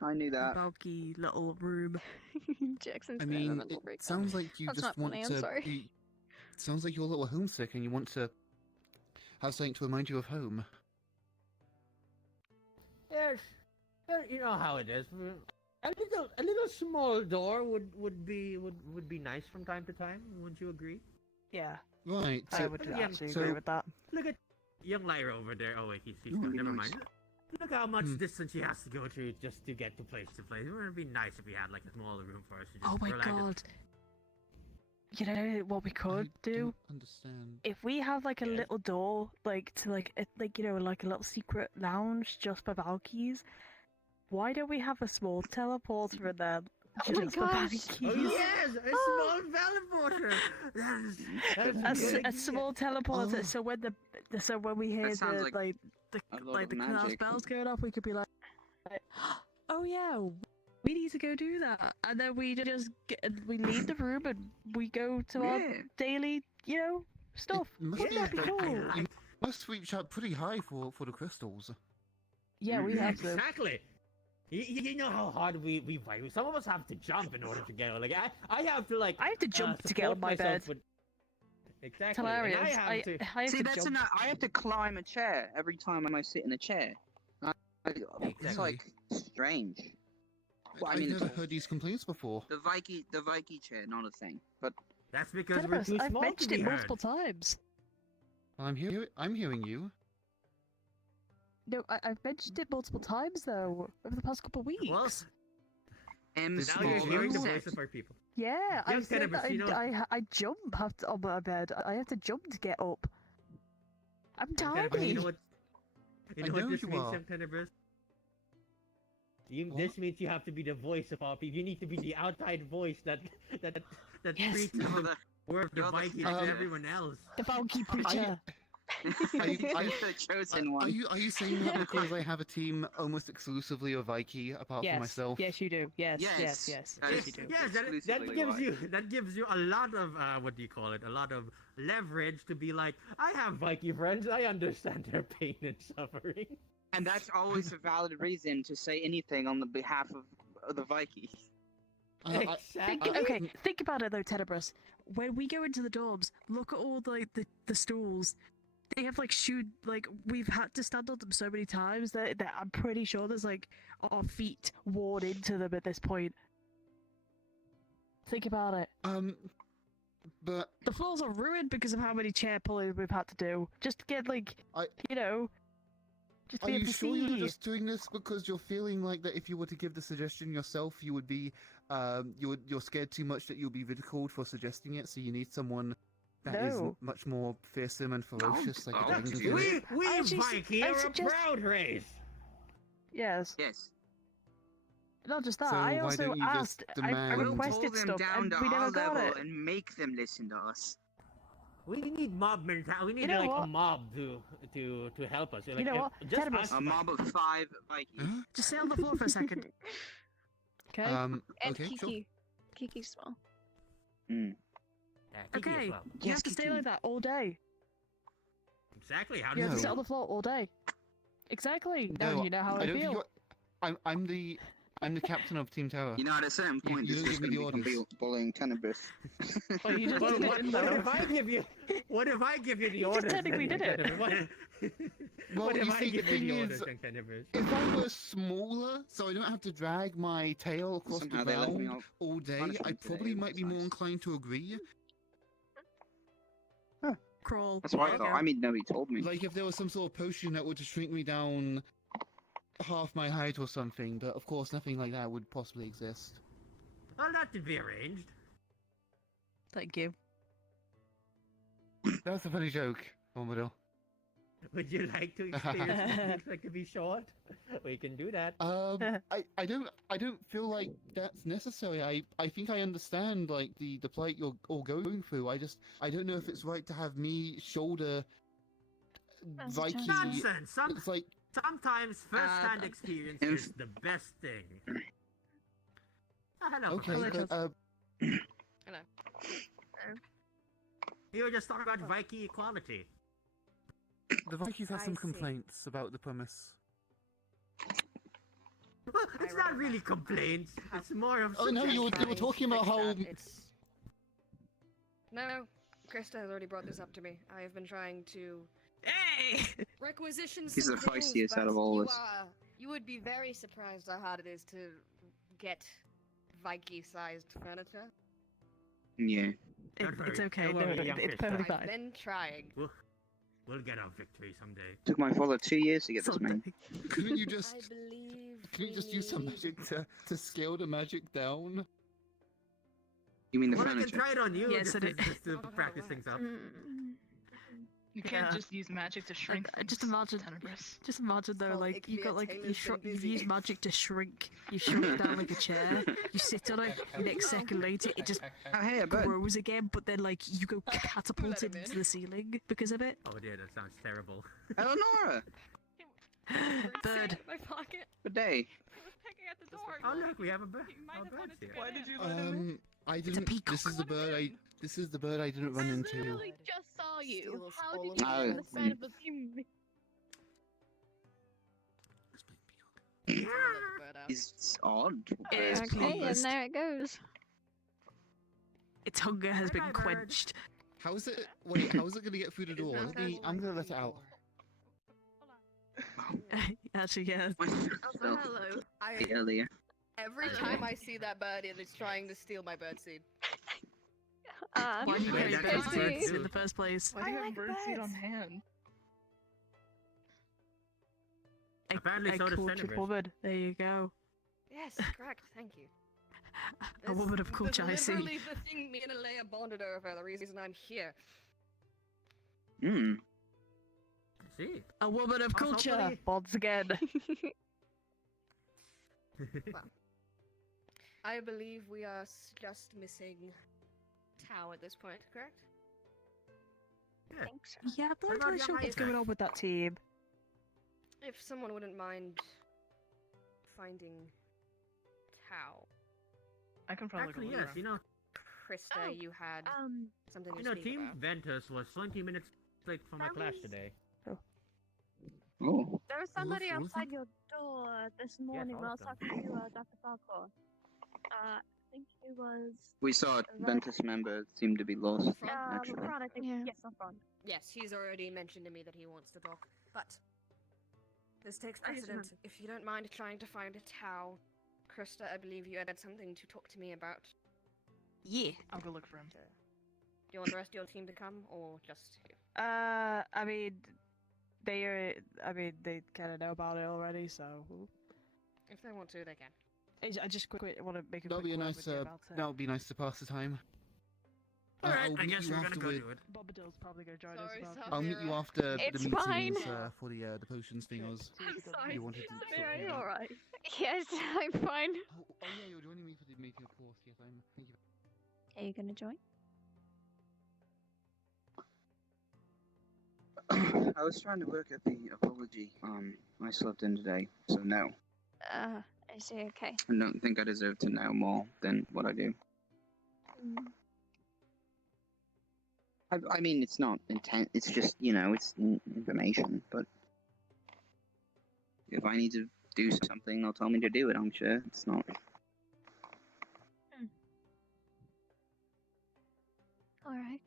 I knew a that. Valky little room. Jackson's I been having a mean, little it breakdown. sounds like you That's just not want funny, I'm to. sorry. It sounds like you're a little homesick and you want to have something to remind you of home. Yes. You know how it is. A little small door would be nice from time to time. Wouldn't you agree? Yeah, Right. I So, would yeah, actually so- agree with that. Look at young Lyra over there. Oh wait, he's Ooh, gone. Never nice. mind. Look how much Hmm. distance she has to go through just to get to place to place. It would be nice if we had like a smaller room for us to just Oh my relax. God. You know what we I could do? don't understand. If we have like a Yeah. little door, like to like like a little secret lounge just for Valkyries, why don't we have a small teleporter in there? Oh my Just for gosh. Valkyries? Oh yes, a small teleporter. A small teleporter, Oh. so when we hear sounds the like the a lot like of the class magic. bells going off, we could be like, oh yeah, we need to go do that, and then we just we leave the room and we go to our Yeah. daily, stuff. It must Wouldn't that be be- cool? You must reach out pretty high for the crystals. Yeah, we have to. Exactly. You know how hard we fight. Some of us have to jump in order to get on. Like I have to like. I have to jump to get on support my myself bed. with- Exactly. It's and hilarious. I have to. I have See, to that's jump. enough. I have to climb a chair every time I sit in a chair. It's Exactly. like strange. Well, I I've mean, never it's- heard these complaints before. the Viking chair, not a thing. But That's because we're Cannabis, too I've small to mentioned be it heard. multiple times. I'm hearing you. No, I've mentioned it multiple times though over the past couple of weeks. Well, M This now you're small hearing the room. voice of our people. Yeah, I Young said Cannabis, that you know- I jump after on my bed. I have to jump to get up. I'm Young Tenebris, tiny. you know what? You I know what know this you means, are. Young Tenebris? This What? means you have to be the voice of our people. You need to be the outside voice that Yes. preaches You're the the- word of the you're the Vikings Um, to everyone else. The Valky preacher. the chosen one. Are you saying that because I have a team almost exclusively of Viking apart from myself? Yes, you do. Yes. Yes, Yes, that you do. Yes, that exclusively gives why. you a lot of what do you call it? A lot of leverage to be like, I have Viking friends. I understand their pain and suffering. And that's always a valid reason to say anything on the behalf of the Vikings. Exactly. Think about it though, Tenebris. When we go into the dorms, look at all the stools. They have we've had to stand on them so many times that I'm pretty sure there's our feet worn into them at this point. Think about it. But the floors are ruined because of how many chair pulling we've had to do just to get just Are be able you to sure see. you're just doing this because you're feeling like that if you were to give the suggestion yourself, you would be, you're scared too much that you'll be ridiculed for suggesting it, so you need someone that is No. much more fearsome and ferocious, like a Oh, dragon. We I just- Viking I are a suggest- proud race. Yes. Yes. Not just that. So I why also don't you just asked. I demand- We'll pull requested them stuff, down and to we never our got level it. and make them listen to us. We need mob mentality. We need know a what? mob to help us. You know what? Just Tenebris. us A mob of 5 Vikings. Just stay on the floor for a second. Okay. And Okay, sure. Kiki. Kiki's well. Yeah, Kiki as Okay. well. You have to stay like that all day. Exactly. How You have to do sit on the floor all day. Exactly. No, No, you know how I don't think feel. you're- I'm the captain of Team Tower. You know, at a certain point, you this don't is give me going to the become orders. bullying Tenebris. Well, you just What, did what, it, what though. if I give you? What if I give you the You just orders? technically did it. What, Well, what if you I see, the give you the thing orders, is, Tenebris? if I were smaller, so I don't have to drag my tail across Somehow the they left me ground out all day, punishment I today, probably which might is be more nice. inclined to agree. Crawl. That's what I There you thought. go. I mean, nobody told me. Like if there was some sort of potion that would just shrink me down half my height or something, but of course nothing like that would possibly exist. Well, that could be arranged. Thank you. That's a funny joke, Commodore. Would you like to experience what it looks like to be short? We can do that. I don't feel like that's necessary. I think I understand like the plight you're all going through. I don't know if it's right to have me shoulder That's a Viking. Nonsense. It's like Sometimes first-hand experience is the best thing. Oh, hello. okay, Professor. but, Hello. You were just talking about Viking equality. the Vikings have I some see. complaints about the premise. Well, it's not really complaints. It's more of. Oh no, you were suggestions. talking about how No, Krista has already brought this up to me. I have been trying to Hey! requisition He's some the things, feistiest out but of all you of us. You would be very surprised how hard it is to get Viking-sized furniture. Yeah. It's okay. Don't No, worry, young it's Krista. perfectly I've fine. been trying. We'll get our victory someday. Took my father 2 years to get this man. couldn't you just I believe. couldn't you just use some magic to scale the magic down? You mean the Well, I can furniture? try it on you Yes, just, it to, is. just to practice things up. You can't Yeah. just use magic to shrink Just things, imagine. Tenebris. Just imagine though, So like you've got like Taylor's been you've busy. used magic to shrink. You shrink down like a chair. You sit on it. Next second later, it just Oh, hey, a bird. grows again. But then like you go catapulted into the ceiling because of it. Oh dear, that sounds terrible. Eleonora! Bird. My pocket. Good day. Pecking at the door. Oh look, we have a bird. Here. Why did you let him in? I didn't. This is the bird I. This is the bird I didn't run into. literally just saw you. Steals How all did of you my get on the food. side of the beam? It's odd. It is Okay, and pleased. there it goes. Its hunger has been Bye-bye, bird. quenched. How is it? Wait, how is it gonna get through the door? I'm gonna let it out. Actually, yeah. So, Hello. earlier. Every time I see that bird, it is trying to steal my birdseed. Why do you Wait, get that's bird a bird seeds too. in the first place? Why do you have birdseed on hand? Apparently so does cultured Tenebris. woman. There you go. Yes, correct. Thank you. A woman of culture, I see. Literally the thing me and Alea bonded over. The reason I'm here. Hmm. See. A woman of Also, culture. hopefully- Once again. I believe we are just missing Tao at this point, correct? I think so. Yeah, I'm not entirely sure what's going on with that team. If someone wouldn't mind finding Tao. I can probably Actually, go yes, around. you know, Krista, you had something to you know, speak Team about. Ventus was 20 minutes late for my class today. Oh. There was somebody outside your door this morning when I was talking to Dr. Falcor. I think it was. We saw a Ventus member seem to be lost, actually. Ron, I think. Yeah. Yes, not Ron. Yes, he's already mentioned to me that he wants to talk, but this takes I just precedent. If you don't mind trying to find a Tao, Krista, I believe you had something to talk to me about. Yeah. I'll go look for him. Do you want the rest of your team to come, or just you? I mean, they kind of know about it already, so. If they want to, they can. I just quickly want to make a That'll quick be a word nice. with you about it. That'll be nice to pass the time. Alright, I'll I meet guess you we're gonna go afterward. do it. Bobadil's probably gonna join Sorry, us. I'll meet you after the It's meetings fine. for the potions thing. I'm sorry. You wanted to talk Sarvyra, are to you me about. alright? Yes, I'm fine. Oh yeah, you're joining me for the meeting, of course. Yes, I'm. Thank you. Are you gonna join? I was trying to work at the apology. I slept in today, so no. I see, okay. I don't think I deserve to know more than what I do. I mean, it's not intent. It's just, it's information. But if I need to do something, they'll tell me to do it. I'm sure it's not. All right.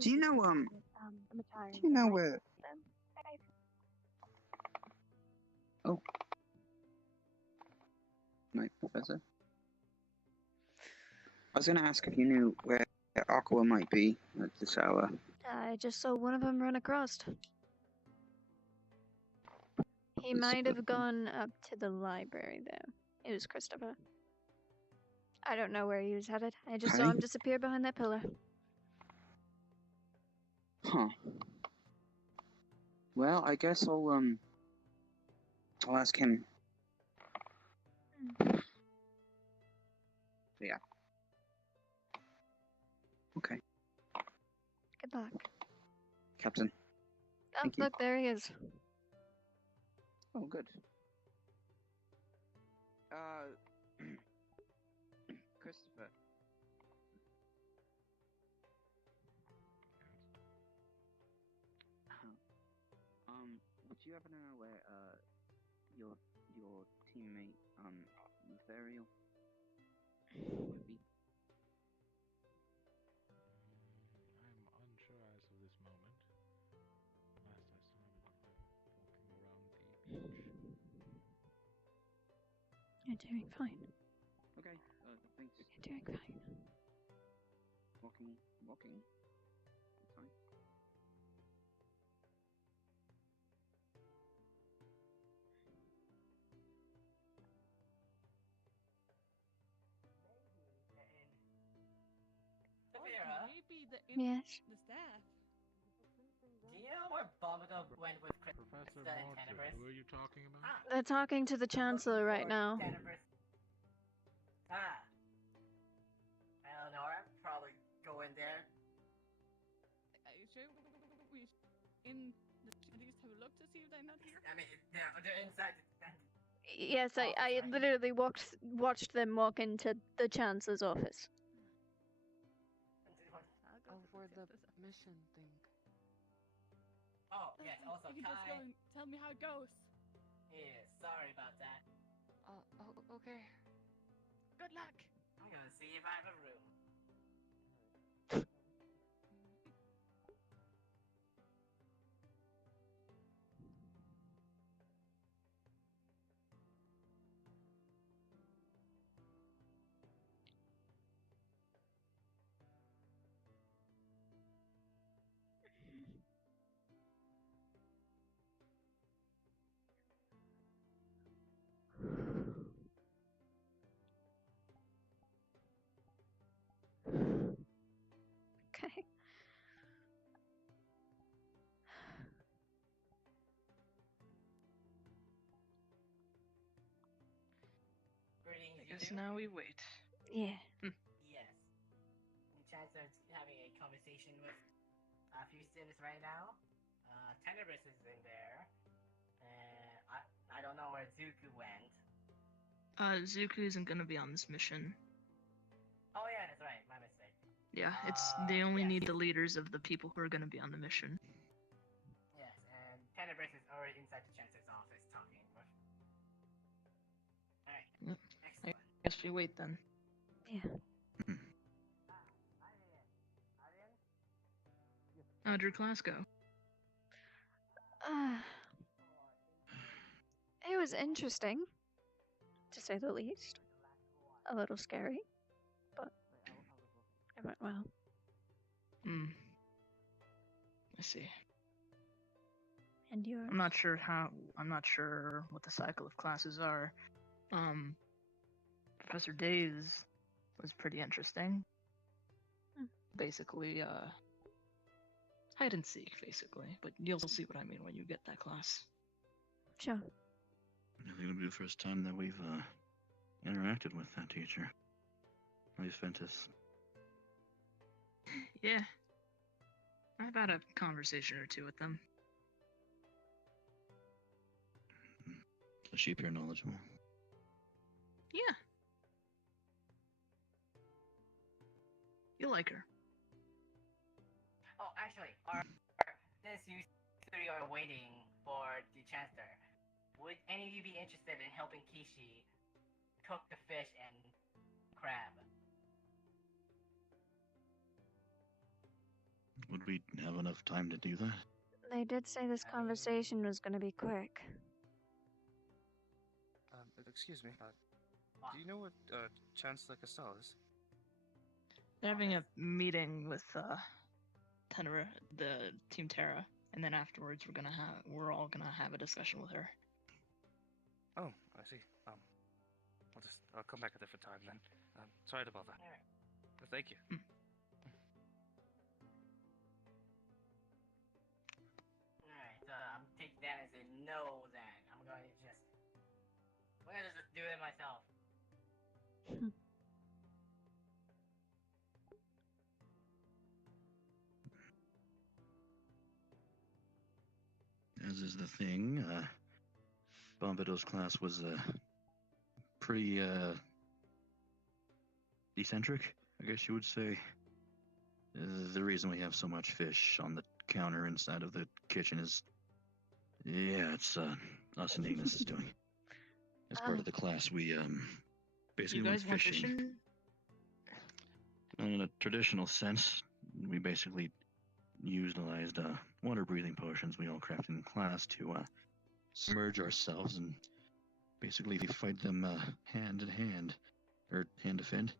Do you know I'm Do tired. you know where? Oh, night, Professor. I was gonna ask if you knew where Aqua might be at this hour. I just saw one of them run across. He This might have person. gone up to the library, though. It was Christopher. I don't know where he was headed. I just saw Okay. him disappear behind that pillar. Huh. Well, I guess I'll ask him. Yeah. Okay, Good luck. Captain. Oh, Thank you. look, there he is. Oh, good. Christopher. Would you happen to know where your teammate Burial would be? I'm unsure as of this moment. Last I saw him, walking around the beach. You're doing fine. Okay. Thanks. You're doing fine. Walking. That's fine. Sarvyra, Yes. The staff. do you know where Bombadil went with Krista Professor and Martin, Tenebris? who are you talking about? They're talking to the Chancellor right now. Tenebris. Ah. I don't know, I'd probably go in there. Are you sure we in the at least have a look to see if they're not here? I mean, they're inside the Yes, I literally watched them walk into the Chancellor's office. I'll go For the mission thing. Oh, yes, also you can just go Kai. and tell me how it goes. Yeah, sorry about that. Okay. Good luck. I'm gonna see if I have a room. Okay. Greetings, I you guess two. now we wait. Yeah. Yes. And Chancellor's having a conversation conversation with a few students right now. Tenebrous is in there. And I don't know where Zuku went. Zuku isn't gonna be on this mission. Oh yeah, that's right. My mistake. Yeah, they only need the leaders of the people who are gonna be on the mission. Yes, and Tenebrous is already inside the Chancellor's office talking. Alright, Yep. excellent. I guess we wait then. Yeah. How'd your class go? It was interesting, to say the least. A little scary, but it went well. I see. And yours? I'm not sure what the cycle of classes are. Professor Days was pretty interesting. Basically, hide and seek, basically. But you'll see what I mean when you get that class. Sure. I think it'll be the first time that we've interacted with that teacher. At least Ventus. Yeah. I've had a conversation or two with them. Does she appear knowledgeable? Yeah. You like her. Oh, actually, since you three are waiting for the Chancellor, would any of you be interested in helping Kishi cook the fish and crab? Would we have enough time to do that? They did say this conversation was going to be quick. Excuse me. Do you know what Chancellor Castell is? They're having a meeting with Tenera, the Team Terra, and then afterwards we're all gonna have a discussion with her. Oh, I see. I'll come back a different time then. Sorry about that. Thank you. Alright, I'm taking that as a no then. I'm gonna just do it myself. As is the thing, Bombadil's class was pretty eccentric, I guess you would say. The reason we have so much fish on the counter inside of the kitchen is, it's us and Ignis is doing. As part of the class, we basically You guys went fishing. fishing? In a traditional sense, we basically utilized water breathing potions we all crafted in class to submerge ourselves and basically fight them hand in hand, or hand to fin.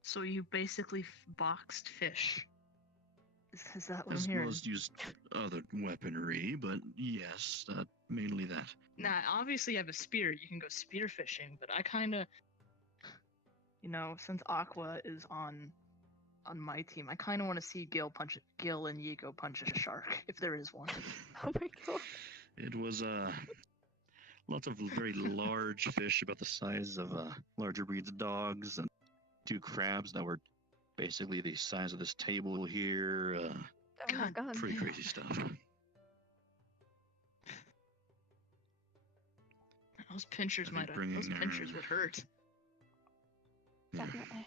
So you basically boxed fish. Is that what As I'm hearing? well as used other weaponry, but yes, mainly that. Nah, obviously you have a spear. You can go spear fishing, but I kind of, since Aqua is on my team, I kind of want to see Gil and Yigo punch a shark, if there is one. Oh my god. It was lots of very large fish, about the size of larger breeds of dogs, and 2 crabs that were basically the size of this table here. Oh my god. Pretty crazy stuff. Those pinchers would hurt. Definitely.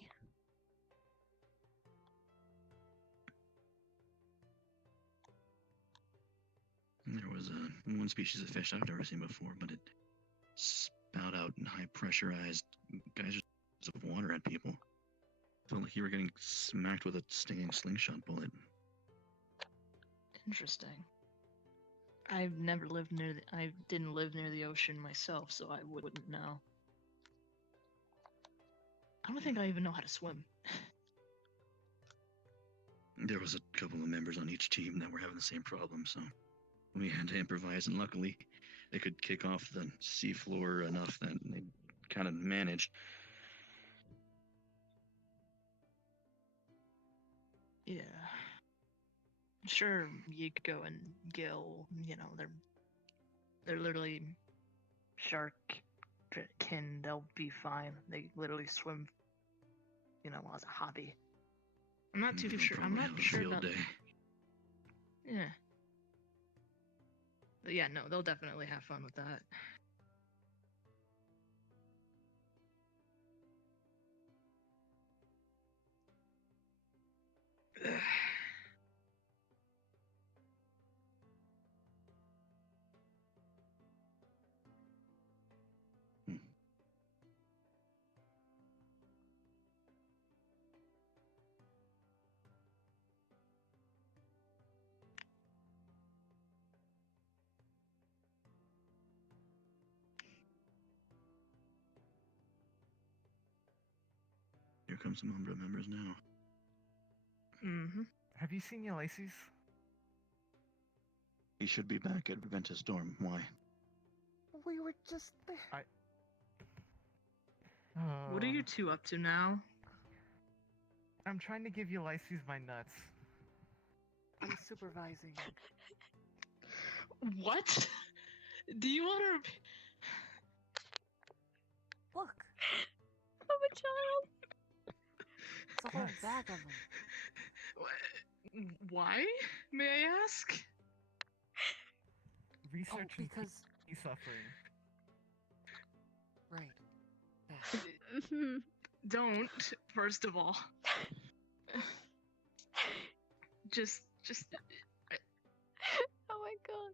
There was one species of fish I've never seen before, but it spout out in high pressurized geysers of water at people. Felt like you were getting smacked with a stinging slingshot bullet. Interesting. I didn't live near the ocean myself, so I wouldn't know. I don't think I even know how to swim. There was a couple of members on each team that were having the same problem, so we had to improvise, and luckily they could kick off the seafloor enough that they kind of managed. Yeah. Sure, Yigo and Gil, they're literally shark kin. They'll be fine. They literally swim, as a hobby. I'm not too They'll sure. I'm probably not have a sure field about. day. Yeah. But yeah, no, they'll definitely have fun with that. Here comes some Umbra members now. Mm-hmm. Have you seen Ulysses? He should be back at Ventus Storm. Why? We were just there. What are you two up to now? I'm trying to give Ulysses my nuts. I'm supervising. What? Do you want to? Look, I'm a child. it's a whole bag of them. Why? May I ask? Researching because suffering. Right. Don't. First of all. Just. Oh my god.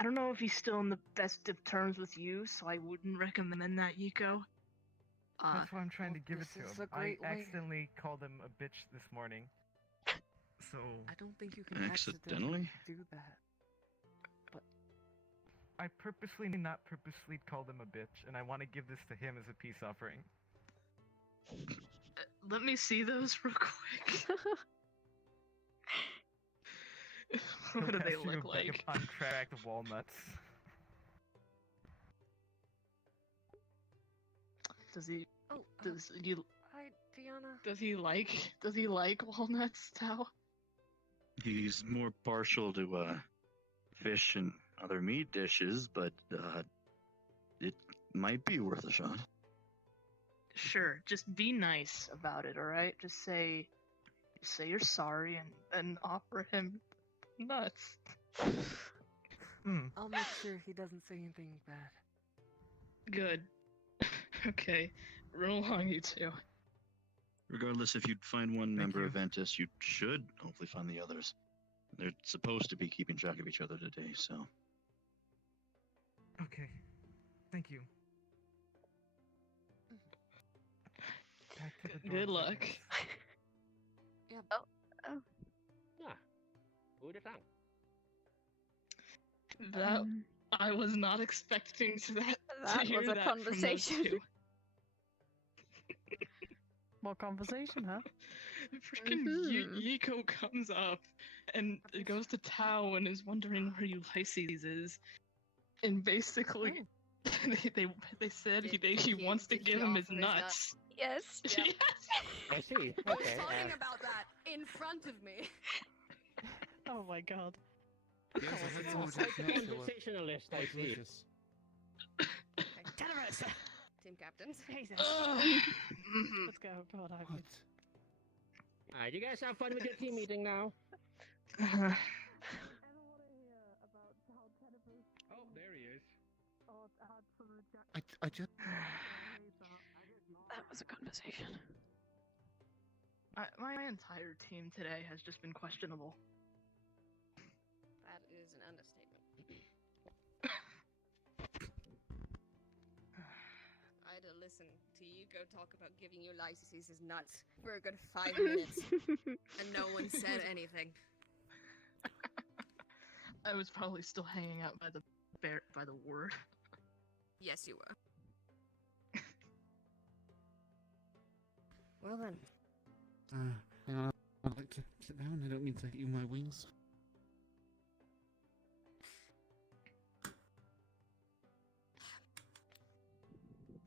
I don't know if he's still in the best of terms with you, so I wouldn't recommend that, Yiko. That's why I'm trying to give it to this is him. a great way- accidentally called him a bitch this morning. So I don't think you can Accidentally? do that. But I purposely, not purposely, called him a bitch, and I want to give this to him as a peace offering. Let me see those real quick. What do they Pass you a look bag like? of uncracked walnuts. Does he? Oh, Does you? hi, Diana. Does he like walnuts, Tao? He's more partial to fish and other meat dishes, but it might be worth a shot. Sure, just be nice about it, all right? Just say you're sorry and offer him nuts. I'll make sure he doesn't say anything bad. Good. Okay, run along, you two. Regardless, if you'd find one member of Ventus, you should hopefully find the others. They're supposed to be keeping track of each other today, so. Okay. Thank you. Back to the Good dorms, I luck. guess. Yeah. Oh. Yeah. Who'd have thunk? That I was not expecting that. That to hear was a that from those conversation. two. More conversation, huh? Freaking Yiko comes up and goes to Tao and is wondering where Ulysses is, and basically they said he wants to give him his nuts. Yes. Yep. I see. He was Okay. talking about that in front of me. Oh my god. Yes, I had Oh, someone quite take the note to conversationalist, I see. delicious. Generous. Team captains. Jesus. Mhm. Let's go. God, I would. Alright, you guys have fun with your team meeting now. Uh-huh. Oh, there he is. I just. That was a conversation. My entire team today has just been questionable. That is an understatement. I had to listen to you go talk about giving Ulysses his nuts for a good 5 minutes, and no one said anything. I was probably still hanging out by the ward. Yes, you were. Well then. Hang on, I'd like to sit down. I don't mean to hit you with my wings.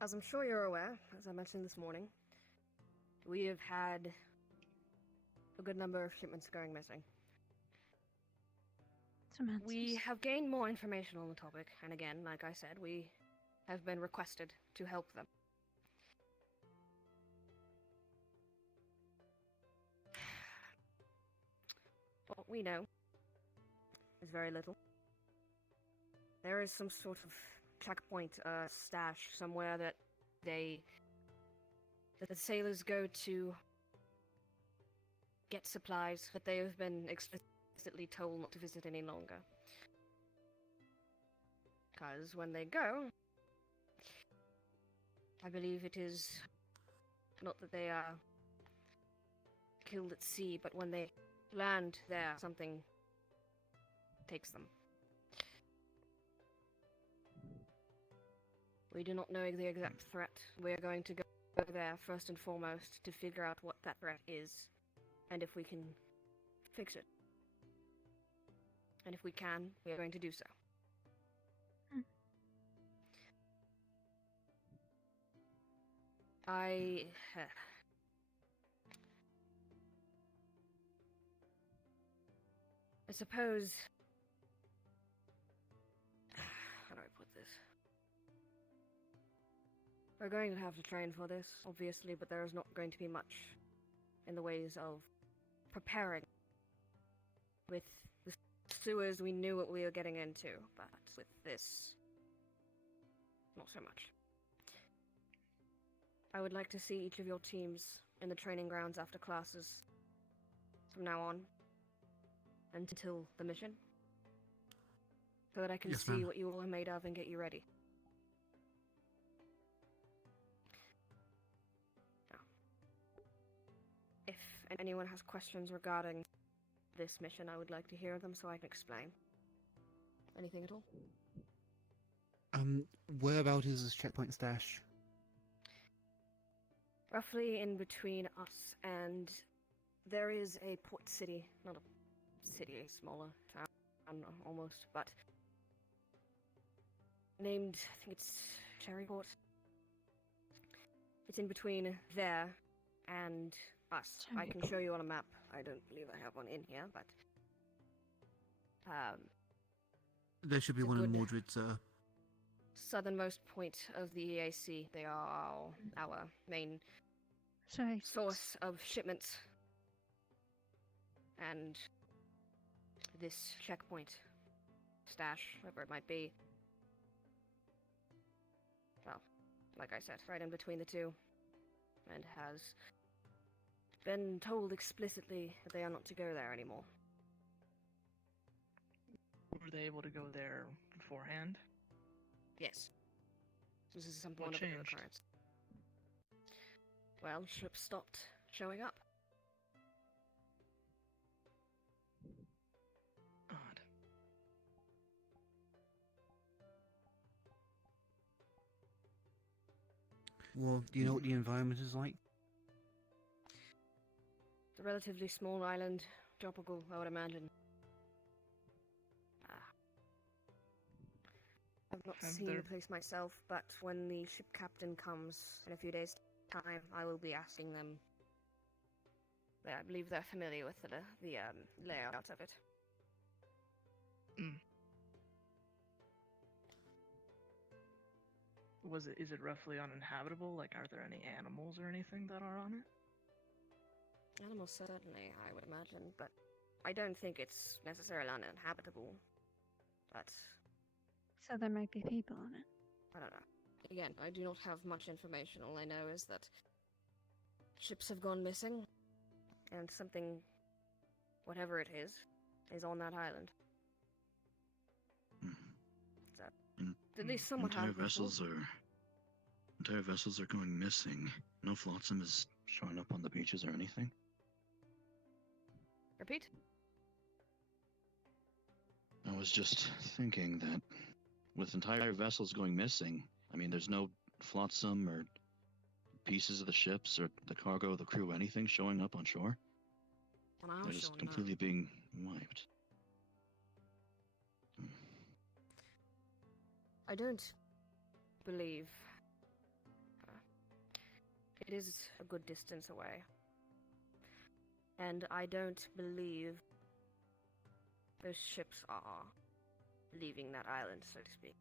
As I'm sure you're aware, as I mentioned this morning, we have had a good number of shipments going missing. We have gained more information on the topic, and again, like I said, we have been requested to help them. what we know is very little. There is some sort of checkpoint, stash somewhere that the sailors go to get supplies that they have been explicitly told not to visit any longer. Because when they go, I believe it is not that they are killed at sea, but when they land there, something takes them. We do not know the exact threat. We are going to go there first and foremost to figure out what that threat is, and if we can fix it. And if we can, we are going to do so. I suppose... How do I put this? We're going to have to train for this, obviously, but there is not going to be much in the ways of preparing. With the sewers, we knew what we were getting into, but with this, not so much. I would like to see each of your teams in the training grounds after classes from now on until the mission, so that I can see what you all are made of and get you ready. Now, if anyone has questions regarding this mission, I would like to hear them so I can explain. Anything at all? Whereabout is this checkpoint stash? Roughly in between us and... There is a port city, not a city, a smaller town almost, but named, I think it's Cherryport. It's in between there and us. I can show you on a map. I don't believe I have one in here, but There should be one in Mordred's, southernmost point of the EAC. They are our main source of shipments. And this checkpoint, stash, whatever it might be, well, like I said, right in between the two, and has been told explicitly that they are not to go there anymore. Were they able to go there beforehand? Yes. This is some What one of the changed? occurrence. Well, ships stopped showing up. Odd. Well, do you know what the environment is like? It's a relatively small island, tropical, I would imagine. I've not Have seen there- the place myself, but when the ship captain comes in a few days' time, I will be asking them. I believe they're familiar with the layout of it. Is it roughly uninhabitable? Like, are there any animals or anything that are on it? Animals certainly, I would imagine, but I don't think it's necessarily uninhabitable. But So there might be people on it. I don't know. Again, I do not have much information. All I know is that ships have gone missing, and something, whatever it is on that island. So, at least somewhat Entire habitable. entire vessels are going missing. No flotsam is showing up on the beaches or anything. Repeat? I was just thinking that with entire vessels going missing, I mean, there's no flotsam or pieces of the ships or the cargo, the crew, anything showing up on shore. On our They're shore, just no. completely being wiped. I don't believe it is a good distance away. And I don't believe those ships are leaving that island, so to speak.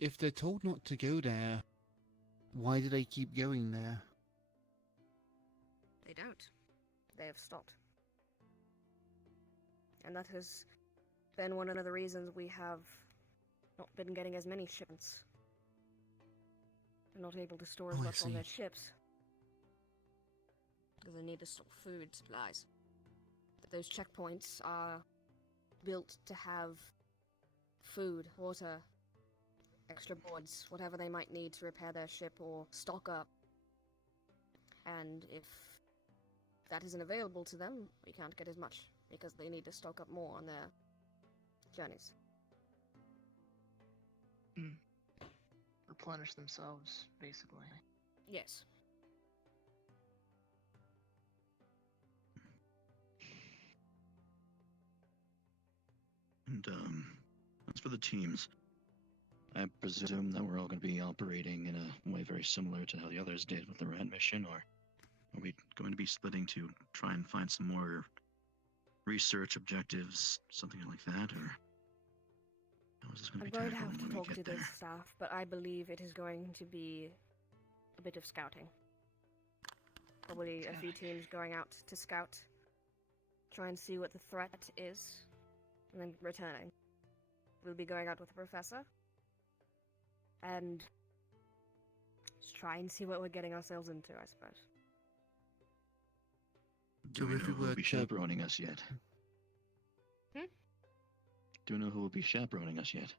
If they're told not to go there, why do they keep going there? They don't. They have stopped. And that has been one of the reasons we have not been getting as many shipments. They're not able to store as Oh, I much on their see. ships. Because they need to store food supplies. But those checkpoints are built to have food, water, extra boards, whatever they might need to repair their ship or stock up. And if that isn't available to them, we can't get as much, because they need to stock up more on their journeys. Replenish themselves, basically. Yes. And, as for the teams, I presume that we're all going to be operating in a way very similar to how the others did with the Rat mission, or are we going to be splitting to try and find some more research objectives, something like that, or how is this going to I'm be going to tackled have to when we talk get to there? the staff, but I believe it is going to be a bit of scouting. Probably a few teams going out to scout, try and see what the threat is, and then returning. We'll be going out with the professor, and just try and see what we're getting ourselves into, I suppose. Do we know who will be chaperoning us yet? Hmm? Do we know who will be chaperoning us yet?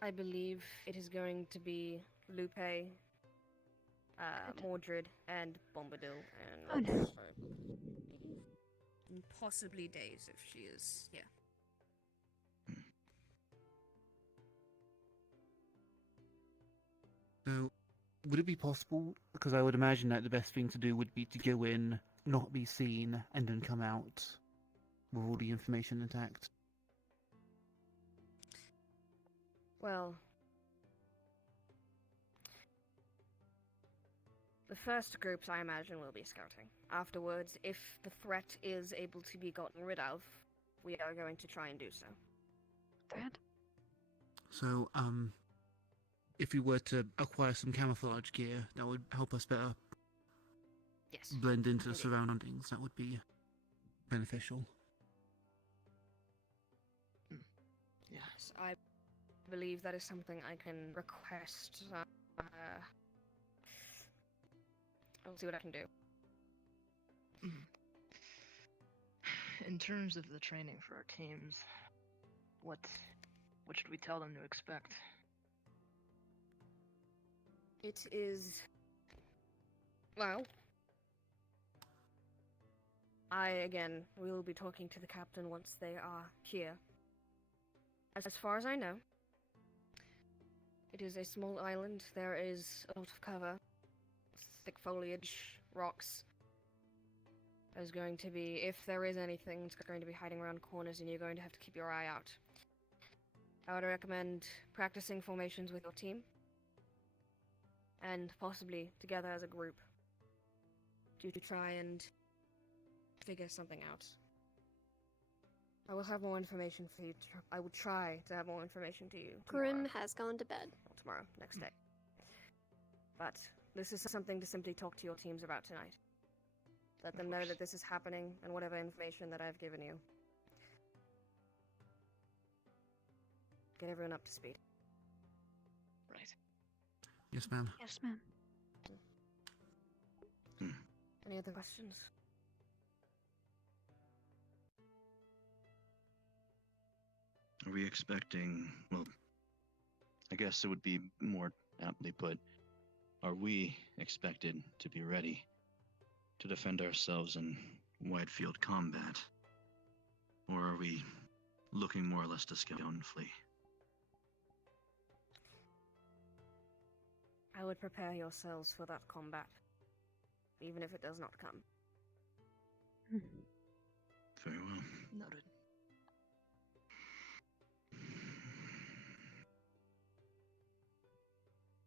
I believe it is going to be Lupe, Mordred, and Bombadil, and and possibly Days if she is here. So, would it be possible? Because I would imagine that the best thing to do would be to go in, not be seen, and then come out with all the information intact. Well, the first groups, I imagine, will be scouting. Afterwards, if the threat is able to be gotten rid of, we are going to try and do so. Threat? So, if we were to acquire some camouflage gear, that would help us better blend into the surroundings. That would be beneficial. Yes, I believe that is something I can request. I'll see what I can do. In terms of the training for our teams, what should we tell them to expect? It is... well... again, we will be talking to the captain once they are here. As far as I know, it is a small island. There is a lot of cover, thick foliage, rocks. There's going to be, if there is anything, it's going to be hiding around corners and you're going to have to keep your eye out. I would recommend practicing formations with your team, and possibly together as a group, to try and figure something out. I will have more information for you. I will try to have more information to you tomorrow. Grim has gone to bed. Or tomorrow, next day. But this is something to simply talk to your teams about tonight. Let them know that this is happening and whatever information that I've given you. Get everyone up to speed. Right. Yes, ma'am. Yes, ma'am. Any other questions? Are we expecting, well, I guess it would be more aptly put, are we expected to be ready to defend ourselves in wide field combat? Or are we looking more or less to scout and flee? I would prepare yourselves for that combat, even if it does not come. Very well. Noted.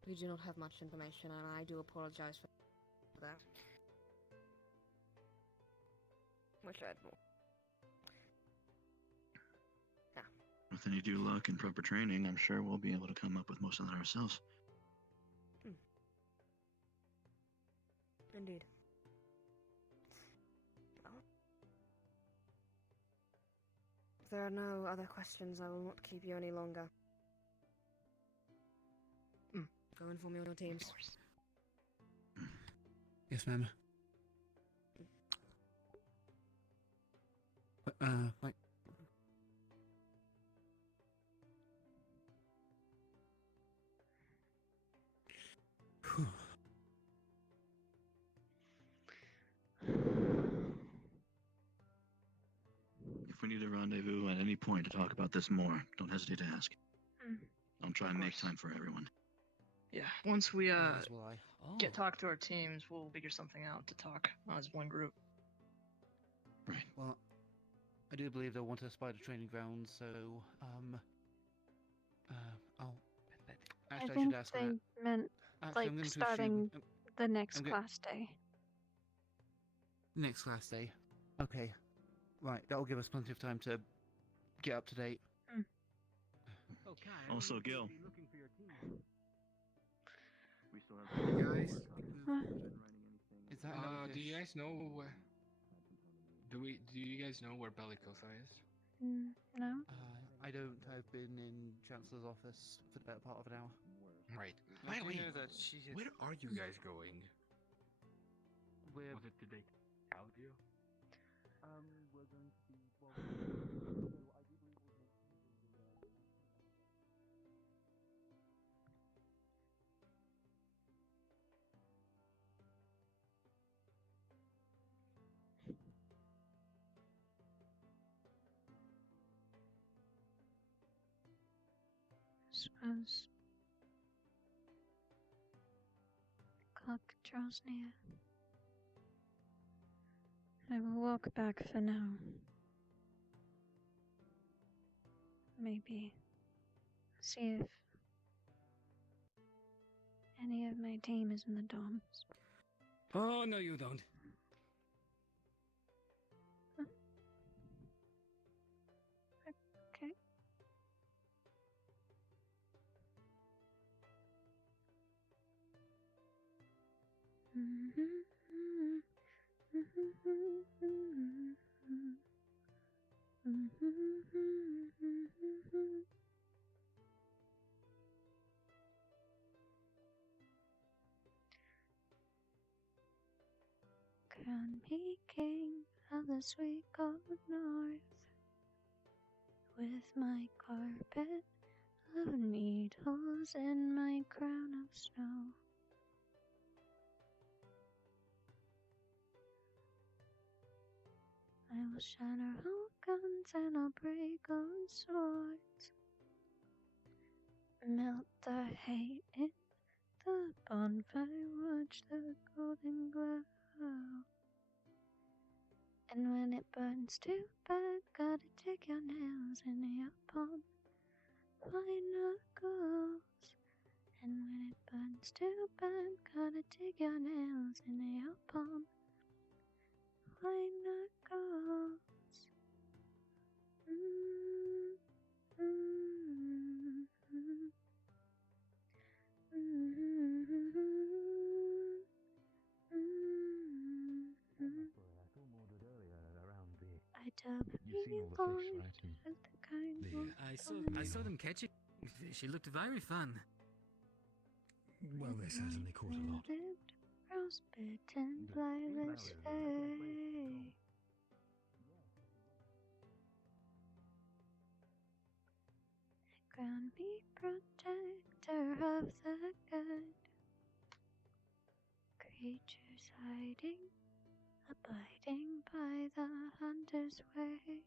We do not have much information, and I do apologize for that. Wish I had more. With any due luck and proper training, I'm sure we'll be able to come up with most of that ourselves. Indeed. Well, if there are no other questions, I will not keep you any longer. Go inform your teams. Yes, ma'am. Right. Whew. If we need a rendezvous at any point to talk about this more, don't hesitate to ask. I'll try and make time for everyone. Yeah, once we As will I. get talk to our teams, we'll figure something out to talk as one group. Right. Well, I do believe they'll want us by the training grounds, so I'll. Actually, I think should ask they that. meant Actually, like I'm going to starting assume, the next I'm go- class day. Next class day. Okay. Right, that'll give us plenty of time to get up to date. Also, Gil. We still have Guys, Is that do you guys know where? Do you guys know where Bellicotha is? No. I don't. I've been in Chancellor's office for the better part of an hour. Right. By I the do way, know that she had... where are you guys going? We're Was it today? Audio? we're going to be. Suppose clock draws near. I will walk back for now. Maybe see if any of my team is in the dorms. Oh, no, you don't. Okay. Crown me king of the sweet cold north, with my carpet of needles and my crown of snow. I will shatter all guns and I'll break all swords, melt the hate in the bonfire, watch the golden glow. And when it burns too bad, gotta take your nails in your palm, my knuckles. And when it burns too bad, gotta take your nails in your palm, my knuckles. I dub me Lord as the kind one. I saw them catching fish. It looked very fun. Well, they certainly caught a lot. Lived, frostbitten by this fate. Crown me protector of the good. Creatures hiding, abiding by the hunter's ways.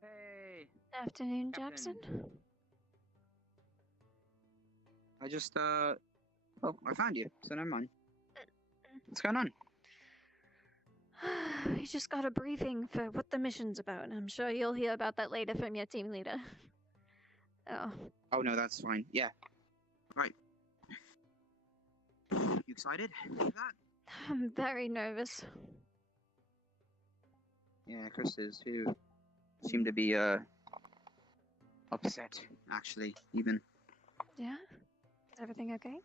Hey. Afternoon, Captain. Jackson. I just oh, I found you, so never mind. What's going on? We just got a briefing for what the mission's about, and I'm sure you'll hear about that later from your team leader. Oh. Oh no, that's fine. Yeah. Right. You excited for that? I'm very nervous. Yeah, Chris is too. Seemed to be upset, actually, even. Yeah? Is everything okay?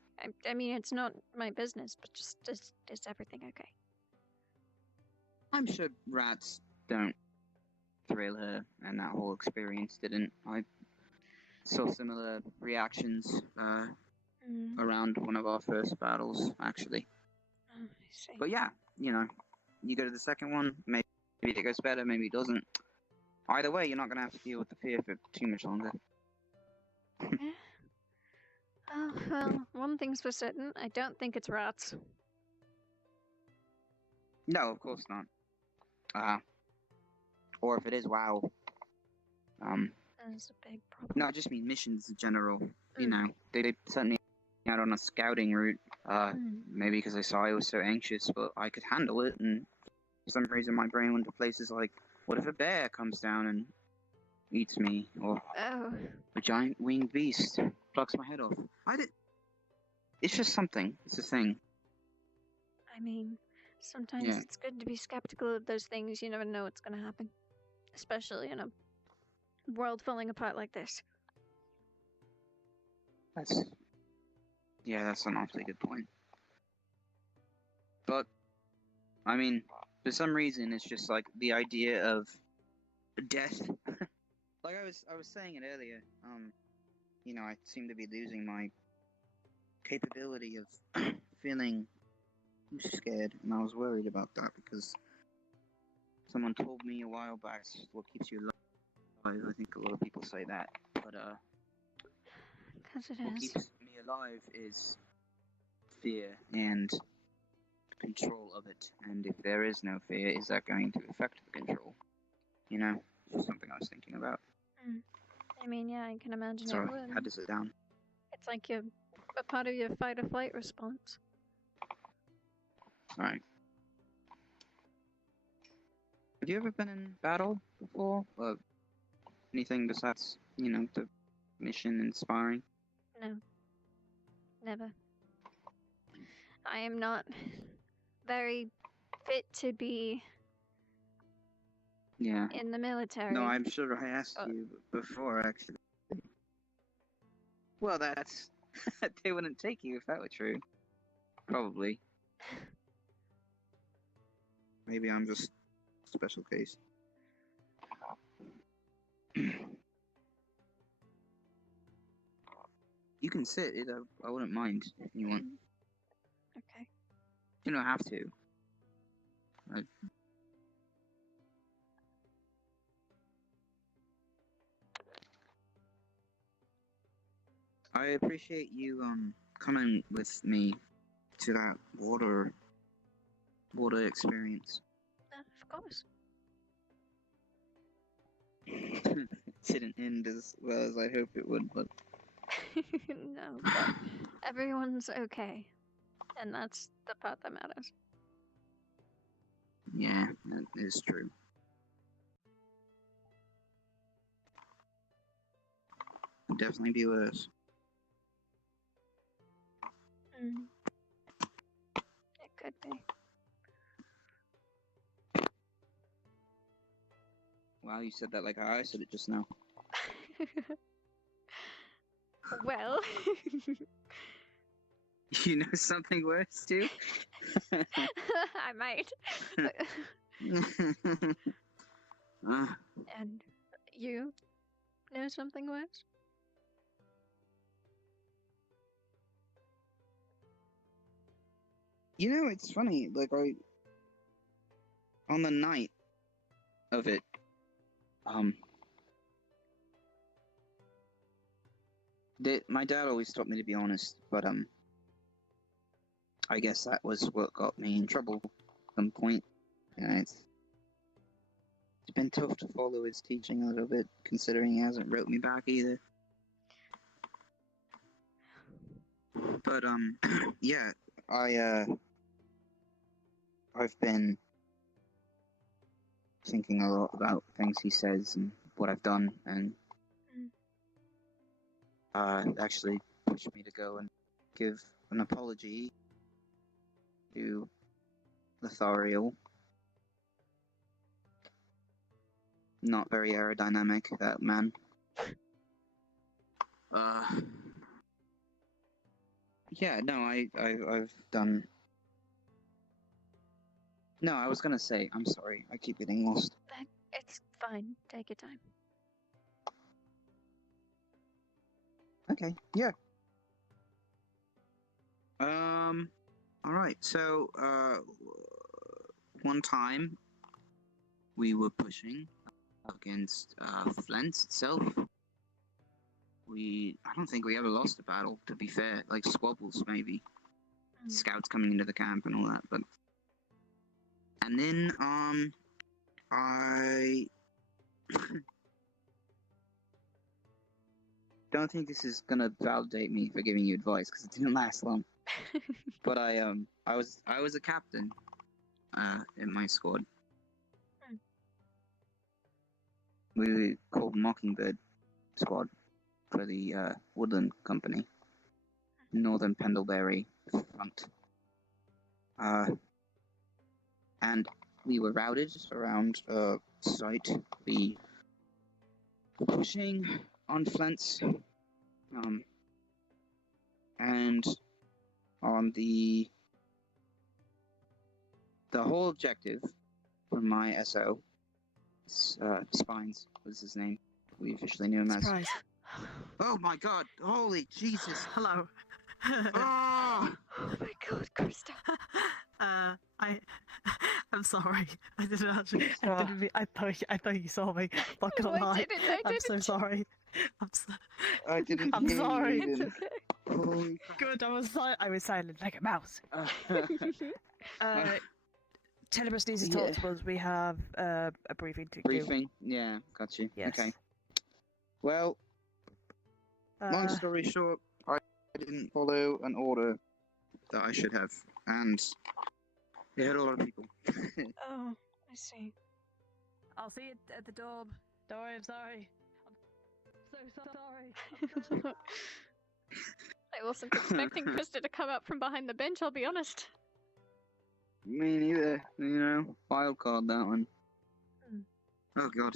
I mean, it's not my business, but just is everything okay? I'm sure rats don't thrill her, and that whole experience didn't. I saw similar reactions around one of our first battles, actually. Oh, I see. But yeah, you go to the second one, maybe it goes better, maybe it doesn't. Either way, you're not going to have to deal with the fear for too much longer. Oh, well, one thing's for certain, I don't think it's rats. No, of course not. Or if it is, wow. That's a big problem. No, I just mean missions in general. You know, they sent me out on a scouting route. Maybe because they saw I was so anxious, but I could handle it, and for some reason my brain went to places like, what if a bear comes down and eats me, or a giant winged beast plucks my head off? It's just something. It's a thing. I mean, sometimes it's good to be skeptical of those things. You never know what's going to happen. Especially in a world falling apart like this. That's an awfully good point. But, I mean, for some reason, it's just like the idea of death. Like I was saying it earlier, I seem to be losing my capability of feeling scared, and I was worried about that because someone told me a while back what keeps you alive. I think a lot of people say that, but what keeps me alive is fear and control of it. And if there is no fear, is that going to affect the control? It's just something I was thinking about. I mean, yeah, I can imagine Sorry, it would. I had to sit down. It's like a part of your fight or flight response. Alright. Have you ever been in battle before? Or anything besides, the mission and sparring? No. Never. I am not very fit to be in the military. No, I'm sure I asked you before, actually. Well, that's... they wouldn't take you if that were true. Probably. Maybe I'm just a special case. You can sit. I wouldn't mind if you want. Okay. You don't have to. I appreciate you coming with me to that water experience. Of course. It didn't end as well as I hoped it would, but No, but everyone's okay. And that's the part that matters. yeah, that is true. It'd definitely be worse. It could be. Wow, you said that like how I said it just now. Well... You know something worse, too? I might. And you know something worse? It's funny, like on the night of it, my dad always taught me to be honest, but I guess that was what got me in trouble at some point. It's been tough to follow his teaching a little bit, considering he hasn't wrote me back either. But yeah, I've been thinking a lot about things he says and what I've done, and actually pushed me to go and give an apology to Lithariel. Not very aerodynamic, that man. Yeah, no, I've done. No, I was gonna say. I'm sorry. I keep getting lost. It's fine. Take your time. Okay. Yeah. All right. So, one time we were pushing against Flint itself. I don't think we ever lost a battle, to be fair. Like squabbles, maybe. Scouts coming into the camp and all that, but. And then, I don't think this is gonna validate me for giving you advice because it didn't last long. But I was a captain, in my squad. We were called Mockingbird Squad for the Woodland Company, Northern Pendlebury Front. And we were routed around site. We were pushing on flanks, and on the whole objective from my SO, Spines was his name. We officially knew him Surprise. as. Oh my God! Holy Jesus! Hello. Oh! Oh my God, Krista. I'm sorry. I didn't actually. I thought you saw me. Not gonna No, I lie. didn't, I I'm so didn't. sorry. I didn't. I'm hear you sorry. even. Holy Good. I was silent like a mouse. Tenebris needs to talk to us. We have a briefing to do. Briefing? Yeah, got you. Yes. Okay. Well, long story short, I didn't follow an order that I should have, and it hurt a lot of people. Oh, I see. I'll see you at the dorm. Don't worry, I'm sorry. I'm so sorry. I wasn't expecting Krista to come out from behind the bench, I'll be honest. Me neither, you know. Wild card, that one. Oh, God.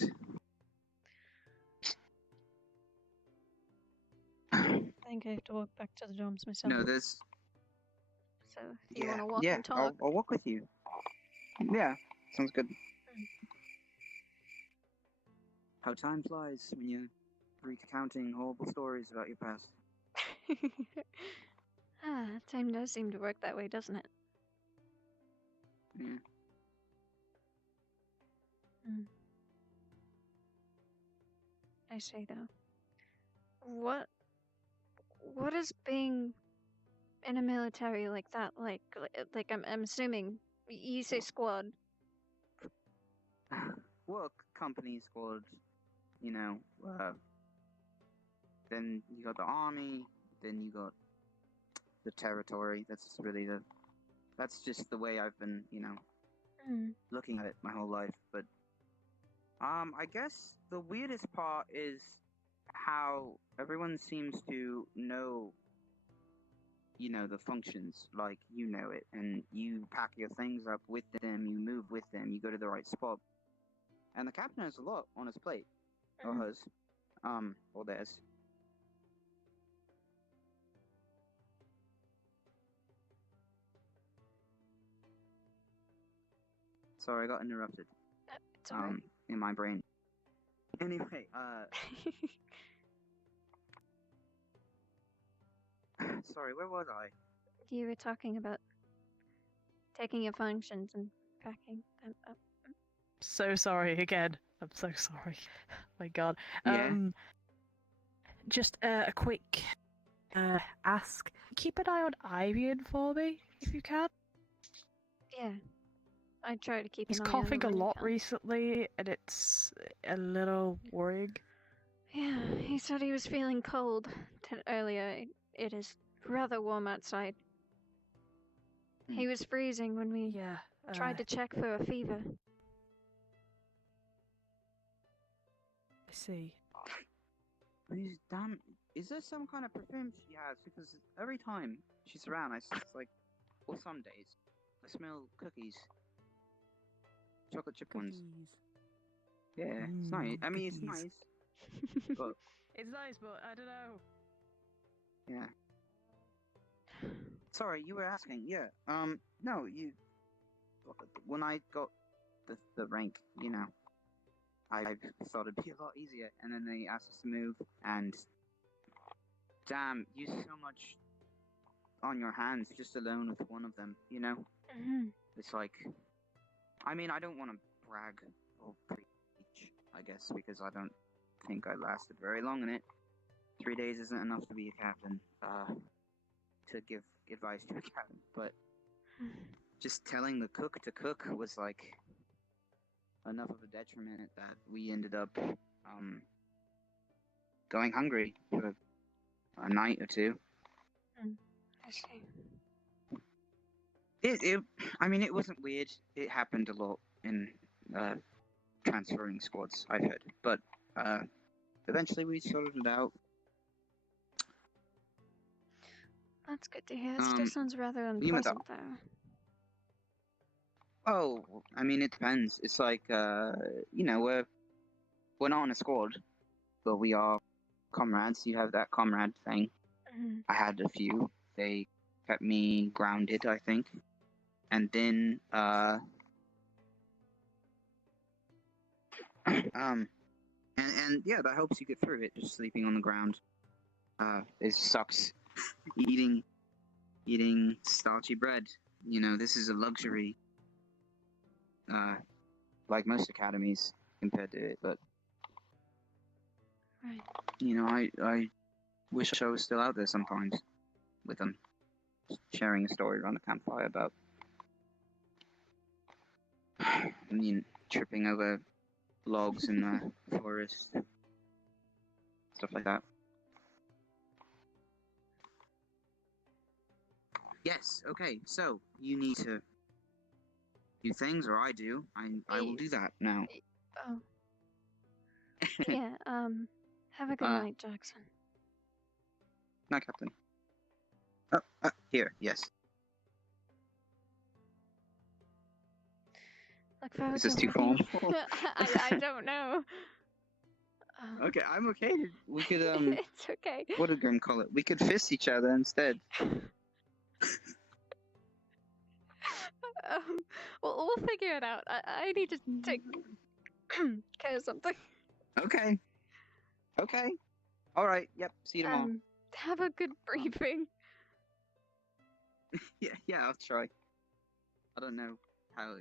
I think I have to walk back to the dorms myself. No, there's... So, if you want to walk yeah, and talk... I'll walk with you. Yeah, sounds good. How time flies when you're recounting horrible stories about your past. Time does seem to work that way, doesn't it? Yeah. I say though. What is being in a military like that like? Like I'm assuming you say squad. Well, company squad, you know. Then you got the army. Then you got the territory. That's just the way I've been, you know, looking at it my whole life. But I guess the weirdest part is how everyone seems to know, you know, the functions, like you know it, and you pack your things up with them, you move with them, you go to the right spot. And the captain has a lot on his plate, or hers, or theirs. Sorry, I got interrupted. It's alright. In my brain. Anyway, sorry, where was I? You were talking about taking your functions and packing them up. So sorry again. I'm so sorry. My God. Yeah. Just a quick ask. Keep an eye on Ivian for me, if you can. Yeah. I try to keep He's an eye on coughing him a when I lot can. recently, and it's a little worrying. Yeah, he said he was feeling cold earlier. It is rather warm outside. He was freezing when we tried to check for a fever. I see. These damn... Is there some kind of perfume she has? Because every time she's around, it's like... Or some days, I smell cookies. Chocolate chip ones. Yeah, it's nice. I mean, it's nice. But... It's nice, but I don't know. Yeah. Sorry, you were asking. Yeah. No, you. When I got the rank, you know, I thought it'd be a lot easier, and then they asked us to move, and damn, you so much on your hands just alone with one of them, you know? It's like, I mean, I don't want to brag or preach, I guess, because I don't think I lasted very long in it. 3 days isn't enough to be a captain, to give advice to a captain, but just telling the cook to cook was like enough of a detriment that we ended up going hungry for a night or two. I see. I mean, it wasn't weird. It happened a lot in transferring squads, I've heard. But eventually we sorted it out. That's good to hear. It still sounds rather you met unpleasant, that- though. Oh, I mean, it depends. It's like, you know, we're not on a squad, but we are comrades. You have that comrade thing. I had a few. They kept me grounded, I think. And then, and yeah, that helps you get through it. Just sleeping on the ground, it sucks. eating starchy bread. You know, this is a luxury. Like most academies compared to it, but Right. you know, I wish I was still out there sometimes with them, sharing a story around the campfire about, I mean, tripping over logs in the forest, stuff like that. Yes, okay, so you need to do things, or I do. I will do that now. Oh. Yeah, have a good night, Jackson. No, Captain. Oh, here, yes. Look forward Is this to too working- formal? I don't know. Okay, I'm okay. We could, It's okay. what did Grim call it? We could fist each other instead. We'll figure it out. I need to take care of something. Okay. Okay. Alright, yep, see you tomorrow. Have a good briefing. Yeah, I'll try. I don't know how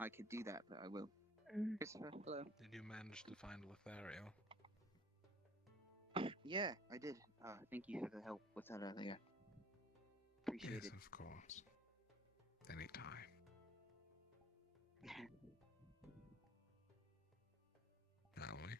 I could do that, but I will. Christopher, hello. Did you manage to find Lothario? Yeah, I did. Thank you for the help with that earlier. Appreciate Yes, it. of course. Anytime. Shall we?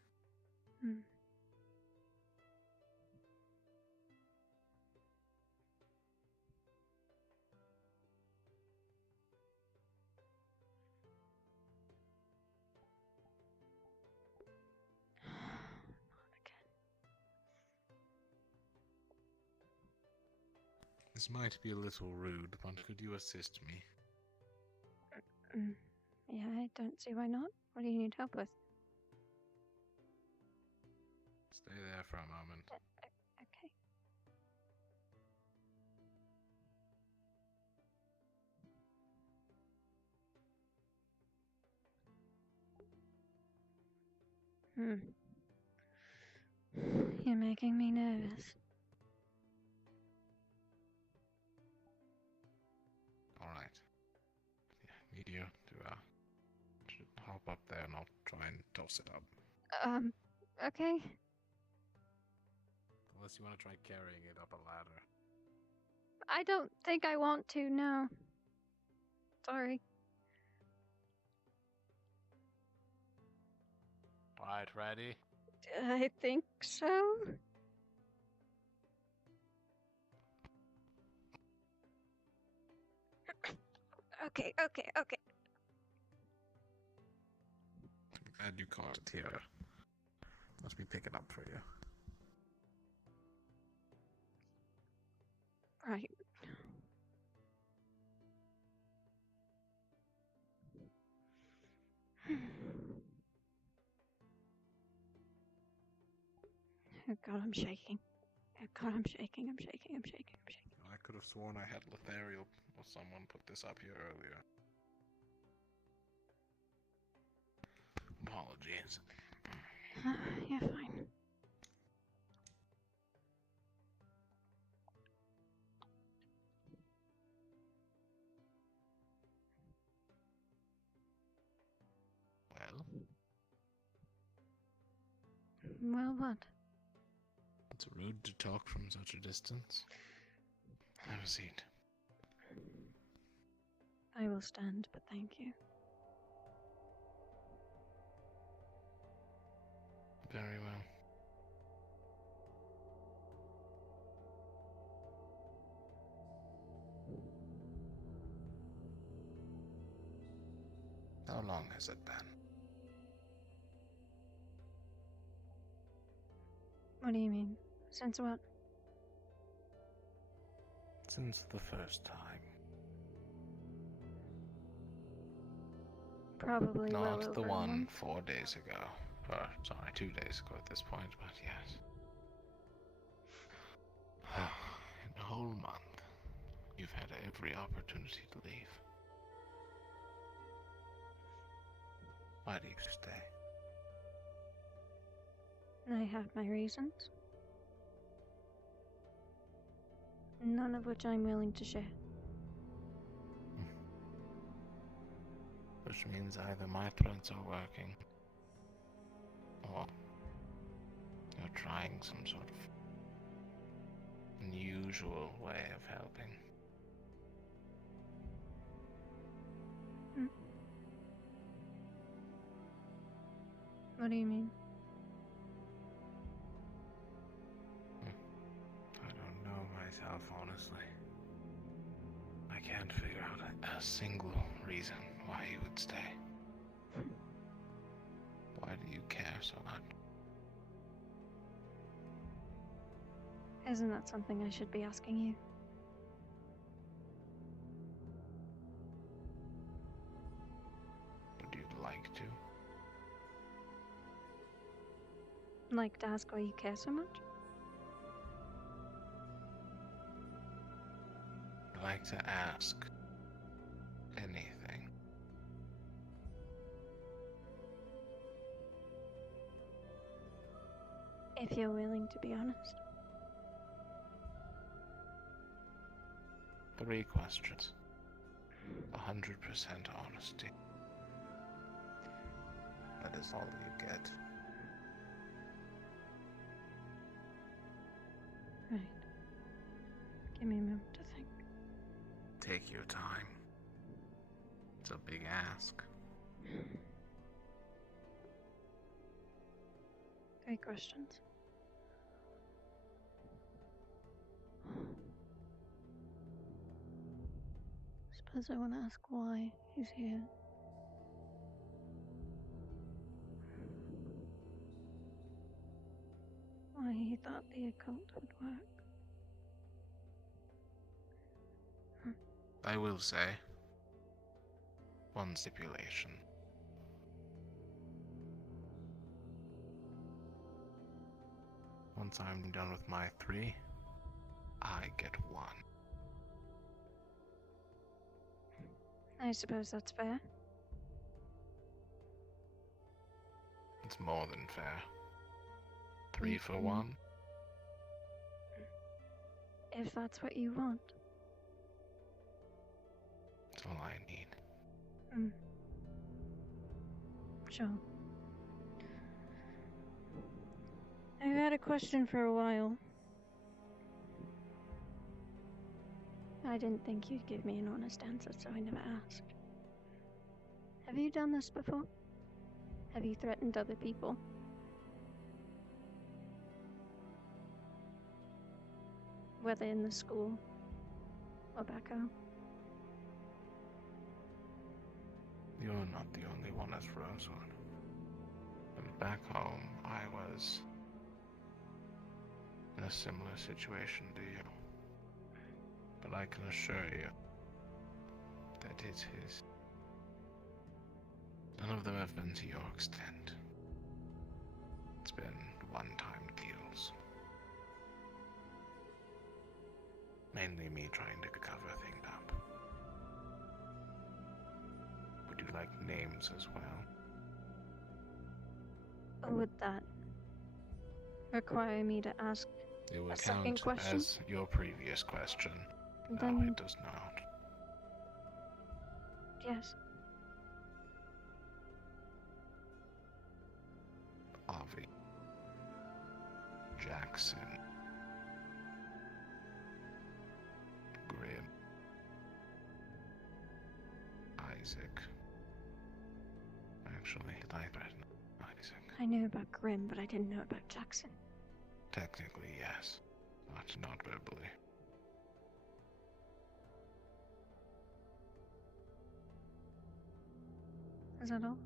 This might be a little rude, but could you assist me? Yeah, I don't see why not. What do you need help with? Stay there for a moment. Okay. You're making me nervous. Alright. Yeah, need you to hop up there and I'll try and toss it up. Okay. Unless you want to try carrying it up a ladder. I don't think I want to, no. Sorry. Right, ready? I think so. Okay. I'm glad you caught it here. Let me pick it up for you. Right. Oh god, I'm shaking. Oh god, I'm shaking. I could have sworn I had Lethariel or someone put this up here earlier. Apologies. You're fine. Well? Well, what? It's rude to talk from such a distance. Have a seat. I will stand, but thank you. Very well. How long has it been? What do you mean? Since what? Since the first time. Probably well Not over the a one month. 4 days ago. Or, sorry, 2 days ago at this point, but yes. In a whole month, you've had every opportunity to leave. Why do you stay? I have my reasons. None of which I'm willing to share. Which means either my threats are working, or you're trying some sort of unusual way of helping. What do you mean? I don't know myself, honestly. I can't figure out a single reason why you would stay. Why do you care so much? Isn't that something I should be asking you? Would you like to? Like to ask why you care so much? I'd like to ask anything. If you're willing to be honest. 3 questions. 100% honesty. That is all you get. Right. Give me a moment to think. Take your time. It's a big ask. 3 questions. Suppose I want to ask why he's here. Why he thought the occult would work. I will say, one stipulation. Once I'm done with my 3, I get 1. I suppose that's fair. It's more than fair. 3 for 1. If that's what you want. That's all I need. Sure. I've had a question for a while. I didn't think you'd give me an honest answer, so I never asked. Have you done this before? Have you threatened other people? Whether in the school or back home? You're not the only one at Rosewood. And back home, I was in a similar situation to you. But I can assure you that it is. None of them have been to your extent. It's been one-time deals. Mainly me trying to cover things up. Would you like names as well? Would that require me to ask It will a second count question? as your previous question. No, Then it does not. yes. Avi. Jackson. Grim. Isaac. Actually, I threatened Isaac. I knew about Grim, but I didn't know about Jackson. Technically, yes, but not verbally. Is that all?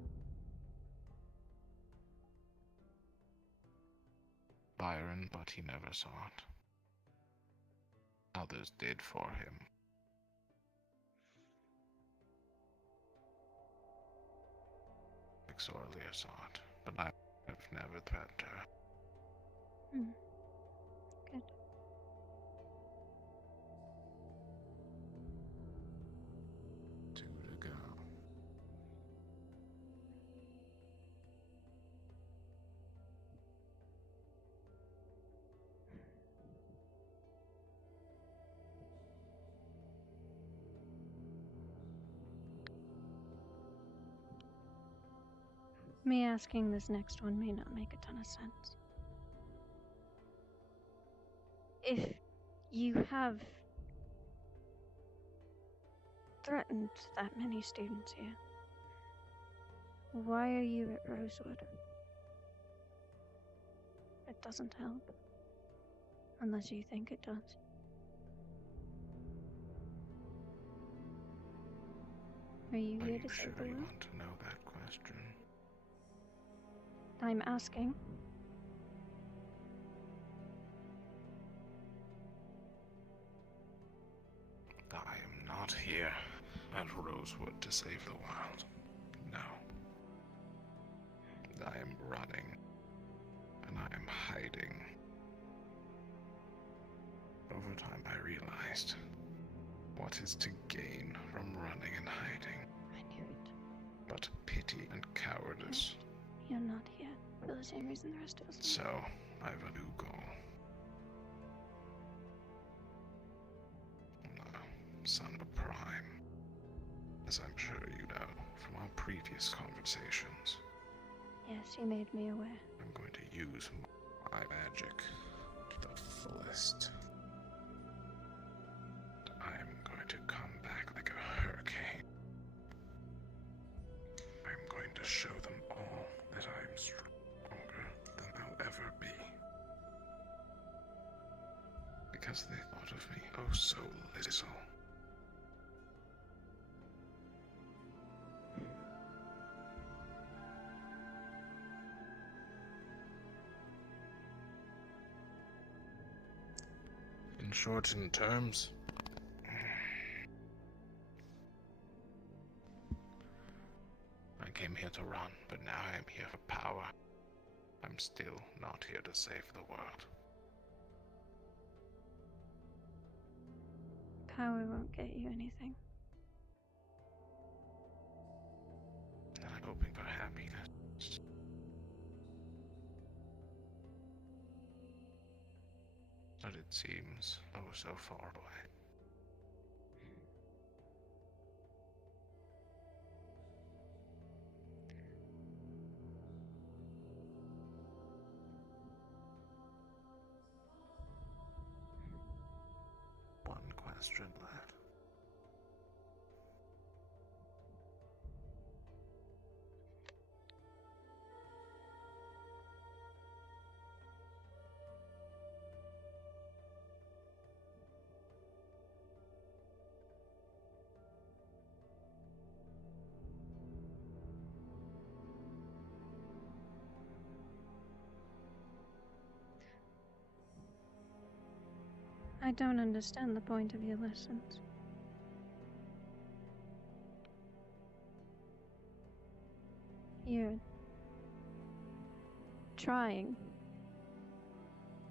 Byron, but he never saw it. Others did for him. Exorlia saw it, but I have never threatened her. Hmm. Good. Two to go. Me asking this next one may not make a ton of sense. If you have threatened that many students here, why are you at Rosewood? It doesn't help. Unless you think it does. Are you Are here you to sure save the you world? want to know that question? I'm asking. I am not here at Rosewood to save the world. No. I am running. And I am hiding. Over time I realized what is to gain from running and hiding. I knew it. But pity and cowardice. You're not here for the same reason the rest of us are. So, I have a new goal. The son of Prime. As I'm sure you know from our previous conversations. Yes, you made me aware. I'm going to use my magic to the fullest. I'm going to come back like a hurricane. I'm going to show them all that I am stronger than they'll ever be. Because they thought of me oh so little. In shortened terms, I came here to run, but now I am here for power. I'm still not here to save the world. Power won't get you anything. I'm hoping for happiness. But it seems oh so far away. One question left. I don't understand the point of your lessons. You're trying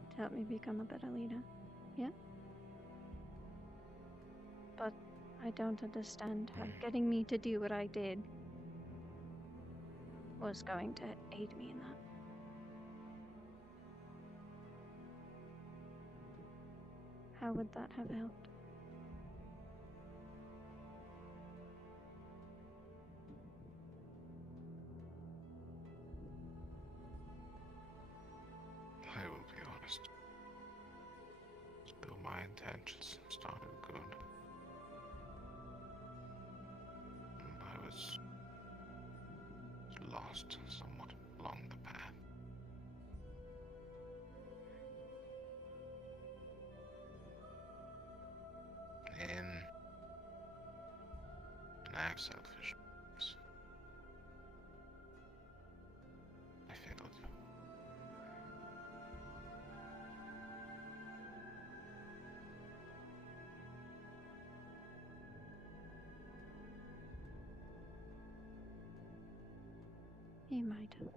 to help me become a better leader, yeah? I don't understand how getting me to do what I did was going to aid me in that. How would that have helped? I will be honest. Though my intentions started good, I was lost somewhat along the path. In an act of selfishness, I failed you. You might have.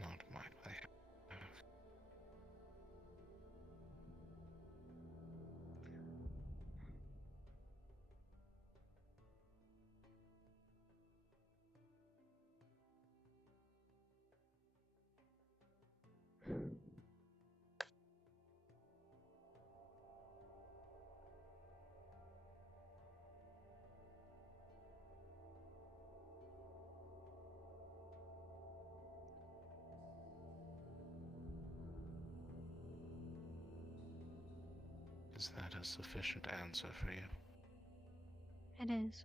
Not might I have. Is that a sufficient answer for you? It is.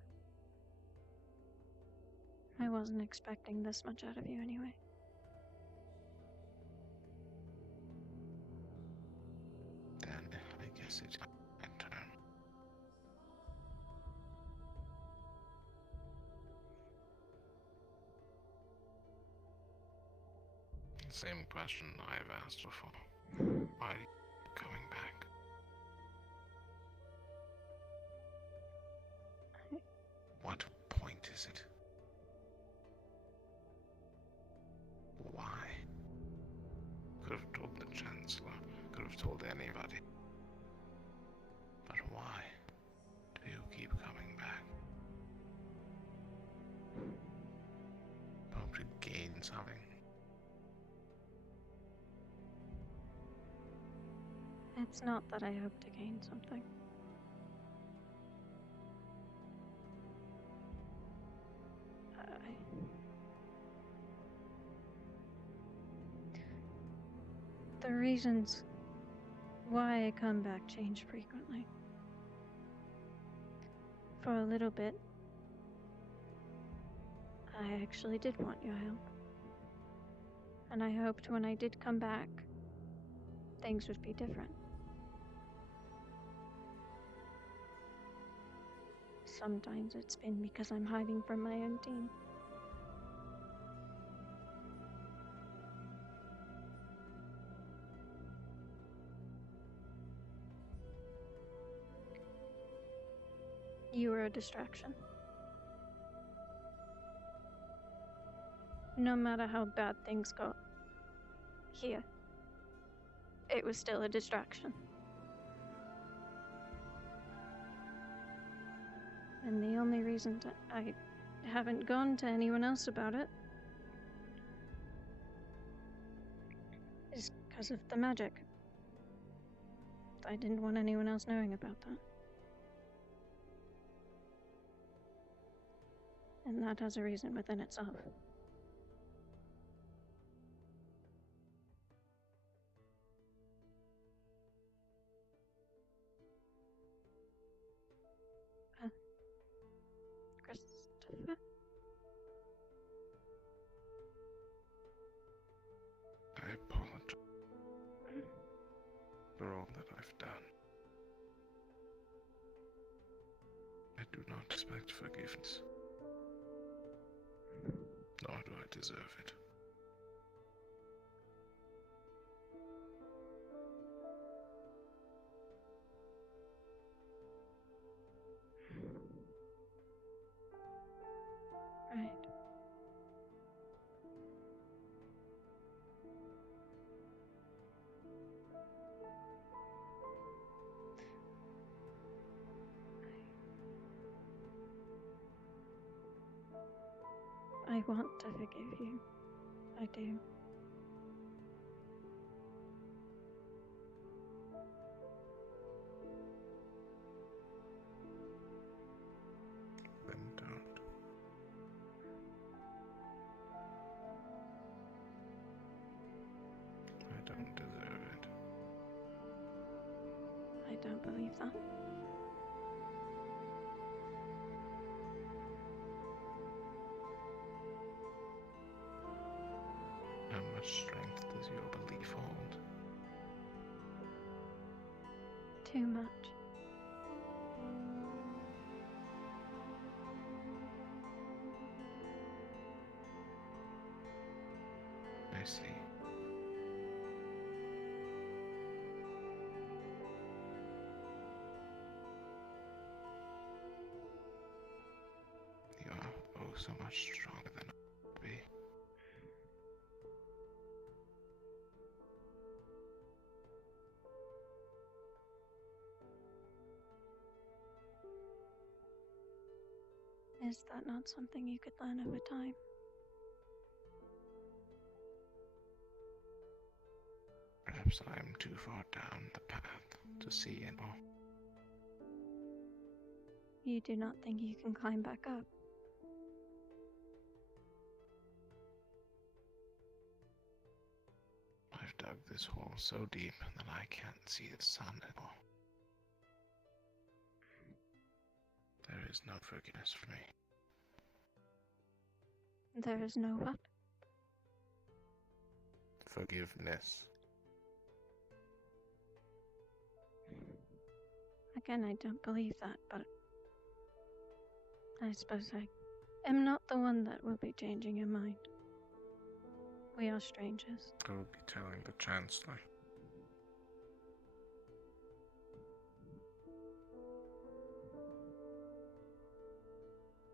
I wasn't expecting this much out of you anyway. Then I guess it's my turn. Same question I've asked before. Why are you coming back? What point is it? Why? Could have told the Chancellor, could have told anybody. But why do you keep coming back? Hope to gain something. It's not that I hope to gain something. The reasons why I come back change frequently. For a little bit, I actually did want your help. And I hoped when I did come back, things would be different. Sometimes it's been because I'm hiding from my own team. You were a distraction. No matter how bad things got here, it was still a distraction. And the only reason I haven't gone to anyone else about it is because of the magic. I didn't want anyone else knowing about that. And that has a reason within itself. Christopher? I apologize for all that I've done. I do not expect forgiveness, nor do I deserve it. Right. I want to forgive you. I do. Then don't. I don't deserve it. I don't believe that. How much strength does your belief hold? Too much. I see. You are oh so much stronger than I would be. Is that not something you could learn over time? Perhaps I am too far down the path to see it all. You do not think you can climb back up? I've dug this hole so deep that I can't see the sun at all. There is no forgiveness for me. There is no what? Forgiveness. Again, I don't believe that, but I suppose I am not the one that will be changing your mind. We are strangers. I will be telling the Chancellor.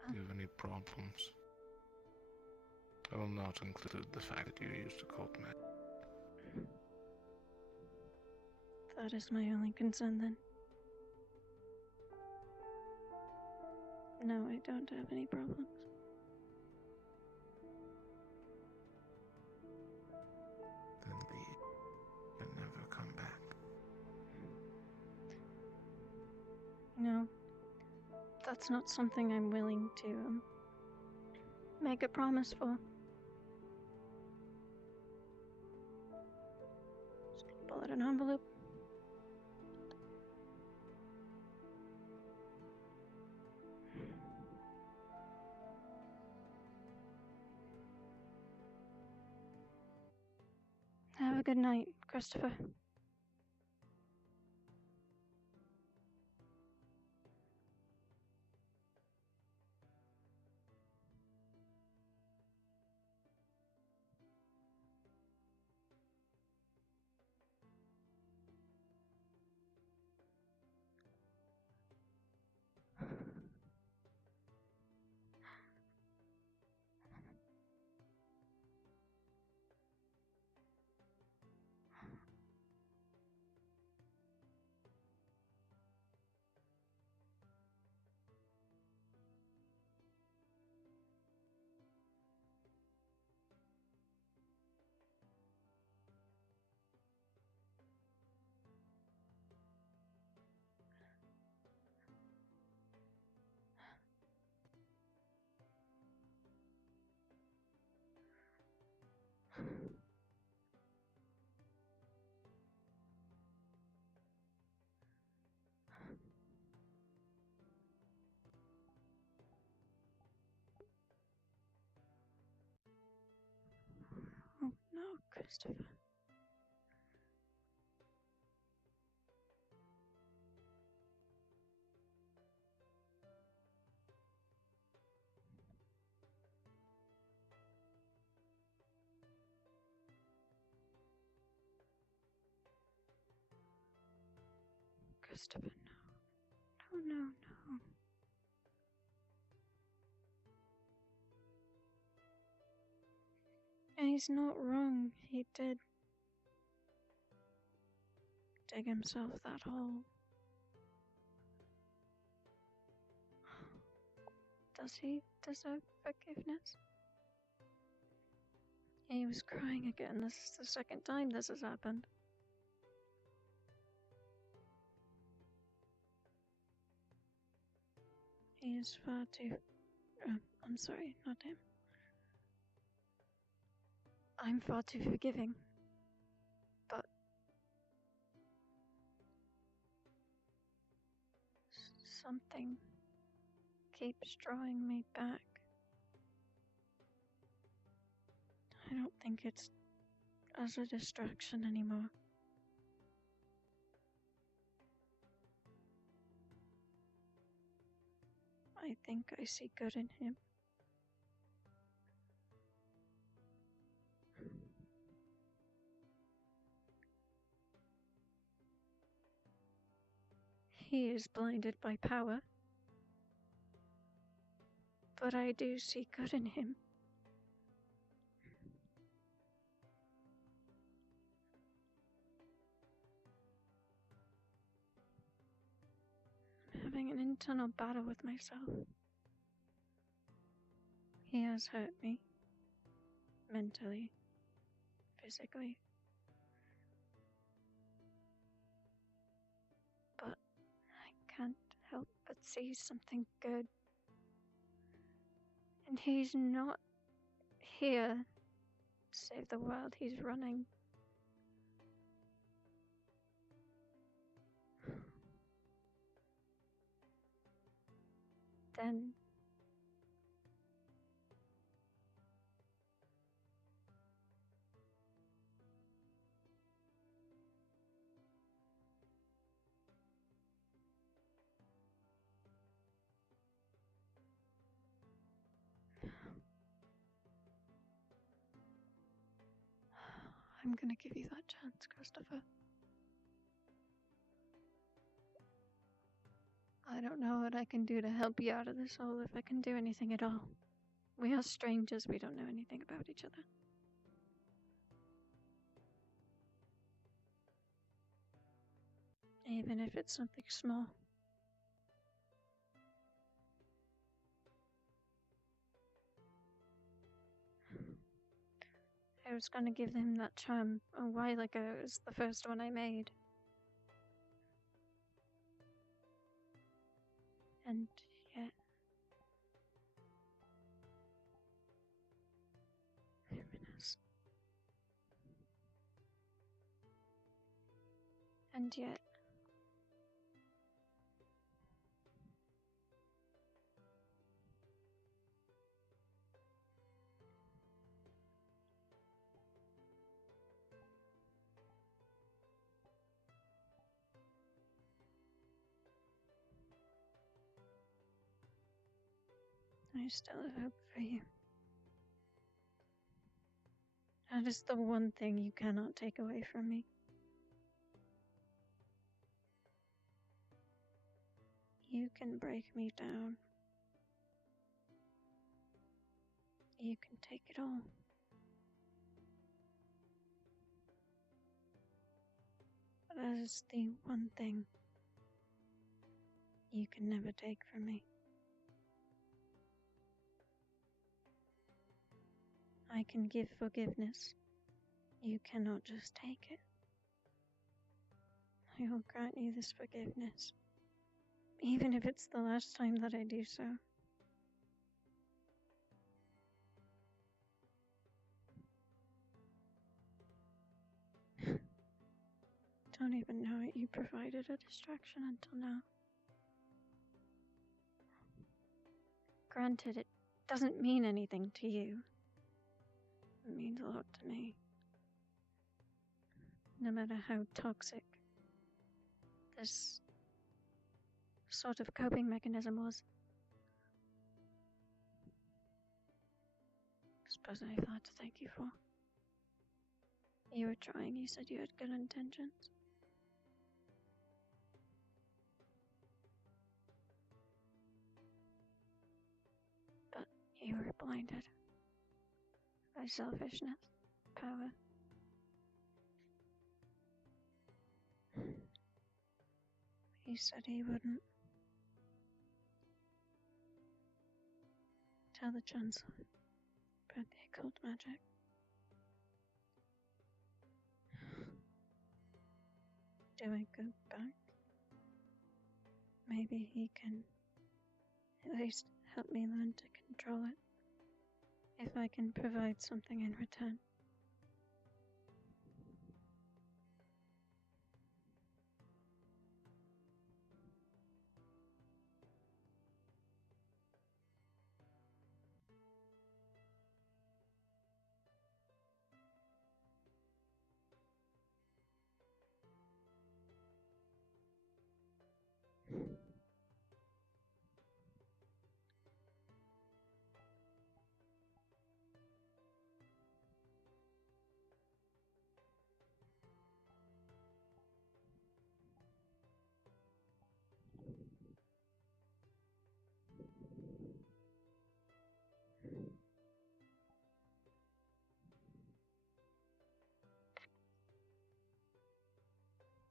Do you have any problems? I will not include the fact that you used a cold man. That is my only concern then. No, I don't have any problems. Then leave and never come back. No, that's not something I'm willing to make a promise for. Just gonna pull out an envelope. Have a good night, Christopher. Oh no, Christopher. Christopher, no. No, no, no. And he's not wrong. He did dig himself that hole. Does he deserve forgiveness? was crying again. This is the second time this has happened. He is far too... I'm sorry, not him. I'm far too forgiving. But... something keeps drawing me back. I don't think it's as a distraction anymore. I think I see good in him. He is blinded by power, but I do see good in him. I'm having an internal battle with myself. He has hurt me, mentally, physically. But I can't help but see something good. And he's not here to save the world, he's running. Then I'm gonna give you that chance, Christopher. I don't know what I can do to help you out of this hole, if I can do anything at all. We are strangers, we don't know anything about each other. Even if it's something small. I was gonna give him that charm a while ago. It was the first one I made. And yet... luminous. And yet... I still have hope for you. That is the one thing you cannot take away from me. You can break me down. You can take it all. But that is the one thing you can never take from me. I can give forgiveness. You cannot just take it. I will grant you this forgiveness, even if it's the last time that I do so. Don't even know it. You provided a distraction until now. Granted, it doesn't mean anything to you. It means a lot to me. No matter how toxic this sort of coping mechanism was. I suppose I have that to thank you for. You were trying, you said you had good intentions. But you were blinded by selfishness, power. He said he wouldn't tell the Chancellor about the occult magic. do I go back? Maybe he can at least help me learn to control it, if I can provide something in return.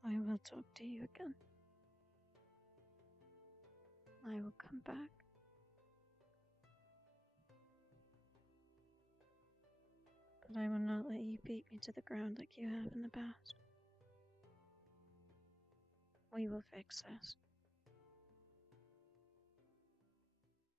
I will talk to you again. I will come back. But I will not let you beat me to the ground like you have in the past. We will fix this.